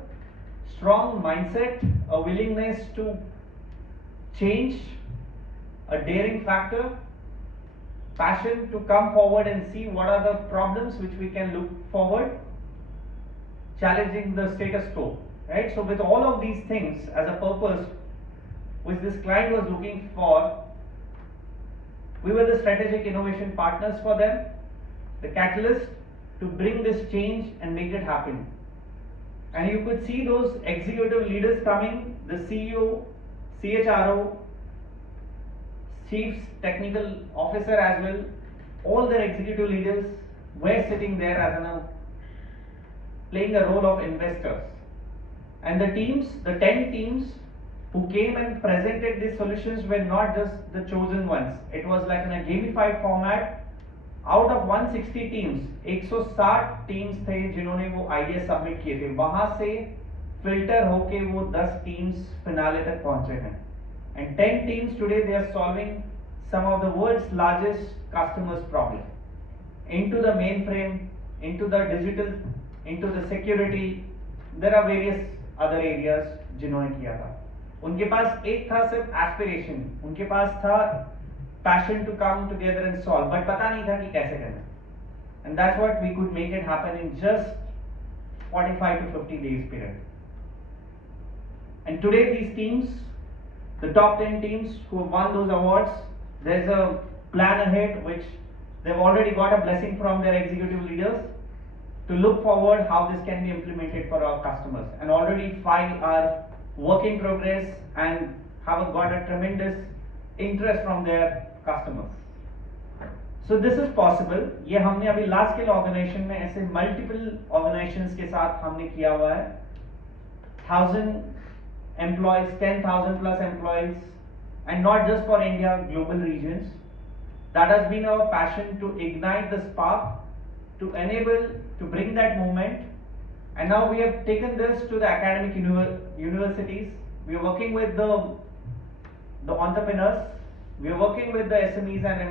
strong mindset, a willingness to change, a daring factor, passion to come forward and see what are the problems which we can look forward, challenging the status quo, right? So with all of these things as a purpose which this client was looking for, we were the strategic innovation partners for them, the catalyst to bring this change and make it happen. And you could see those executive leaders coming, the CEO, CHRO, Chief Technical Officer as well, all their executive leaders were sitting there as playing a role of investors. And the teams, the 10 teams who came and presented these solutions were not just the chosen ones. It was like in a gamified format. Out of 160 teams, 160 teams थे जिन्होंने वो ideas submit किए थे. वहाँ से filter होके वो 10 teams finale तक पहुँचे हैं. And 10 teams today, they are solving some of the world's largest customers' problem. Into the mainframe, into the digital, into the security, there are various other areas जिन्होंने किया था. उनके पास एक था सिर्फ aspiration, उनके पास था passion to come together and solve, but पता नहीं था कि कैसे करना. And that's what we could make it happen in just 45 to 50 days period. And today these teams, the top 10 teams who have won those awards, there's a plan ahead which they've already got a blessing from their executive leaders to look forward how this can be implemented for our customers. And already 5 are work in progress and have got a tremendous interest from their customers. So this is possible. ये हमने अभी large scale organization में ऐसे multiple organizations के साथ हमने किया हुआ है. 1,000 employees, 10,000 plus employees, and not just for India, global regions. That has been our passion to ignite the spark, to enable, to bring that movement. And now we have taken this to the academic universities. We are working with the entrepreneurs. We are working with the SMEs and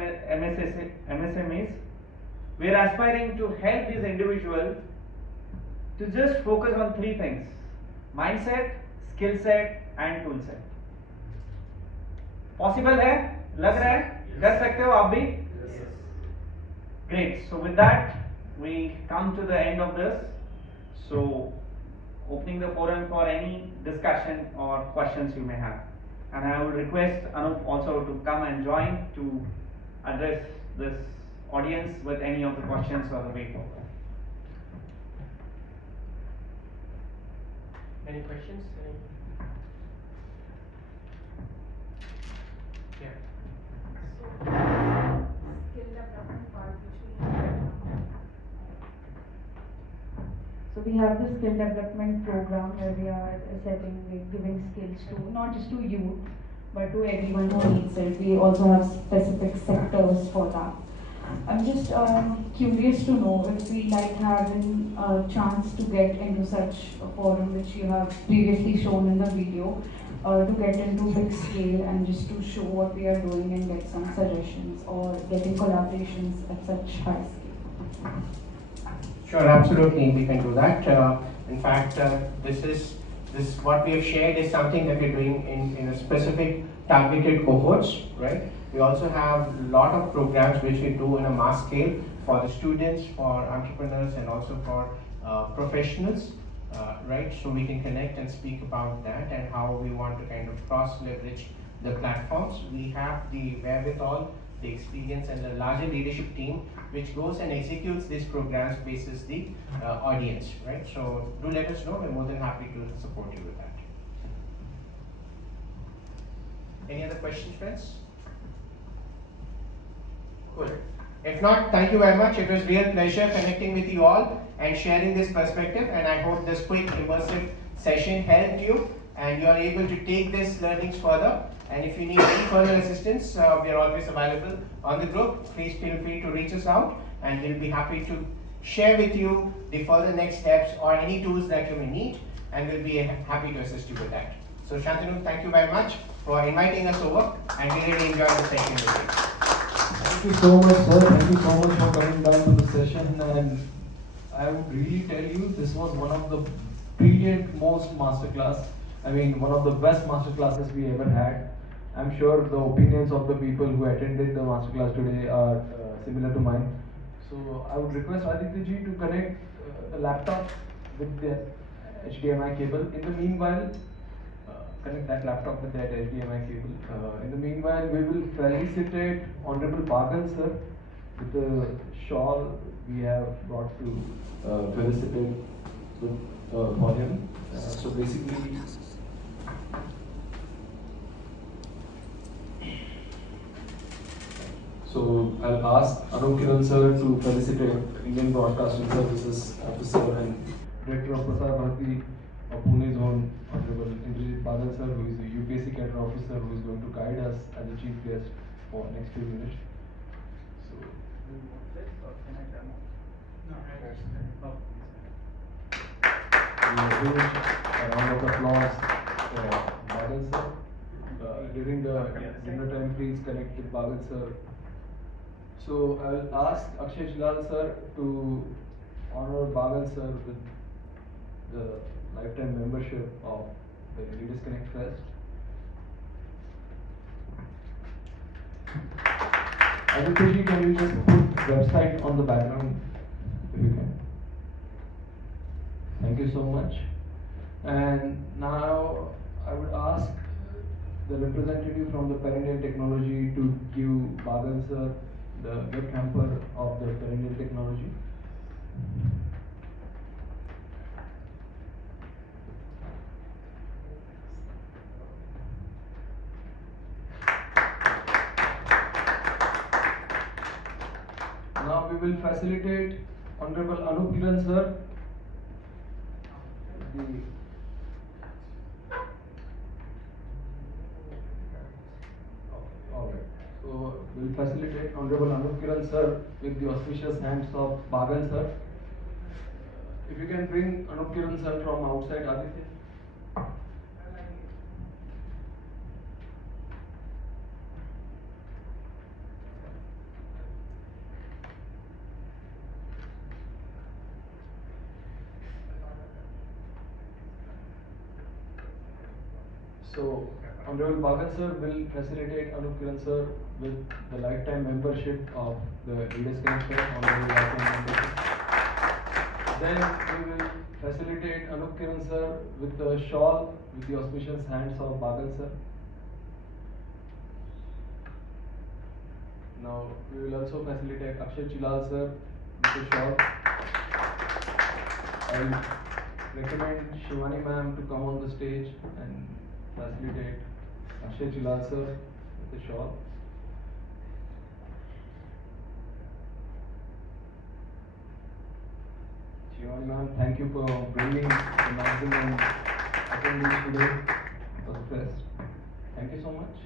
MSMEs. We are aspiring to help these individuals to just focus on 3 things: mindset, skill set and tool set. Possible है? लग रहा है? कर सकते हो आप भी? Yes. Great. So with that, we come to the end of this. So opening the forum for any discussion or questions you may have. And I would request Anup also to come and join to address this audience with any of the questions or the way forward. Any questions? Yeah. Skill development part So we have the skill development program where we are giving skills to not just to youth but to everyone who needs it. We also have specific sectors for that. I'm just curious to know if we like having a chance to get into such a forum which you have previously shown in the video, to get into big scale and just to show what we are doing and get some suggestions or getting collaborations at such high scale. Sure, absolutely, we can do that. In fact, this this what we have shared is something that we're doing in a specific targeted cohorts, right? We also have a lot of programs which we do in a mass scale for the students, for entrepreneurs, and also for professionals, right? So we can connect and speak about that and how we want to kind of cross leverage the platforms. We have the wherewithal, the experience, and the larger leadership team which goes and executes these programs basis the audience, right? So do let us know. We're more than happy to support you with that. Any other questions, friends? Cool. If not, thank you very much. It was real pleasure connecting with you all and sharing this perspective, and I hope this quick immersive session helped you and you are able to take this learnings further. And if you need any further assistance, we are always available on the group. Please feel free to reach us out and we'll be happy to share with you the further next steps or any tools that you may need, and we'll be happy to assist you with that. So Shantanu, thank you very much for inviting us over, and we really enjoyed the session with you. Thank you so much, sir. Thank you so much for coming down to the session, and I would really tell you this was one of the brilliant most masterclass. I mean, one of the best masterclasses we ever had. I'm sure the opinions of the people who attended the masterclass today are similar to mine. So I would request Aditya ji to connect the laptop with the HDMI cable. In the meanwhile, connect that laptop with that HDMI cable. In the meanwhile, we will felicitate Honorable Bagal sir with the shawl we have brought to felicitate for him. So basically, so I'll ask Anup Kiran sir to felicitate Indian Broadcasting Services Officer and Director of Prasar Bharati of Pune's own Honorable Indrajit Bagal sir, who is the UPSC Cadre Officer, who is going to guide us as a chief guest for next few minutes. So, we will give a round of applause for Bagal sir. During the dinner time, please connect with Bagal sir. So I will ask Akshay Chilal sir to honor Bagal sir with the lifetime membership of the Leaders Connect Fest. Aditya, can you just put website on the background if you can? Thank you so much. And now I would ask the representative from the Perennial Technology to give Bagal sir the gift hamper of the Perennial Technology. Now we will facilitate Honorable Anup Kiran sir. Alright. So we will facilitate Honorable Anup Kiran sir with the auspicious hands of Bagal sir. If you can bring Anup Kiran sir from outside, Aditya. So, Honorable Bagal sir will facilitate Anup Kiran sir with the lifetime membership of the Leaders Connect Fest, honorable lifetime membership. Then we will facilitate Anup Kiran sir with the shawl with the auspicious hands of Bagal sir. Now we will also facilitate Akshay Chilal sir with the shawl. I will recommend Shivani ma'am to come on the stage and facilitate Akshay Chilal sir with the shawl. Shivani ma'am, thank you for bringing the maximum attendance today for the fest. Thank you so much.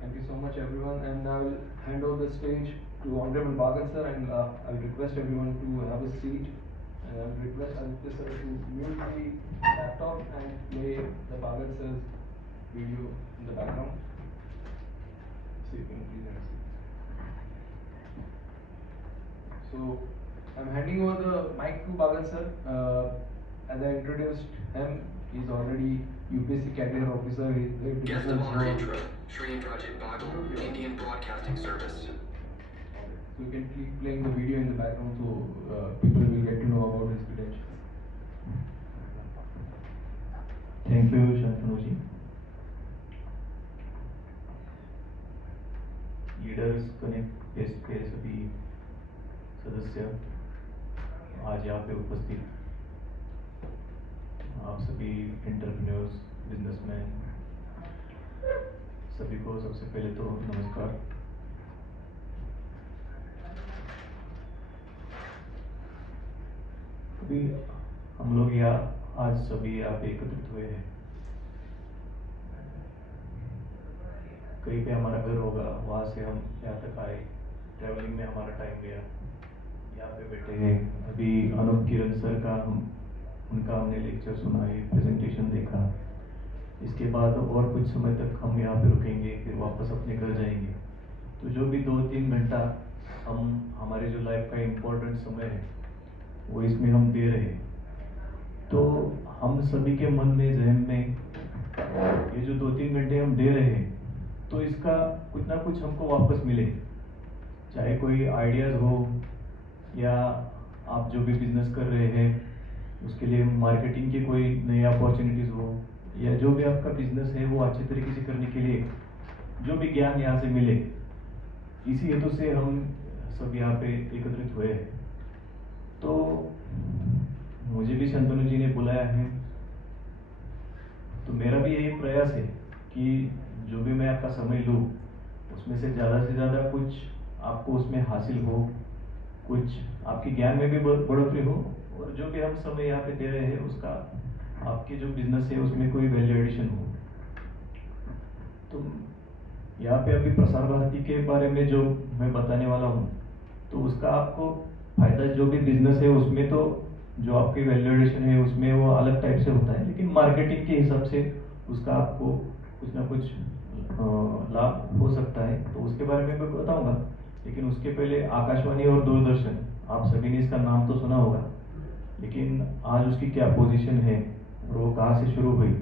Thank you so much everyone, and I will hand over the stage to Honorable Bagal sir, and I will request everyone to have a seat. And I will request Aditya sir to mute the laptop and play the Bagal sir's video in the background. So you can please have a seat. So I'm handing over the mic to Bagal sir. As I introduced him, He's already UPSC cadet officer. He's a Guest divisional of honor job. intro, Shri Indrajit Bagal, Indian Broadcasting Service. So you can keep playing the video in the background so people will get to know about his credentials. Thank you, Shantanu ji. Leaders connect fest के सभी सदस्य, आज यहाँ पे उपस्थित आप सभी entrepreneurs, businessman, सभी को सबसे पहले तो नमस्कार। अभी हम लोग यहाँ आज सभी यहाँ पे एकत्रित हुए हैं। कहीं पे हमारा घर होगा, वहाँ से हम यहाँ तक आए, ट्रैवलिंग में हमारा टाइम गया, यहाँ पे बैठे हैं। अभी अनुप किरण सर का उनका हमने लेक्चर सुना, एक प्रेजेंटेशन देखा। इसके बाद और कुछ समय तक हम यहाँ पे रुकेंगे, फिर वापस अपने घर जाएंगे। तो जो भी 2-3 घंटा हम हमारे जो लाइफ का इम्पोर्टेंट समय है वो इसमें हम दे रहे हैं। तो हम सभी के मन में, जहन में ये जो 2-3 घंटे हम दे रहे हैं, तो इसका कुछ ना कुछ हमको वापस मिले। चाहे कोई आइडियाज़ हो या आप जो भी बिजनेस कर रहे हैं उसके लिए मार्केटिंग की कोई नई अपॉर्चुनिटीज़ हो, या जो भी आपका बिजनेस है वो अच्छे तरीके से करने के लिए जो भी ज्ञान यहाँ से मिले, इसी हेतु से हम सब यहाँ पे एकत्रित हुए हैं। तो मुझे भी शंतनु जी ने बुलाया है, तो मेरा भी यही प्रयास है कि जो भी मैं आपका समय लूँ उसमें से ज़्यादा कुछ आपको उसमें हासिल हो, कुछ आपके ज्ञान में भी बढ़ोतरी हो, और जो भी हम समय यहाँ पे दे रहे हैं उसका आपके जो बिजनेस है उसमें कोई वैल्यू एडिशन हो। तो यहाँ पे अभी प्रसार भारती के बारे में जो मैं बताने वाला हूँ, तो उसका आपको फायदा जो भी बिजनेस है उसमें तो जो आपकी वैल्यू एडिशन है उसमें वो अलग टाइप से होता है, लेकिन मार्केटिंग के हिसाब से उसका आपको कुछ ना कुछ लाभ हो सकता है। तो उसके बारे में मैं बताऊंगा, लेकिन उसके पहले आकाशवाणी और दूरदर्शन, आप सभी ने इसका नाम तो सुना होगा, लेकिन आज उसकी क्या पोजीशन है और वो कहाँ से शुरू हुई,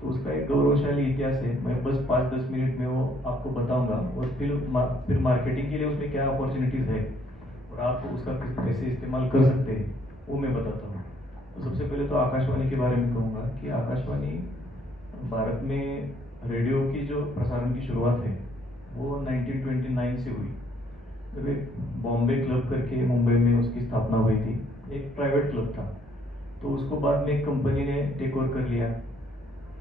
तो उसका एक गौरवशाली इतिहास है। मैं बस 5-10 मिनट में वो आपको बताऊंगा, और फिर मार्केटिंग के लिए उसमें क्या अपॉर्चुनिटीज़ है और आप उसका कैसे इस्तेमाल कर सकते हैं वो मैं बताता हूँ। तो सबसे पहले तो आकाशवाणी के बारे में कहूँगा कि आकाशवाणी भारत में रेडियो की जो प्रसारण की शुरुआत है वो 1929 से हुई, जब एक बॉम्बे क्लब करके मुंबई में उसकी स्थापना हुई थी। एक प्राइवेट क्लब था, तो उसको बाद में एक कंपनी ने टेक ओवर कर लिया,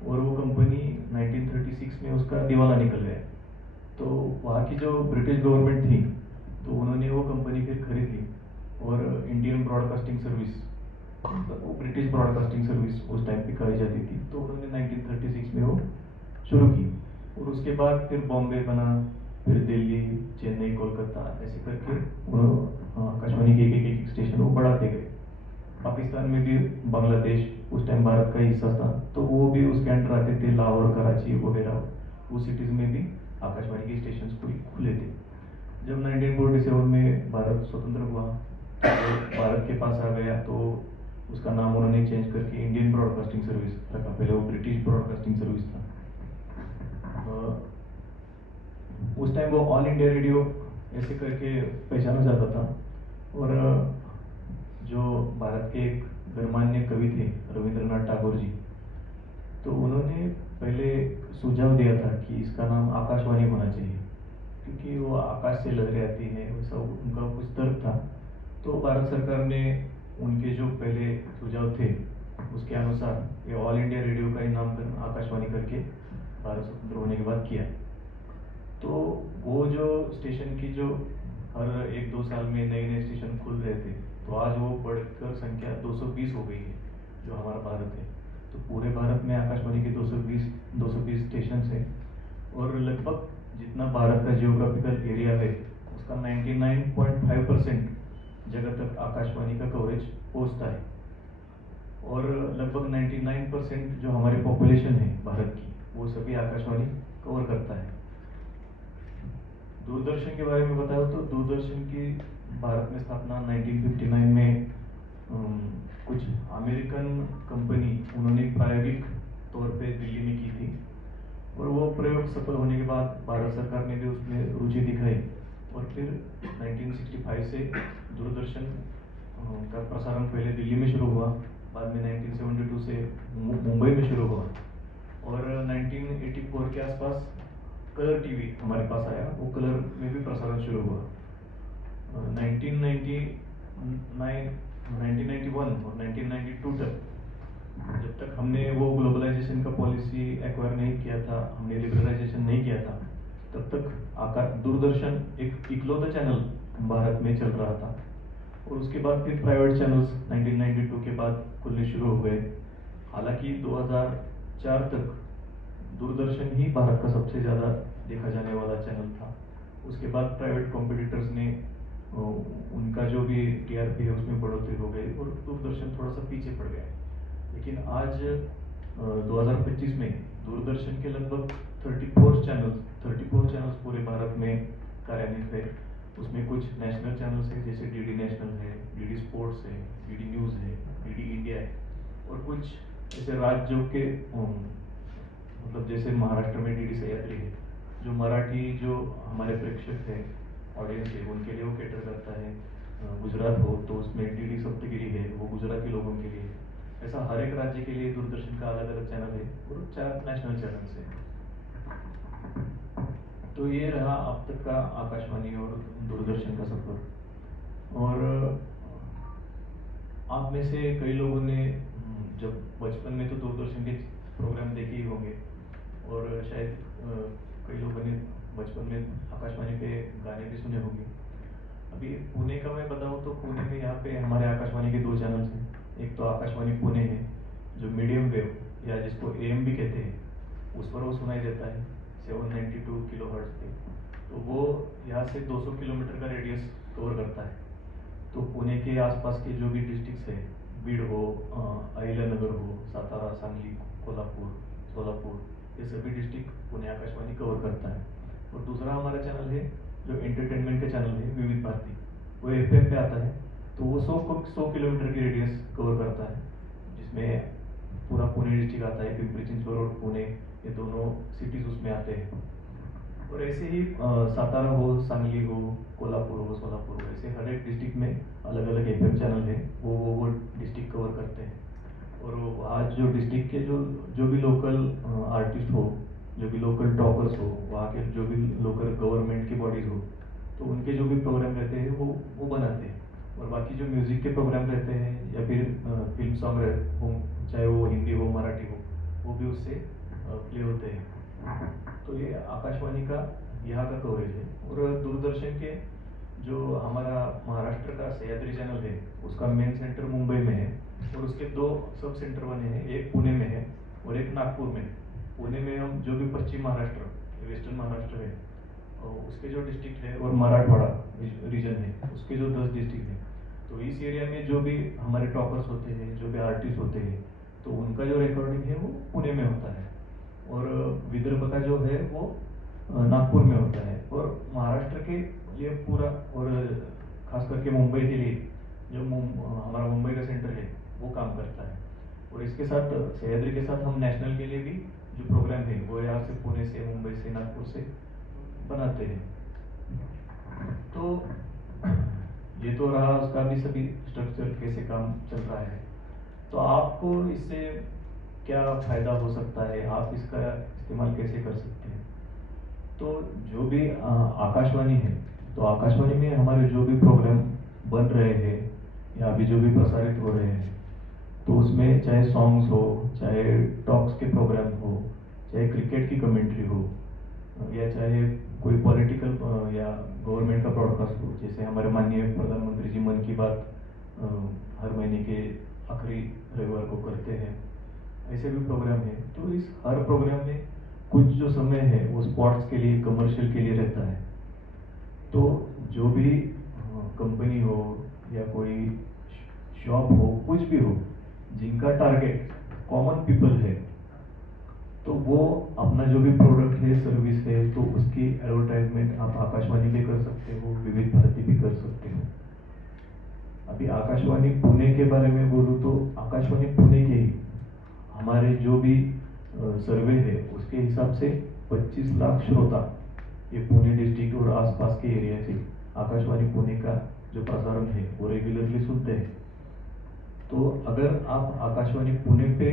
और वो कंपनी 1936 में उसका दिवाला निकल गया। तो वहाँ की जो ब्रिटिश गवर्नमेंट थी, तो उन्होंने वो कंपनी फिर खरीद ली, और इंडियन ब्रॉडकास्टिंग सर्विस, वो ब्रिटिश ब्रॉडकास्टिंग सर्विस उस टाइम पे कही जाती थी, तो उन्होंने 1936 में वो शुरू की। और उसके बाद फिर बॉम्बे बना, फिर दिल्ली, चेन्नई, कोलकाता, ऐसे करके आकाशवाणी के एक स्टेशन वो बढ़ाते गए। पाकिस्तान में भी, बांग्लादेश उस टाइम भारत का हिस्सा था, तो वो भी उसके अंडर आते थे, लाहौर, कराची वगैरह, वो सिटीज़ में भी आकाशवाणी के स्टेशन खुले थे। जब 1947 में भारत स्वतंत्र हुआ, तो भारत के पास आ गया, तो उसका नाम उन्होंने चेंज करके इंडियन ब्रॉडकास्टिंग सर्विस रखा। पहले वो ब्रिटिश ब्रॉडकास्टिंग सर्विस था। उस टाइम वो ऑल इंडिया रेडियो ऐसे करके पहचाना जाता था। और जो भारत के एक गणमान्य कवि थे रविंद्रनाथ टैगोर जी, तो उन्होंने पहले सुझाव दिया था कि इसका नाम आकाशवाणी होना चाहिए, क्योंकि वो आकाश से लहरें आती हैं, वैसा उनका कुछ तर्क था। तो भारत सरकार ने उनके जो पहले सुझाव थे उसके अनुसार ये ऑल इंडिया रेडियो का ही नामकरण आकाशवाणी करके भारत स्वतंत्र होने के बाद किया। तो वो जो स्टेशन की जो हर 1-2 साल में नए स्टेशन खुल रहे थे, तो आज वो बढ़कर संख्या 220 हो गई है जो हमारा भारत है। तो पूरे भारत में आकाशवाणी के 220 स्टेशन है, और लगभग जितना भारत का जियोग्राफिकल एरिया है उसका 99.5% जगह तक आकाशवाणी का कवरेज पहुंचता है, और लगभग 99% जो हमारी पॉपुलेशन है भारत की, वो सभी आकाशवाणी कवर करता है। दूरदर्शन के बारे में बताओ तो दूरदर्शन की भारत में स्थापना 1959 में कुछ अमेरिकन कंपनी उन्होंने प्रायोगिक तौर पे दिल्ली में की थी, और वो प्रयोग सफल होने के बाद भारत सरकार ने भी उसमें रुचि दिखाई, और फिर 1965 से दूरदर्शन का प्रसारण पहले दिल्ली में शुरू हुआ, बाद में 1972 से मुंबई में शुरू हुआ, और 1984 के आसपास कलर टीवी हमारे पास आया, वो कलर में भी प्रसारण शुरू हुआ। 1991 और 1992 तक, जब तक हमने वो ग्लोबलाइजेशन का पॉलिसी एक्वायर नहीं किया था, हमने लिबरलाइजेशन नहीं किया था, तब तक दूरदर्शन एक इकलौता चैनल भारत में चल रहा था, और उसके बाद फिर प्राइवेट चैनल्स 1992 के बाद खुलने शुरू हो गए। हालांकि 2004 तक दूरदर्शन ही भारत का सबसे ज़्यादा देखा जाने वाला चैनल था। उसके बाद प्राइवेट कॉम्पिटिटर्स ने उनका जो भी टीआरपी है उसमें बढ़ोतरी हो गई, और दूरदर्शन थोड़ा सा पीछे पड़ गया। लेकिन आज 2025 में दूरदर्शन के लगभग 34 चैनल्स पूरे भारत में कार्यान्वित है। उसमें कुछ नेशनल चैनल्स हैं, जैसे डीडी नेशनल है, डीडी स्पोर्ट्स है, डीडी न्यूज़ है, डीडी इंडिया है, और कुछ ऐसे राज्यों के मतलब जैसे महाराष्ट्र में डीडी सह्याद्री है, जो मराठी जो हमारे प्रेक्षक है, ऑडियंस है, उनके लिए वो कैटर करता है। गुजरात हो तो उसमें डीडी सप्तगिरी है, वो गुजराती लोगों के लिए। ऐसा हर एक राज्य के लिए दूरदर्शन का अलग अलग चैनल है, और 4 नेशनल चैनल्स हैं। तो ये रहा अब तक का आकाशवाणी और दूरदर्शन का सफर। और आप में से कई लोगों ने जब बचपन में तो दूरदर्शन के प्रोग्राम देखे ही होंगे, और शायद कई लोगों ने बचपन में आकाशवाणी पे गाने भी सुने होंगे। अभी पुणे का मैं बताऊँ तो पुणे में यहाँ पे हमारे आकाशवाणी के 2 चैनल्स हैं। एक तो आकाशवाणी पुणे है, जो मीडियम वेव या जिसको एएम भी कहते हैं, उस पर वो सुनाई देता है 792 किलोहर्ट्ज पे। तो वो यहाँ से 200 किलोमीटर का रेडियस कवर करता है। तो पुणे के आसपास के जो भी डिस्ट्रिक्ट्स है, बीड हो, अहिल्यानगर हो, सातारा, सांगली, कोल्हापुर, सोलापुर, ये सभी डिस्ट्रिक्ट पुणे आकाशवाणी कवर करता है। और दूसरा हमारा चैनल है जो एंटरटेनमेंट का चैनल है, विविध भारती, वो एफएम पे आता है। तो वो 100 किलोमीटर की रेडियस कवर करता है, जिसमें पूरा पुणे डिस्ट्रिक्ट आता है, पिंपरी चिंचवड और पुणे, ये दोनों सिटीज उसमें आते हैं। और ऐसे ही सातारा हो, सांगली हो, कोल्हापुर हो, सोलापुर हो, ऐसे हर एक डिस्ट्रिक्ट में अलग अलग एफएम चैनल है, वो डिस्ट्रिक्ट कवर करते हैं। और आज जो डिस्ट्रिक्ट के जो भी लोकल आर्टिस्ट हो, जो भी लोकल टॉपर्स हो, वहाँ के जो भी लोकल गवर्नमेंट की बॉडीज हो, तो उनके जो भी प्रोग्राम रहते हैं वो बनाते हैं। और बाकी जो म्यूजिक के प्रोग्राम रहते हैं या फिर फिल्म सॉन्ग हो, चाहे वो हिंदी हो, मराठी हो, वो भी उससे प्ले होते हैं। तो ये आकाशवाणी का यहाँ का कवरेज है। और दूरदर्शन के जो हमारा महाराष्ट्र का सह्याद्री चैनल है, उसका मेन सेंटर मुंबई में है, और उसके 2 सब सेंटर बने हैं, एक पुणे में है और एक नागपुर में। पुणे में हम जो भी पश्चिम महाराष्ट्र, वेस्टर्न महाराष्ट्र है, और उसके जो डिस्ट्रिक्ट है, और मराठवाड़ा रीजन है, उसके जो 10 डिस्ट्रिक्ट हैं, तो इस एरिया में जो भी हमारे टॉपर्स होते हैं, जो भी आर्टिस्ट होते हैं, तो उनका जो रिकॉर्डिंग है वो पुणे में होता है, और विदर्भ का जो है वो नागपुर में होता है। और महाराष्ट्र के लिए पूरा, और खास करके मुंबई के लिए जो हमारा मुंबई का सेंटर है वो काम करता है। और इसके साथ सह्याद्री के साथ हम नेशनल के लिए भी जो प्रोग्राम है वो यहाँ से पुणे से, मुंबई से, नागपुर से बनाते हैं। तो ये तो रहा उसका भी सभी स्ट्रक्चर कैसे काम चल रहा है। तो आपको इससे क्या फायदा हो सकता है, आप इसका इस्तेमाल कैसे कर सकते हैं? तो जो भी आकाशवाणी है, तो आकाशवाणी में हमारे जो भी प्रोग्राम बन रहे हैं या अभी जो भी प्रसारित हो रहे हैं, तो उसमें चाहे सॉन्ग्स हो, चाहे टॉक्स के प्रोग्राम हो, चाहे क्रिकेट की कमेंट्री हो, या चाहे कोई पॉलिटिकल या गवर्नमेंट का ब्रॉडकास्ट हो, जैसे हमारे माननीय प्रधानमंत्री जी मन की बात हर महीने के आखिरी रविवार को करते हैं, ऐसे भी प्रोग्राम है। तो इस हर प्रोग्राम में कुछ जो समय है वो स्पॉट्स के लिए, कमर्शियल के लिए रहता है। तो जो भी कंपनी हो या कोई शॉप हो, कुछ भी हो, जिनका टारगेट कॉमन पीपल है, तो वो अपना जो भी प्रोडक्ट है, सर्विस है, तो उसकी एडवर्टाइजमेंट आप आकाशवाणी पे कर सकते हो, विविध भारती भी कर सकते हो। अभी आकाशवाणी पुणे के बारे में बोलूँ तो आकाशवाणी पुणे के ही हमारे जो भी सर्वे है उसके हिसाब से 25 लाख श्रोता ये पुणे डिस्ट्रिक्ट और आसपास के एरिया से आकाशवाणी पुणे का जो प्रसारण है वो रेगुलरली सुनते हैं। तो अगर आप आकाशवाणी पुणे पे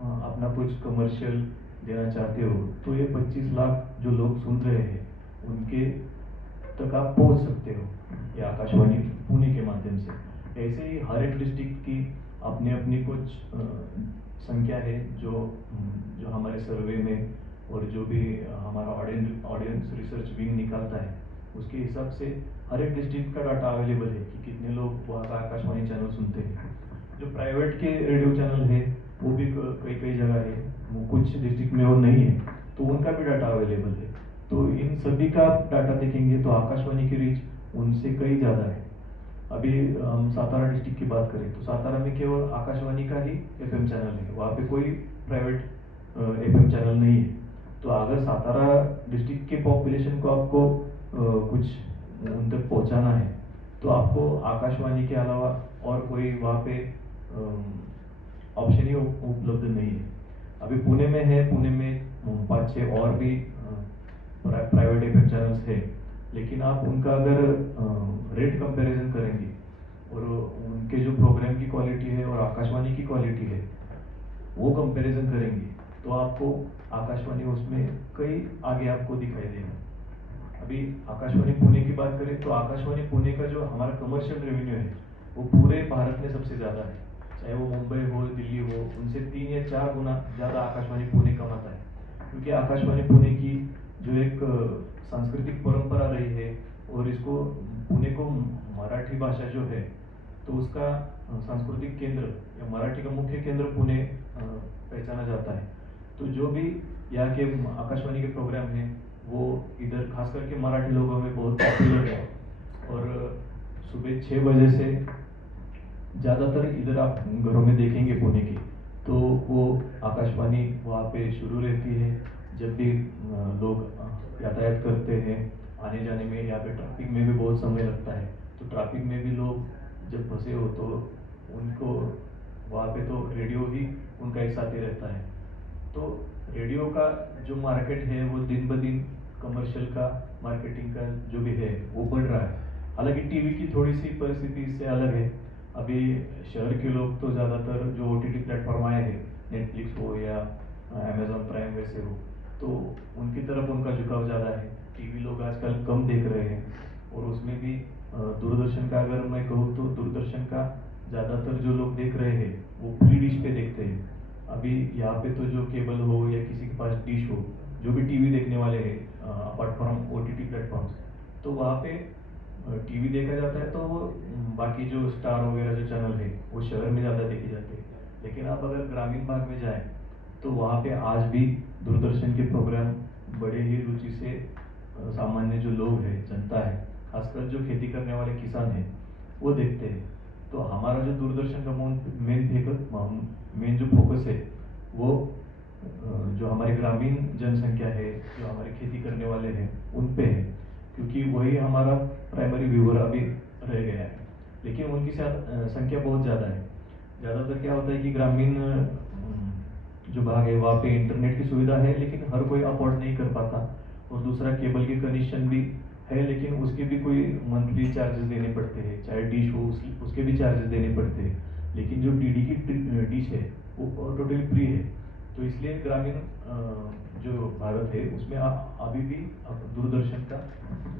अपना कुछ कमर्शियल देना चाहते हो तो ये 25 लाख जो लोग सुन रहे हैं उनके तक आप पहुंच सकते हो ये आकाशवाणी पुणे के माध्यम से। ऐसे ही हर एक डिस्ट्रिक्ट की अपनी अपनी कुछ संख्या है जो हमारे सर्वे में और जो भी हमारा ऑडियंस रिसर्च विंग निकालता है उसके हिसाब से हर एक डिस्ट्रिक्ट का डाटा अवेलेबल है कि कितने लोग वहाँ का आकाशवाणी चैनल सुनते हैं। जो प्राइवेट के रेडियो चैनल है वो भी कई जगह है, वो कुछ डिस्ट्रिक्ट में और नहीं है तो उनका भी डाटा अवेलेबल है। तो इन सभी का डाटा देखेंगे तो आकाशवाणी की रीच उनसे कई ज़्यादा है। अभी हम सातारा डिस्ट्रिक्ट की बात करें तो सातारा में केवल आकाशवाणी का ही FM चैनल है, वहाँ पे कोई प्राइवेट FM चैनल नहीं है। तो अगर सातारा डिस्ट्रिक्ट के पॉपुलेशन को आपको कुछ उन तक पहुँचाना है तो आपको आकाशवाणी के अलावा और कोई वहाँ पे ऑप्शन ही उपलब्ध नहीं है। अभी पुणे में है, पुणे में 5-6 और भी प्राइवेट FM चैनल्स है, लेकिन आप उनका अगर रेट कंपैरिजन करेंगे और उनके जो प्रोग्राम की क्वालिटी है और आकाशवाणी की क्वालिटी है वो कंपैरिजन करेंगे तो आपको आकाशवाणी उसमें कई आगे आपको दिखाई देगा। अभी आकाशवाणी पुणे की बात करें तो आकाशवाणी पुणे का जो हमारा कमर्शियल रेवेन्यू है वो पूरे भारत में सबसे ज़्यादा है, चाहे वो मुंबई हो, दिल्ली हो, उनसे 3 या 4 गुना ज़्यादा आकाशवाणी पुणे कमाता है। क्योंकि आकाशवाणी पुणे की जो एक सांस्कृतिक परंपरा रही है और इसको पुणे को मराठी भाषा जो है तो उसका सांस्कृतिक केंद्र या मराठी का मुख्य केंद्र पुणे पहचाना जाता है। तो जो भी यहाँ के आकाशवाणी के प्रोग्राम हैं वो इधर खास करके मराठी लोगों में बहुत पॉपुलर है और सुबह 6 बजे से ज़्यादातर इधर आप घरों में देखेंगे पुणे की तो वो आकाशवाणी वहाँ पे शुरू रहती है। जब भी लोग यातायात करते हैं आने जाने में, यहाँ पे ट्रैफिक में भी बहुत समय लगता है तो ट्रैफिक में भी लोग जब फंसे हो तो उनको वहाँ पे तो रेडियो ही उनका एक साथी रहता है। तो रेडियो का जो मार्केट है वो दिन ब दिन कमर्शियल का मार्केटिंग का जो भी है वो बढ़ रहा है। हालांकि टीवी की थोड़ी सी परिस्थिति इससे अलग है। अभी शहर के लोग तो ज़्यादातर जो OTT प्लेटफॉर्म आए हैं, नेटफ्लिक्स हो या अमेजॉन प्राइम वैसे हो, तो उनकी तरफ उनका झुकाव ज़्यादा है। टीवी लोग आजकल कम देख रहे हैं और उसमें भी दूरदर्शन का अगर मैं कहूँ तो दूरदर्शन का ज़्यादातर जो लोग देख रहे हैं वो फ्री डिश पे देखते हैं। अभी यहाँ पे तो जो केबल हो या किसी के पास डिश हो, जो भी टीवी देखने वाले हैं अपार्ट फ्रॉम OTT प्लेटफॉर्म्स, तो वहाँ पे टीवी देखा जाता है तो वो बाकी जो स्टार वगैरह जो चैनल है वो शहर में ज़्यादा देखे जाते हैं। लेकिन आप अगर ग्रामीण भाग में जाएं तो वहाँ पे आज भी दूरदर्शन के प्रोग्राम बड़े ही रुचि से सामान्य जो लोग हैं, जनता है, खासकर जो खेती करने वाले किसान हैं वो देखते हैं। तो हमारा जो दूरदर्शन का मेन जो फोकस है वो जो हमारे ग्रामीण जनसंख्या है, जो हमारे खेती करने वाले हैं उन पे है, क्योंकि वही हमारा प्राइमरी व्यूअर अभी रह गया है। लेकिन उनकी संख्या बहुत ज़्यादा है। ज़्यादातर क्या होता है कि ग्रामीण जो भाग है वहाँ पे इंटरनेट की सुविधा है लेकिन हर कोई अफोर्ड नहीं कर पाता, और दूसरा केबल के कनेक्शन भी है लेकिन उसके भी कोई मंथली चार्जेस देने पड़ते हैं, चाहे डिश हो उसके भी चार्जेस देने पड़ते हैं। लेकिन जो DD की डिश है वो टोटली फ्री है। तो इसलिए ग्रामीण जो भारत है उसमें अभी भी दूरदर्शन का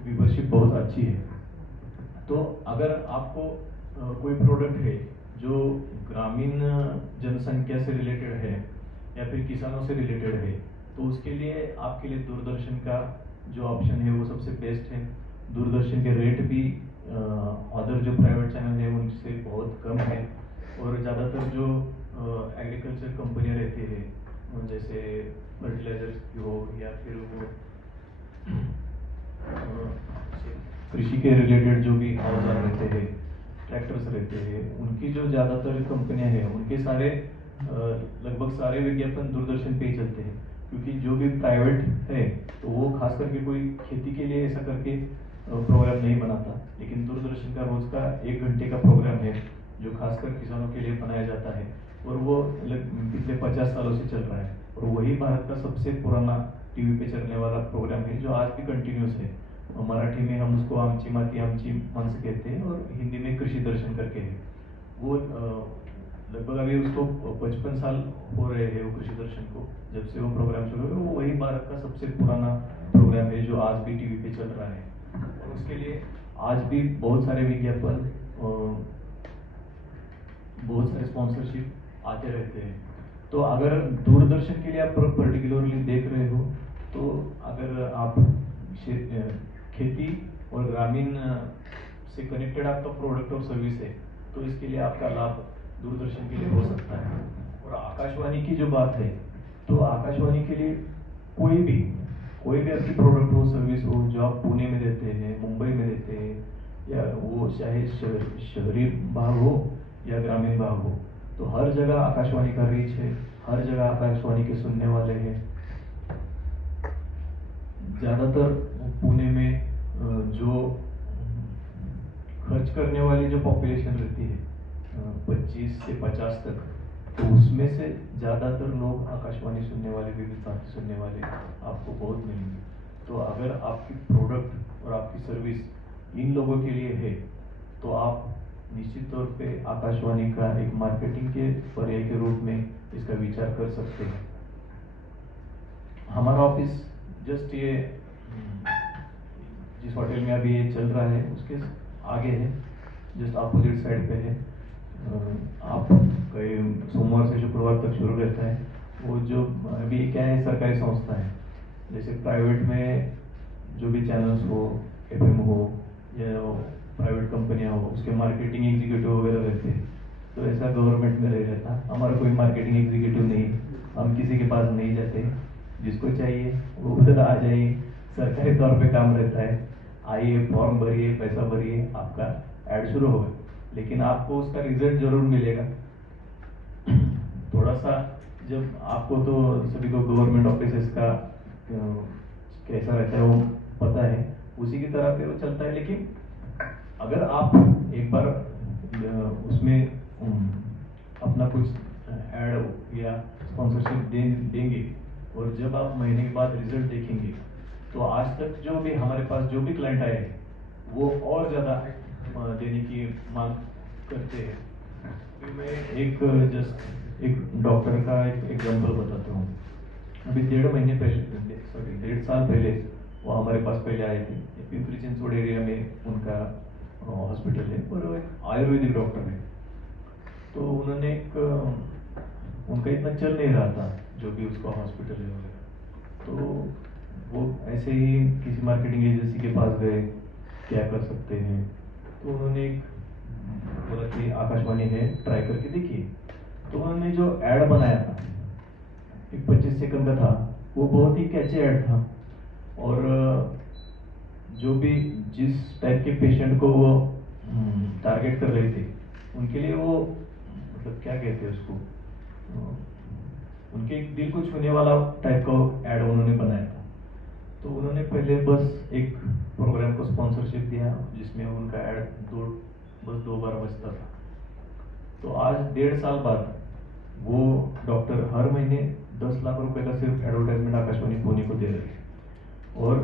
व्यूवरशिप बहुत अच्छी है। तो अगर आपको कोई प्रोडक्ट है जो ग्रामीण जनसंख्या से रिलेटेड है या फिर किसानों से रिलेटेड है तो उसके लिए आपके लिए दूरदर्शन का जो ऑप्शन है वो सबसे बेस्ट है। दूरदर्शन के रेट भी अदर जो प्राइवेट चैनल है उनसे बहुत कम है, और ज़्यादातर जो एग्रीकल्चर कंपनियां रहती है जैसे फर्टिलाइजर्स की हो या फिर वो कृषि के रिलेटेड जो भी औजार रहते हैं, ट्रैक्टर्स रहते हैं, उनकी जो ज़्यादातर कंपनियां हैं उनके सारे लगभग सारे विज्ञापन दूरदर्शन पे ही चलते हैं। क्योंकि जो भी प्राइवेट है तो वो खास करके कोई खेती के लिए ऐसा करके प्रोग्राम नहीं बनाता, लेकिन दूरदर्शन का रोज का 1 घंटे का प्रोग्राम है जो खासकर किसानों के लिए बनाया जाता है, और वो पिछले 50 सालों से चल रहा है, और वही भारत का सबसे पुराना टीवी पे चलने वाला प्रोग्राम है जो आज भी कंटिन्यूस है। मराठी में हम उसको आमची माती आमची माणसं कहते हैं, और हिंदी में कृषि दर्शन करके है। वो लगभग अभी उसको 55 साल हो रहे हैं वो कृषि दर्शन को, जब से वो प्रोग्राम शुरू हुआ। वो वही भारत का सबसे पुराना प्रोग्राम है जो आज भी टीवी पे चल रहा है, और उसके लिए आज भी बहुत सारे विज्ञापन, बहुत सारे स्पॉन्सरशिप आते रहते हैं। तो अगर दूरदर्शन के लिए आप पर्टिकुलरली देख रहे हो, तो अगर आप खेती और ग्रामीण से कनेक्टेड आपका प्रोडक्ट और सर्विस है, तो इसके लिए आपका लाभ दूरदर्शन के लिए हो सकता है। और आकाशवाणी की जो बात है, तो आकाशवाणी के लिए कोई भी आपकी प्रोडक्ट हो, सर्विस हो, जो आप पुणे में देते हैं, मुंबई में देते हैं, या वो चाहे शहरी भाग हो या ग्रामीण भाग हो, तो हर जगह आकाशवाणी का रीच है, हर जगह आकाशवाणी के सुनने वाले हैं। ज़्यादातर पुणे में जो खर्च करने वाली जो पॉपुलेशन रहती है 25 से 50 तक, तो उसमें से ज़्यादातर लोग आकाशवाणी सुनने वाले, विविध भारती सुनने वाले आपको बहुत मिलेंगे। तो अगर आपकी प्रोडक्ट और आपकी सर्विस इन लोगों के लिए है, तो आप निश्चित तौर पे आकाशवाणी का एक मार्केटिंग के पर्याय के रूप में इसका विचार कर सकते हैं। हमारा ऑफिस जस्ट ये जिस होटल में अभी ये चल रहा है उसके आगे है, जस्ट अपोजिट साइड पे है। आप कई सोमवार से शुक्रवार तक शुरू रहता है। वो जो अभी क्या है, सरकारी संस्था है, जैसे प्राइवेट में जो भी चैनल्स हो, FM हो या प्राइवेट कंपनियां हो, उसके मार्केटिंग एग्जीक्यूटिव वगैरह रहते हैं। तो ऐसा गवर्नमेंट में नहीं रहता। हमारा कोई मार्केटिंग एग्जीक्यूटिव नहीं, हम किसी के पास नहीं जाते, जिसको चाहिए वो उधर आ जाइए, सरकारी तौर पे काम रहता है, आइए फॉर्म भरिए, पैसा भरिए, आपका ऐड शुरू होगा, लेकिन आपको उसका रिजल्ट जरूर मिलेगा। थोड़ा सा जब आपको तो सभी को गवर्नमेंट ऑफिसेस का कैसा रहता है वो पता है, उसी की तरह पे वो चलता है। लेकिन अगर आप एक बार उसमें अपना कुछ ऐड या स्पॉन्सरशिप देंगे, और जब आप महीने के बाद रिजल्ट देखेंगे, तो आज तक जो भी हमारे पास जो भी क्लाइंट आए हैं, वो और ज़्यादा देने की मांग करते हैं। फिर मैं एक डॉक्टर का एक एग्जांपल बताता हूँ। अभी 1.5 साल पहले वो हमारे पास पहले आए थे। पिंपरी चिंचवड एरिया में उनका हॉस्पिटल है, और वो एक आयुर्वेदिक डॉक्टर है। तो उन्होंने उनका इतना चल नहीं रहा था जो भी उसका हॉस्पिटल है वगैरह, तो वो ऐसे ही किसी मार्केटिंग एजेंसी के पास गए, क्या कर सकते हैं। तो उन्होंने बोला कि आकाशवाणी है, ट्राई करके देखिए। तो उन्होंने जो ऐड बनाया था, एक 25 सेकंड का था, वो बहुत ही कैची ऐड था, और जो भी जिस टाइप के पेशेंट को वो टारगेट कर रहे थे, उनके लिए वो मतलब क्या कहते हैं उसको, उनके दिल को छूने वाला टाइप का ऐड उन्होंने बनाया था। तो उन्होंने पहले बस एक प्रोग्राम को स्पॉन्सरशिप दिया, जिसमें उनका ऐड बस 2 बार बजता था। तो आज 1.5 साल बाद वो डॉक्टर हर महीने 10 लाख रुपए का सिर्फ एडवर्टाइजमेंट आकाशवाणी पुणे को दे रहे हैं। और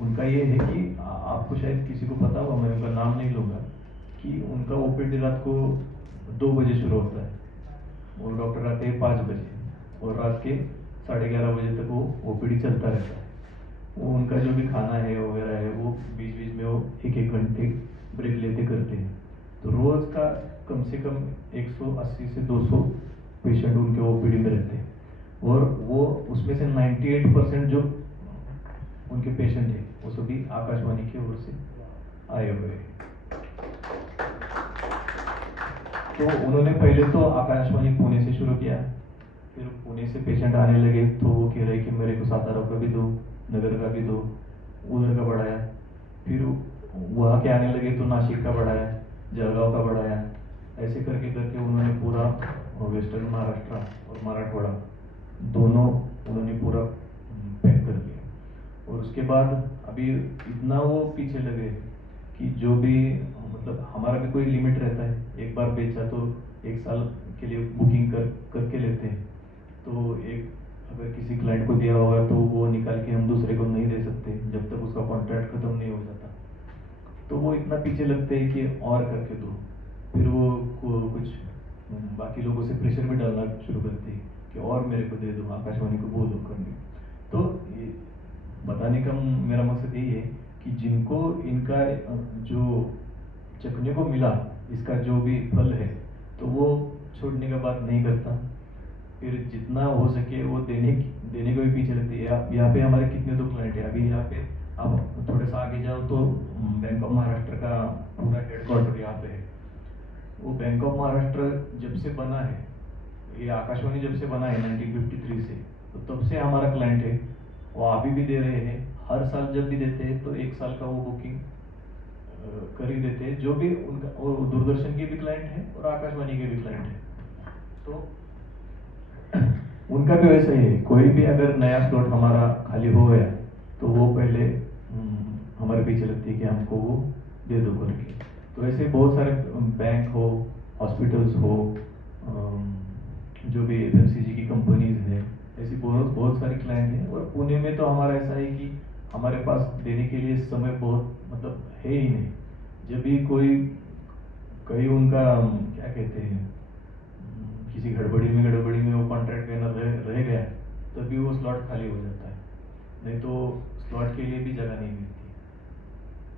उनका ये है कि आपको शायद किसी को पता होगा, मैं उनका नाम नहीं लूँगा, कि उनका ओपीडी रात को 2 बजे शुरू होता है, और डॉक्टर आते हैं 5 बजे, और रात के 11:30 बजे तक वो ओपीडी चलता रहता है। वो उनका जो भी खाना है वगैरह है, वो बीच बीच में वो 1-1 घंटे ब्रेक लेते करते हैं। तो रोज का कम से कम 180 से 200 पेशेंट उनके ओपीडी में रहते हैं, और वो उसमें से 98% जो उनके पेशेंट है वो सभी आकाशवाणी की ओर से आए हुए हैं। तो उन्होंने पहले तो आकाशवाणी पुणे से शुरू किया, फिर पुणे से पेशेंट आने लगे, तो वो कह रहे कि मेरे को सातारा का भी दो, नगर का भी दो, उधर का बढ़ाया। फिर वहाँ के आने लगे तो नासिक का बढ़ाया, जलगांव का बढ़ाया। ऐसे करके करके उन्होंने पूरा वेस्टर्न महाराष्ट्र और मराठवाड़ा दोनों उन्होंने पूरा पैक कर दिया। और उसके बाद अभी इतना वो पीछे लगे कि जो भी मतलब हमारा भी कोई लिमिट रहता है, एक बार बेचा तो 1 साल के लिए बुकिंग करके लेते हैं। तो एक अगर किसी क्लाइंट को दिया होगा तो वो निकाल के हम दूसरे को नहीं दे सकते जब तक उसका कॉन्ट्रैक्ट खत्म नहीं हो जाता। तो वो इतना पीछे लगते हैं कि और करके दो, फिर वो कुछ बाकी लोगों से प्रेशर भी डालना शुरू करते हैं कि और मेरे को दे दो, आकाशवाणी को बोलो करने। तो ये बताने का मेरा मकसद यही है कि जिनको इनका जो चखने को मिला, इसका जो भी फल है, तो वो छोड़ने का बात नहीं करता, फिर जितना हो सके वो देने को भी पीछे लगती है। यहाँ पे हमारे कितने तो क्लाइंट है, अभी यहाँ पे आप थोड़ा सा आगे जाओ तो बैंक ऑफ महाराष्ट्र का पूरा हेडक्वार्टर यहाँ पे है। वो बैंक ऑफ महाराष्ट्र जब से बना है, ये आकाशवाणी जब से बना है 1953 से, तो तब से हमारा क्लाइंट है। वो अभी भी दे रहे हैं, हर साल जब भी देते हैं तो 1 साल का वो बुकिंग कर ही देते हैं। जो भी उनका, और दूरदर्शन के भी क्लाइंट है और आकाशवाणी के भी क्लाइंट है, तो उनका भी वैसा ही है। कोई भी अगर नया स्लॉट हमारा खाली हो गया तो वो पहले हमारे पीछे लगती है कि हमको वो दे दो करके। तो ऐसे बहुत सारे बैंक हो, हॉस्पिटल्स हो, जो भी FMCG की कंपनीज है, ऐसी बहुत सारे क्लाइंट हैं। और पुणे में तो हमारा ऐसा है कि हमारे पास देने के लिए समय बहुत मतलब है ही नहीं। जब भी कोई कहीं उनका क्या कहते हैं, किसी गड़बड़ी में वो कॉन्ट्रैक्ट देना रह गया, तभी वो स्लॉट खाली हो जाता है, नहीं तो स्लॉट के लिए भी जगह नहीं मिलती।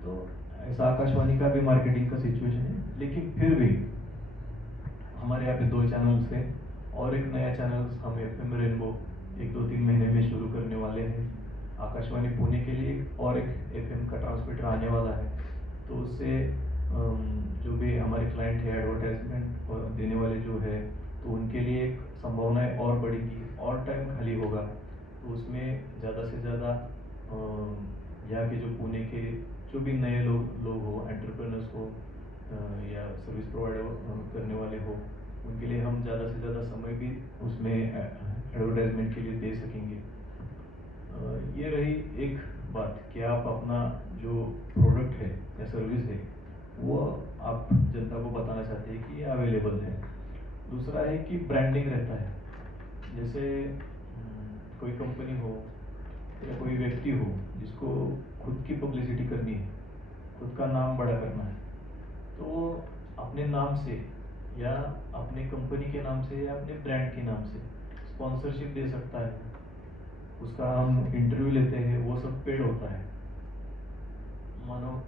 तो ऐसा आकाशवाणी का भी मार्केटिंग का सिचुएशन है। लेकिन फिर भी हमारे यहाँ पे 2 चैनल्स हैं और एक नया चैनल हम FM रेनबो 1-2-3 महीने में शुरू करने वाले हैं। आकाशवाणी पुणे के लिए और एक FM का ट्रांसमीटर आने वाला है। तो उससे जो भी हमारे क्लाइंट है, एडवर्टाइजमेंट और देने वाले जो है, तो उनके लिए एक संभावनाएं और बढ़ेगी और टाइम खाली होगा। तो उसमें ज़्यादा से ज़्यादा यहाँ के जो पुणे के जो भी नए लोग हो, एंटरप्रेन्योर्स हो या सर्विस प्रोवाइडर करने वाले हो, उनके लिए हम ज़्यादा से ज़्यादा समय भी उसमें एडवर्टाइजमेंट के लिए दे सकेंगे। ये रही एक बात कि आप अपना जो प्रोडक्ट है या सर्विस है वो आप जनता को बताना चाहते हैं कि ये अवेलेबल है। दूसरा है कि ब्रांडिंग रहता है। जैसे कोई कंपनी हो या कोई व्यक्ति हो जिसको खुद की पब्लिसिटी करनी है, खुद का नाम बड़ा करना है, तो वो अपने नाम से या अपने कंपनी के नाम से या अपने ब्रांड के नाम से स्पॉन्सरशिप दे सकता है। उसका हम इंटरव्यू लेते हैं, वो सब पेड होता है। मानो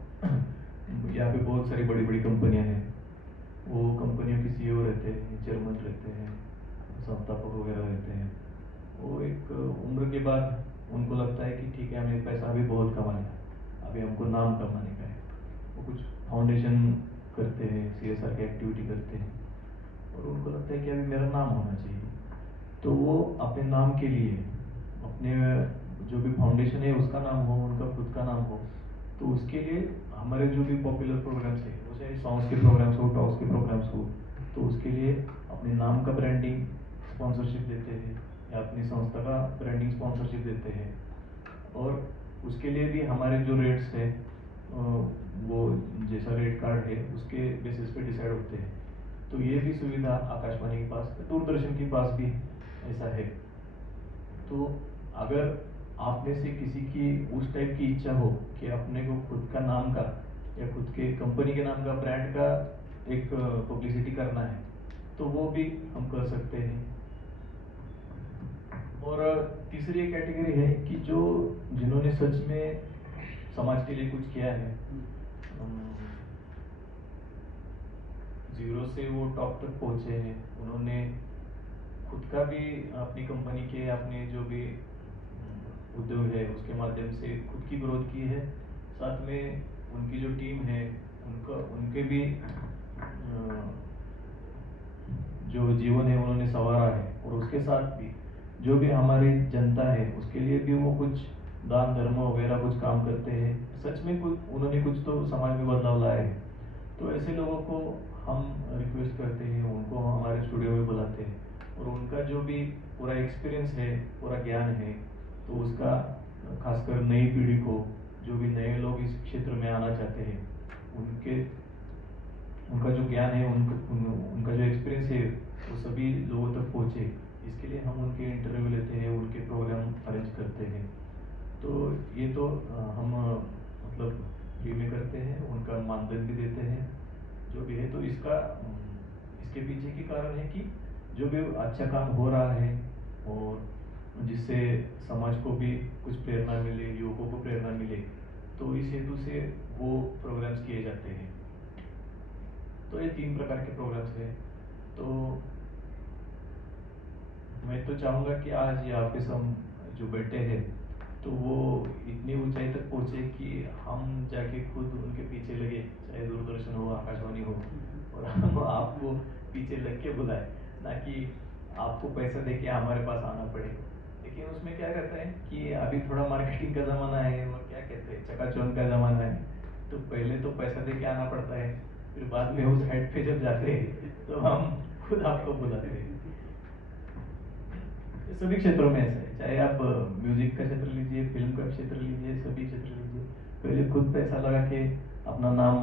यहाँ पे बहुत सारी बड़ी बड़ी कंपनियां हैं, वो कंपनियों के CEO रहते हैं, चेयरमैन रहते हैं, संस्थापक वगैरह रहते हैं। वो एक उम्र के बाद उनको लगता है कि ठीक है, हमें पैसा भी बहुत कमाना है, अभी हमको नाम कमाने का है। वो कुछ फाउंडेशन करते हैं, CSR की एक्टिविटी करते हैं और उनको लगता है कि अभी मेरा नाम होना चाहिए। तो वो अपने नाम के लिए, अपने जो भी फाउंडेशन है उसका नाम हो, उनका खुद का नाम हो, तो उसके लिए हमारे जो भी पॉपुलर प्रोग्राम्स है, वो चाहे सॉन्ग्स के प्रोग्राम्स हो, टॉक्स के प्रोग्राम्स हो, तो उसके लिए अपने नाम का ब्रांडिंग स्पॉन्सरशिप देते हैं या अपनी संस्था का ब्रांडिंग स्पॉन्सरशिप देते हैं। और उसके लिए भी हमारे जो रेट्स है वो जैसा रेट कार्ड है उसके बेसिस पे डिसाइड होते हैं। तो ये भी सुविधा आकाशवाणी के पास, दूरदर्शन के पास भी ऐसा है। तो अगर आप में से किसी की उस टाइप की इच्छा हो कि अपने को खुद का नाम का या खुद के कंपनी के नाम का, ब्रांड का एक पब्लिसिटी करना है, तो वो भी हम कर सकते हैं। और तीसरी एक कैटेगरी है कि जो जिन्होंने सच में समाज के लिए कुछ किया है, जीरो से वो टॉप तक पहुंचे हैं, उन्होंने खुद का भी अपनी कंपनी के, अपने जो भी उद्योग है उसके माध्यम से खुद की ग्रोथ की है, साथ में उनकी जो टीम है उनके भी जो जीवन है उन्होंने संवारा है, और उसके साथ भी जो भी हमारी जनता है उसके लिए भी वो कुछ दान धर्म वगैरह कुछ काम करते हैं। सच में उन्होंने कुछ तो समाज में बदलाव लाया है। तो ऐसे लोगों को हम रिक्वेस्ट करते हैं, उनको हम हमारे स्टूडियो में बुलाते हैं और उनका जो भी पूरा एक्सपीरियंस है, पूरा ज्ञान है, तो उसका खासकर नई पीढ़ी को, जो भी नए लोग इस क्षेत्र में आना चाहते हैं, उनका जो ज्ञान है, उनका जो एक्सपीरियंस है, वो सभी लोगों तक पहुँचे। इसके लिए हम उनके इंटरव्यू लेते हैं, उनके प्रोग्राम अरेंज करते हैं। तो ये तो हम मतलब फ्री में करते हैं, उनका मानदेय भी देते हैं, जो भी है। तो इसके पीछे की कारण है कि जो भी अच्छा काम हो रहा है और जिससे समाज को भी कुछ प्रेरणा मिले, युवकों को प्रेरणा मिले, तो इस हेतु से वो प्रोग्राम्स किए जाते हैं। तो ये 3 प्रकार के प्रोग्राम्स हैं। तो मैं तो चाहूँगा कि आज यहाँ पे हम जो बैठे हैं, तो वो इतनी ऊंचाई तक पहुँचे कि हम जाके खुद उनके पीछे लगे, चाहे दूरदर्शन हो, आकाशवाणी हो, और हम आपको पीछे लग के बुलाए, ना कि आपको पैसा दे के हमारे पास आना पड़े। लेकिन उसमें क्या करते हैं कि अभी थोड़ा मार्केटिंग का ज़माना है, और क्या कहते हैं, चकाचौंध का ज़माना है। तो पहले तो पैसा दे के आना पड़ता है, फिर बाद में उस हाइट पे जब जाते हैं तो हम खुद आपको बुलाते हैं। सभी क्षेत्रों में ऐसा है, चाहे आप म्यूजिक का क्षेत्र लीजिए, फिल्म का क्षेत्र लीजिए, सभी क्षेत्र लीजिए, पहले खुद पैसा लगा के अपना नाम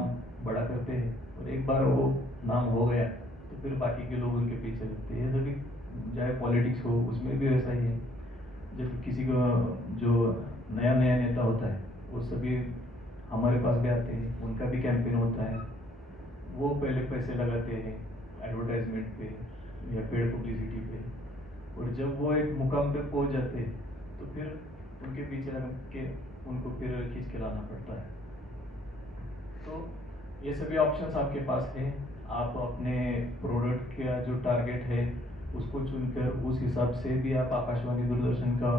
बड़ा करते हैं, और एक बार वो नाम हो गया तो फिर बाकी के लोग उनके पीछे लगते हैं। सभी, चाहे पॉलिटिक्स हो, उसमें भी वैसा ही है। जब किसी को जो नया नया नेता होता है, वो सभी हमारे पास भी आते हैं, उनका भी कैंपेन होता है, वो पहले पैसे लगाते हैं एडवर्टाइजमेंट पे या पेड पब्लिसिटी पे, और जब वो एक मुकाम पे पहुंच जाते हैं तो फिर उनके पीछे लग के उनको फिर खींच के लाना पड़ता है। तो ये सभी ऑप्शंस आपके पास हैं। आप अपने प्रोडक्ट का जो टारगेट है उसको चुनकर उस हिसाब से भी आप आकाशवाणी, दूरदर्शन का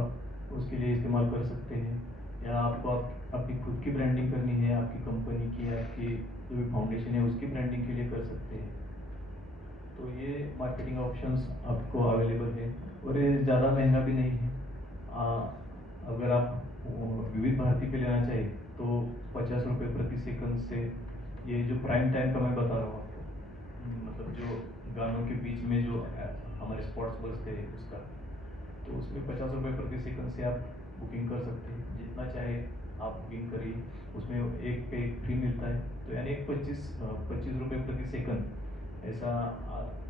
उसके लिए इस्तेमाल कर सकते हैं, या आपको अपनी खुद की ब्रांडिंग करनी है, आपकी कंपनी की, आपकी जो भी फाउंडेशन है उसकी ब्रांडिंग के लिए कर सकते हैं। तो ये मार्केटिंग ऑप्शंस आपको अवेलेबल है, और ये ज़्यादा महंगा भी नहीं है। अगर आप विविध भारती पे लेना चाहिए तो 50 रुपये प्रति सेकंड से, ये जो प्राइम टाइम का मैं बता रहा हूँ आपको, मतलब जो गानों के बीच में जो हमारे स्पॉट्स बजते हैं उसका, तो उसमें 50 रुपये प्रति सेकंड से आप बुकिंग कर सकते हैं, जितना चाहे आप बुकिंग करिए। उसमें एक पे एक फ्री मिलता है, तो यानी 25 रुपये प्रति सेकंड ऐसा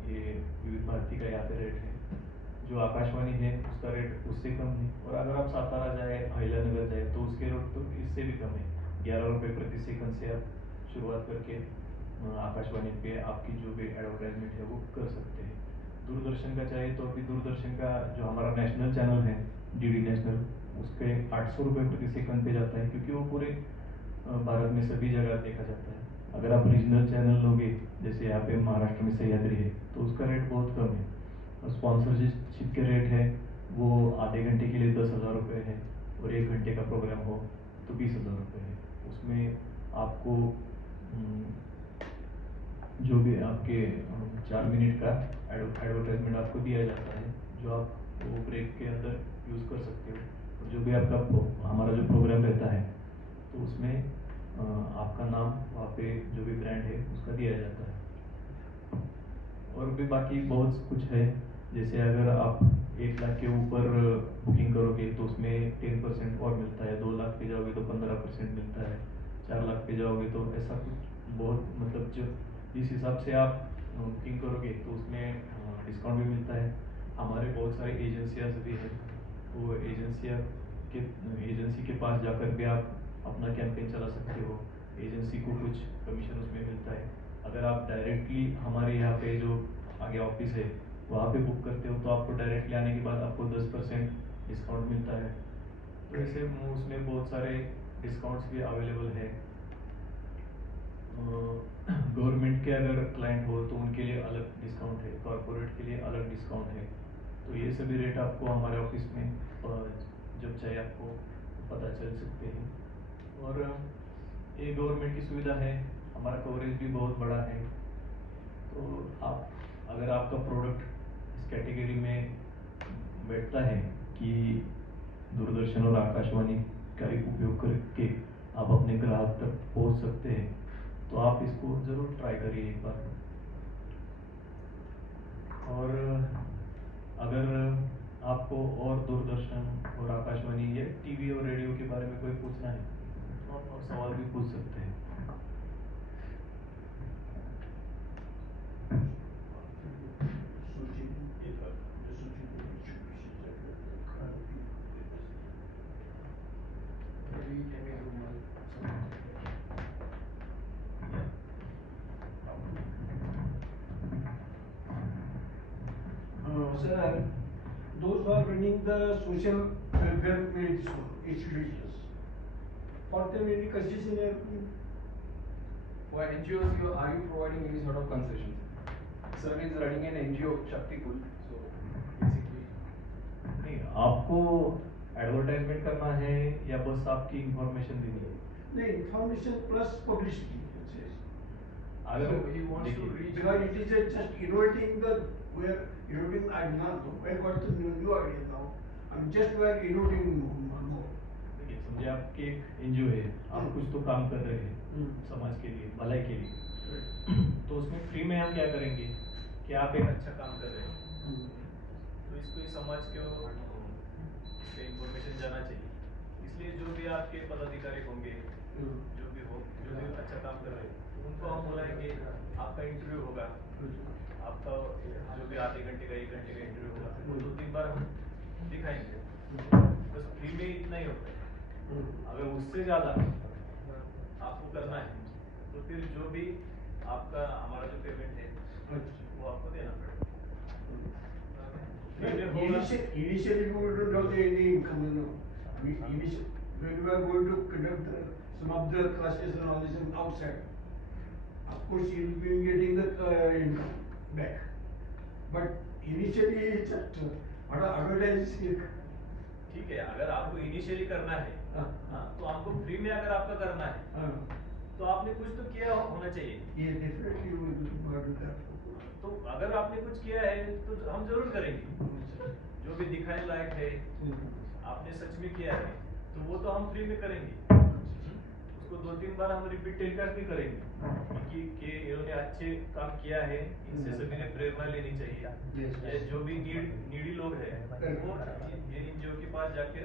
ये विविध भारती का यहाँ पे रेट है। जो आकाशवाणी है उसका रेट उससे कम है, और अगर आप सातारा जाए, अहिल्यानगर जाए, तो उसके रेट तो इससे भी कम है। 11 रुपये प्रति सेकंड से आप शुरुआत करके आकाशवाणी पे आपकी जो भी एडवर्टाइजमेंट है वो कर सकते हैं। दूरदर्शन का चाहे तो अभी दूरदर्शन का जो हमारा नेशनल चैनल है, डीडी नेशनल, उसके 800 रुपये प्रति सेकंड पे जाता है, क्योंकि वो पूरे भारत में सभी जगह देखा जाता है। अगर आप रीजनल चैनल लोगे, जैसे यहाँ पे महाराष्ट्र में सह्याद्री है, तो उसका रेट बहुत कम है। और स्पॉन्सरशिप के रेट है वो आधे घंटे के लिए 10,000 रुपये है, और 1 घंटे का प्रोग्राम हो तो 20,000 रुपये है। उसमें आपको जो भी आपके 4 मिनट का एडवर्टाइजमेंट आपको दिया जाता है, जो आप वो ब्रेक के अंदर यूज़ कर सकते हो। और जो भी आपका हमारा जो प्रोग्राम रहता है, तो उसमें आपका नाम वहाँ पे जो भी ब्रांड है उसका दिया जाता है। और भी बाकी बहुत कुछ है, जैसे अगर आप 1 लाख के ऊपर बुकिंग करोगे तो उसमें 10% और मिलता है, 2 लाख पे जाओगे तो 15% मिलता है, 4 लाख पे जाओगे तो ऐसा कुछ बहुत, मतलब जो जिस हिसाब से आप बुकिंग करोगे तो उसमें डिस्काउंट भी मिलता है। हमारे बहुत सारे एजेंसियाँ भी हैं, वो एजेंसी के पास जाकर भी आप अपना कैंपेन चला सकते हो, एजेंसी को कुछ कमीशन उसमें मिलता है। अगर आप डायरेक्टली हमारे यहाँ पे जो आगे ऑफिस है वहाँ पे बुक करते हो तो आपको डायरेक्टली आने के बाद आपको 10% डिस्काउंट मिलता है। तो ऐसे उसमें बहुत सारे डिस्काउंट्स भी अवेलेबल है। गवर्नमेंट के अगर क्लाइंट हो तो उनके लिए अलग डिस्काउंट है, कॉर्पोरेट के लिए अलग डिस्काउंट है। तो ये सभी रेट आपको हमारे ऑफिस में जब चाहे आपको पता चल सकते हैं। और ये गवर्नमेंट की सुविधा है, हमारा कवरेज भी बहुत बड़ा है। तो आप, अगर आपका प्रोडक्ट इस कैटेगरी में बैठता है कि दूरदर्शन और आकाशवाणी का उपयोग करके आप अपने ग्राहक तक पहुंच सकते हैं, तो आप इसको ज़रूर ट्राई करिए एक बार। और अगर आपको और दूरदर्शन और आकाशवाणी या टीवी और रेडियो के बारे में कोई पूछना है तो आप सवाल भी पूछ सकते हैं। Sir, those who are running the social welfare institutions, for them any concession? For NGOs, are you providing any sort of concessions? Sir is running an NGO, Shakti Pool, so basically. नहीं, आपको advertisement करना है या बस आपकी information देनी है? The information plus publicity. अगर So he wants to reach, because it is just innovating the, we are innovating idea. I got the new idea now. I'm just we are innovating more. देखिए, समझे आपके एक NGO है, आप कुछ तो काम कर रहे हैं समाज के लिए, भलाई के लिए, तो उसमें फ्री में हम क्या करेंगे कि आप एक अच्छा काम कर रहे हैं, तो इसको समाज को इंफॉर्मेशन जाना चाहिए। इसलिए जो भी आपके पदाधिकारी होंगे, जो भी अच्छा काम कर रहे हैं, उनको हम बुलाएंगे, आपका इंटरव्यू होगा, आपका जो भी आधे घंटे का 1 घंटे का इंटरव्यू होगा, वो 2-3 बार हम दिखाएंगे। बस फ्री में इतना ही होता है। अगर उससे ज़्यादा आपको करना है तो फिर जो भी आपका हमारा जो पेमेंट है वो आपको देना पड़ेगा। Initially we would not have any income, you know. Initially, when we are going to conduct some of the classes and all this outside, of course you will be getting the income back. But initially it's just advertising. ठीक है, अगर आपको initially करना है तो आपको free में अगर आपका करना है तो आपने कुछ तो किया होना चाहिए। Yes, definitely we will do that. तो अगर आपने कुछ किया है तो हम जरूर करेंगे। जो भी दिखाने लायक है, आपने सच में किया है तो वो तो हम फ्री में करेंगे। उसको 2-3 बार हम रिपीट टेलीकास्ट भी करेंगे कि इन्होंने अच्छे काम किया है, इनसे सभी ने प्रेरणा लेनी चाहिए। या जो भी नीडी लोग हैं वो एनजीओ के पास जाके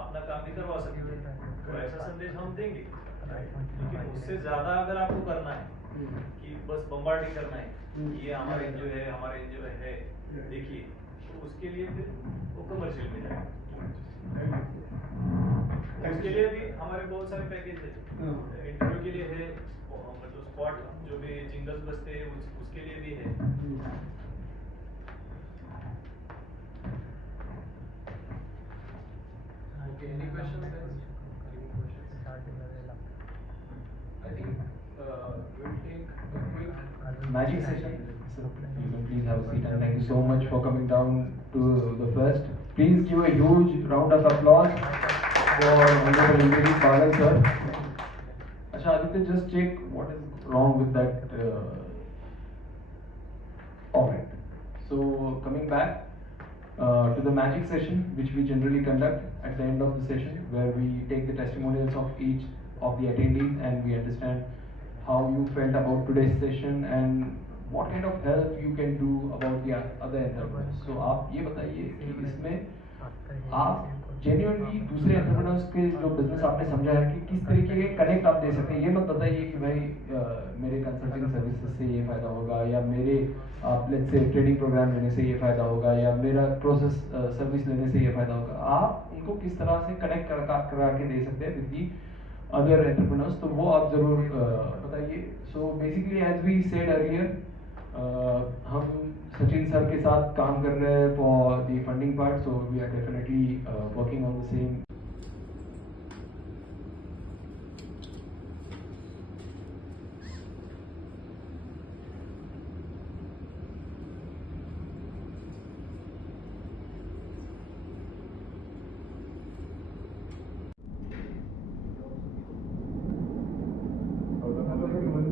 अपना काम भी करवा सकते हैं, तो ऐसा संदेश हम देंगे। लेकिन उससे ज्यादा अगर आपको करना है कि बस बम्बार्डिंग करना है, ये हमारा एनजीओ है, हमारा एनजीओ है, देखिए, तो उसके लिए फिर वो कमर्शियल में जाएगा। उसके लिए भी हमारे बहुत सारे पैकेज है। इंटरव्यू के लिए है, मतलब स्पॉट जो भी जिंगल्स बजते हैं उसके लिए भी है। Okay, any questions guys? I think we'll take a quick magic session. So you can please have a seat, and thank you so much for coming down to the first. Please give a huge round of applause for Honorable Indrajit Bagal sir. Acha, Aditya, just check what is wrong with that. Alright. So coming back to the magic session, which we generally conduct at the end of the session, where we take the testimonials of each of the attendees and we understand how you felt about today's session and what kind of help you can do about the other entrepreneurs. So आप ये बताइए कि इसमें आप genuinely दूसरे entrepreneurs के जो business आपने समझा है कि किस तरीके के connect आप दे सकते हैं। ये मत बताइए कि भाई मेरे consulting services से ये फायदा होगा या मेरे let's say ट्रेनिंग प्रोग्राम लेने से ये फायदा होगा या मेरा प्रोसेस सर्विस लेने से ये फायदा होगा। आप उनको किस तरह से कनेक्ट करा के दे सकते हैं विद दी अदर एंटरप्रेन्योर्स, तो वो आप जरूर बताइए। So basically as we said earlier, हम सचिन सर के साथ काम कर रहे हैं for the funding part, so we are definitely working on the same.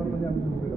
म्हणजे आम्ही सुरू केलं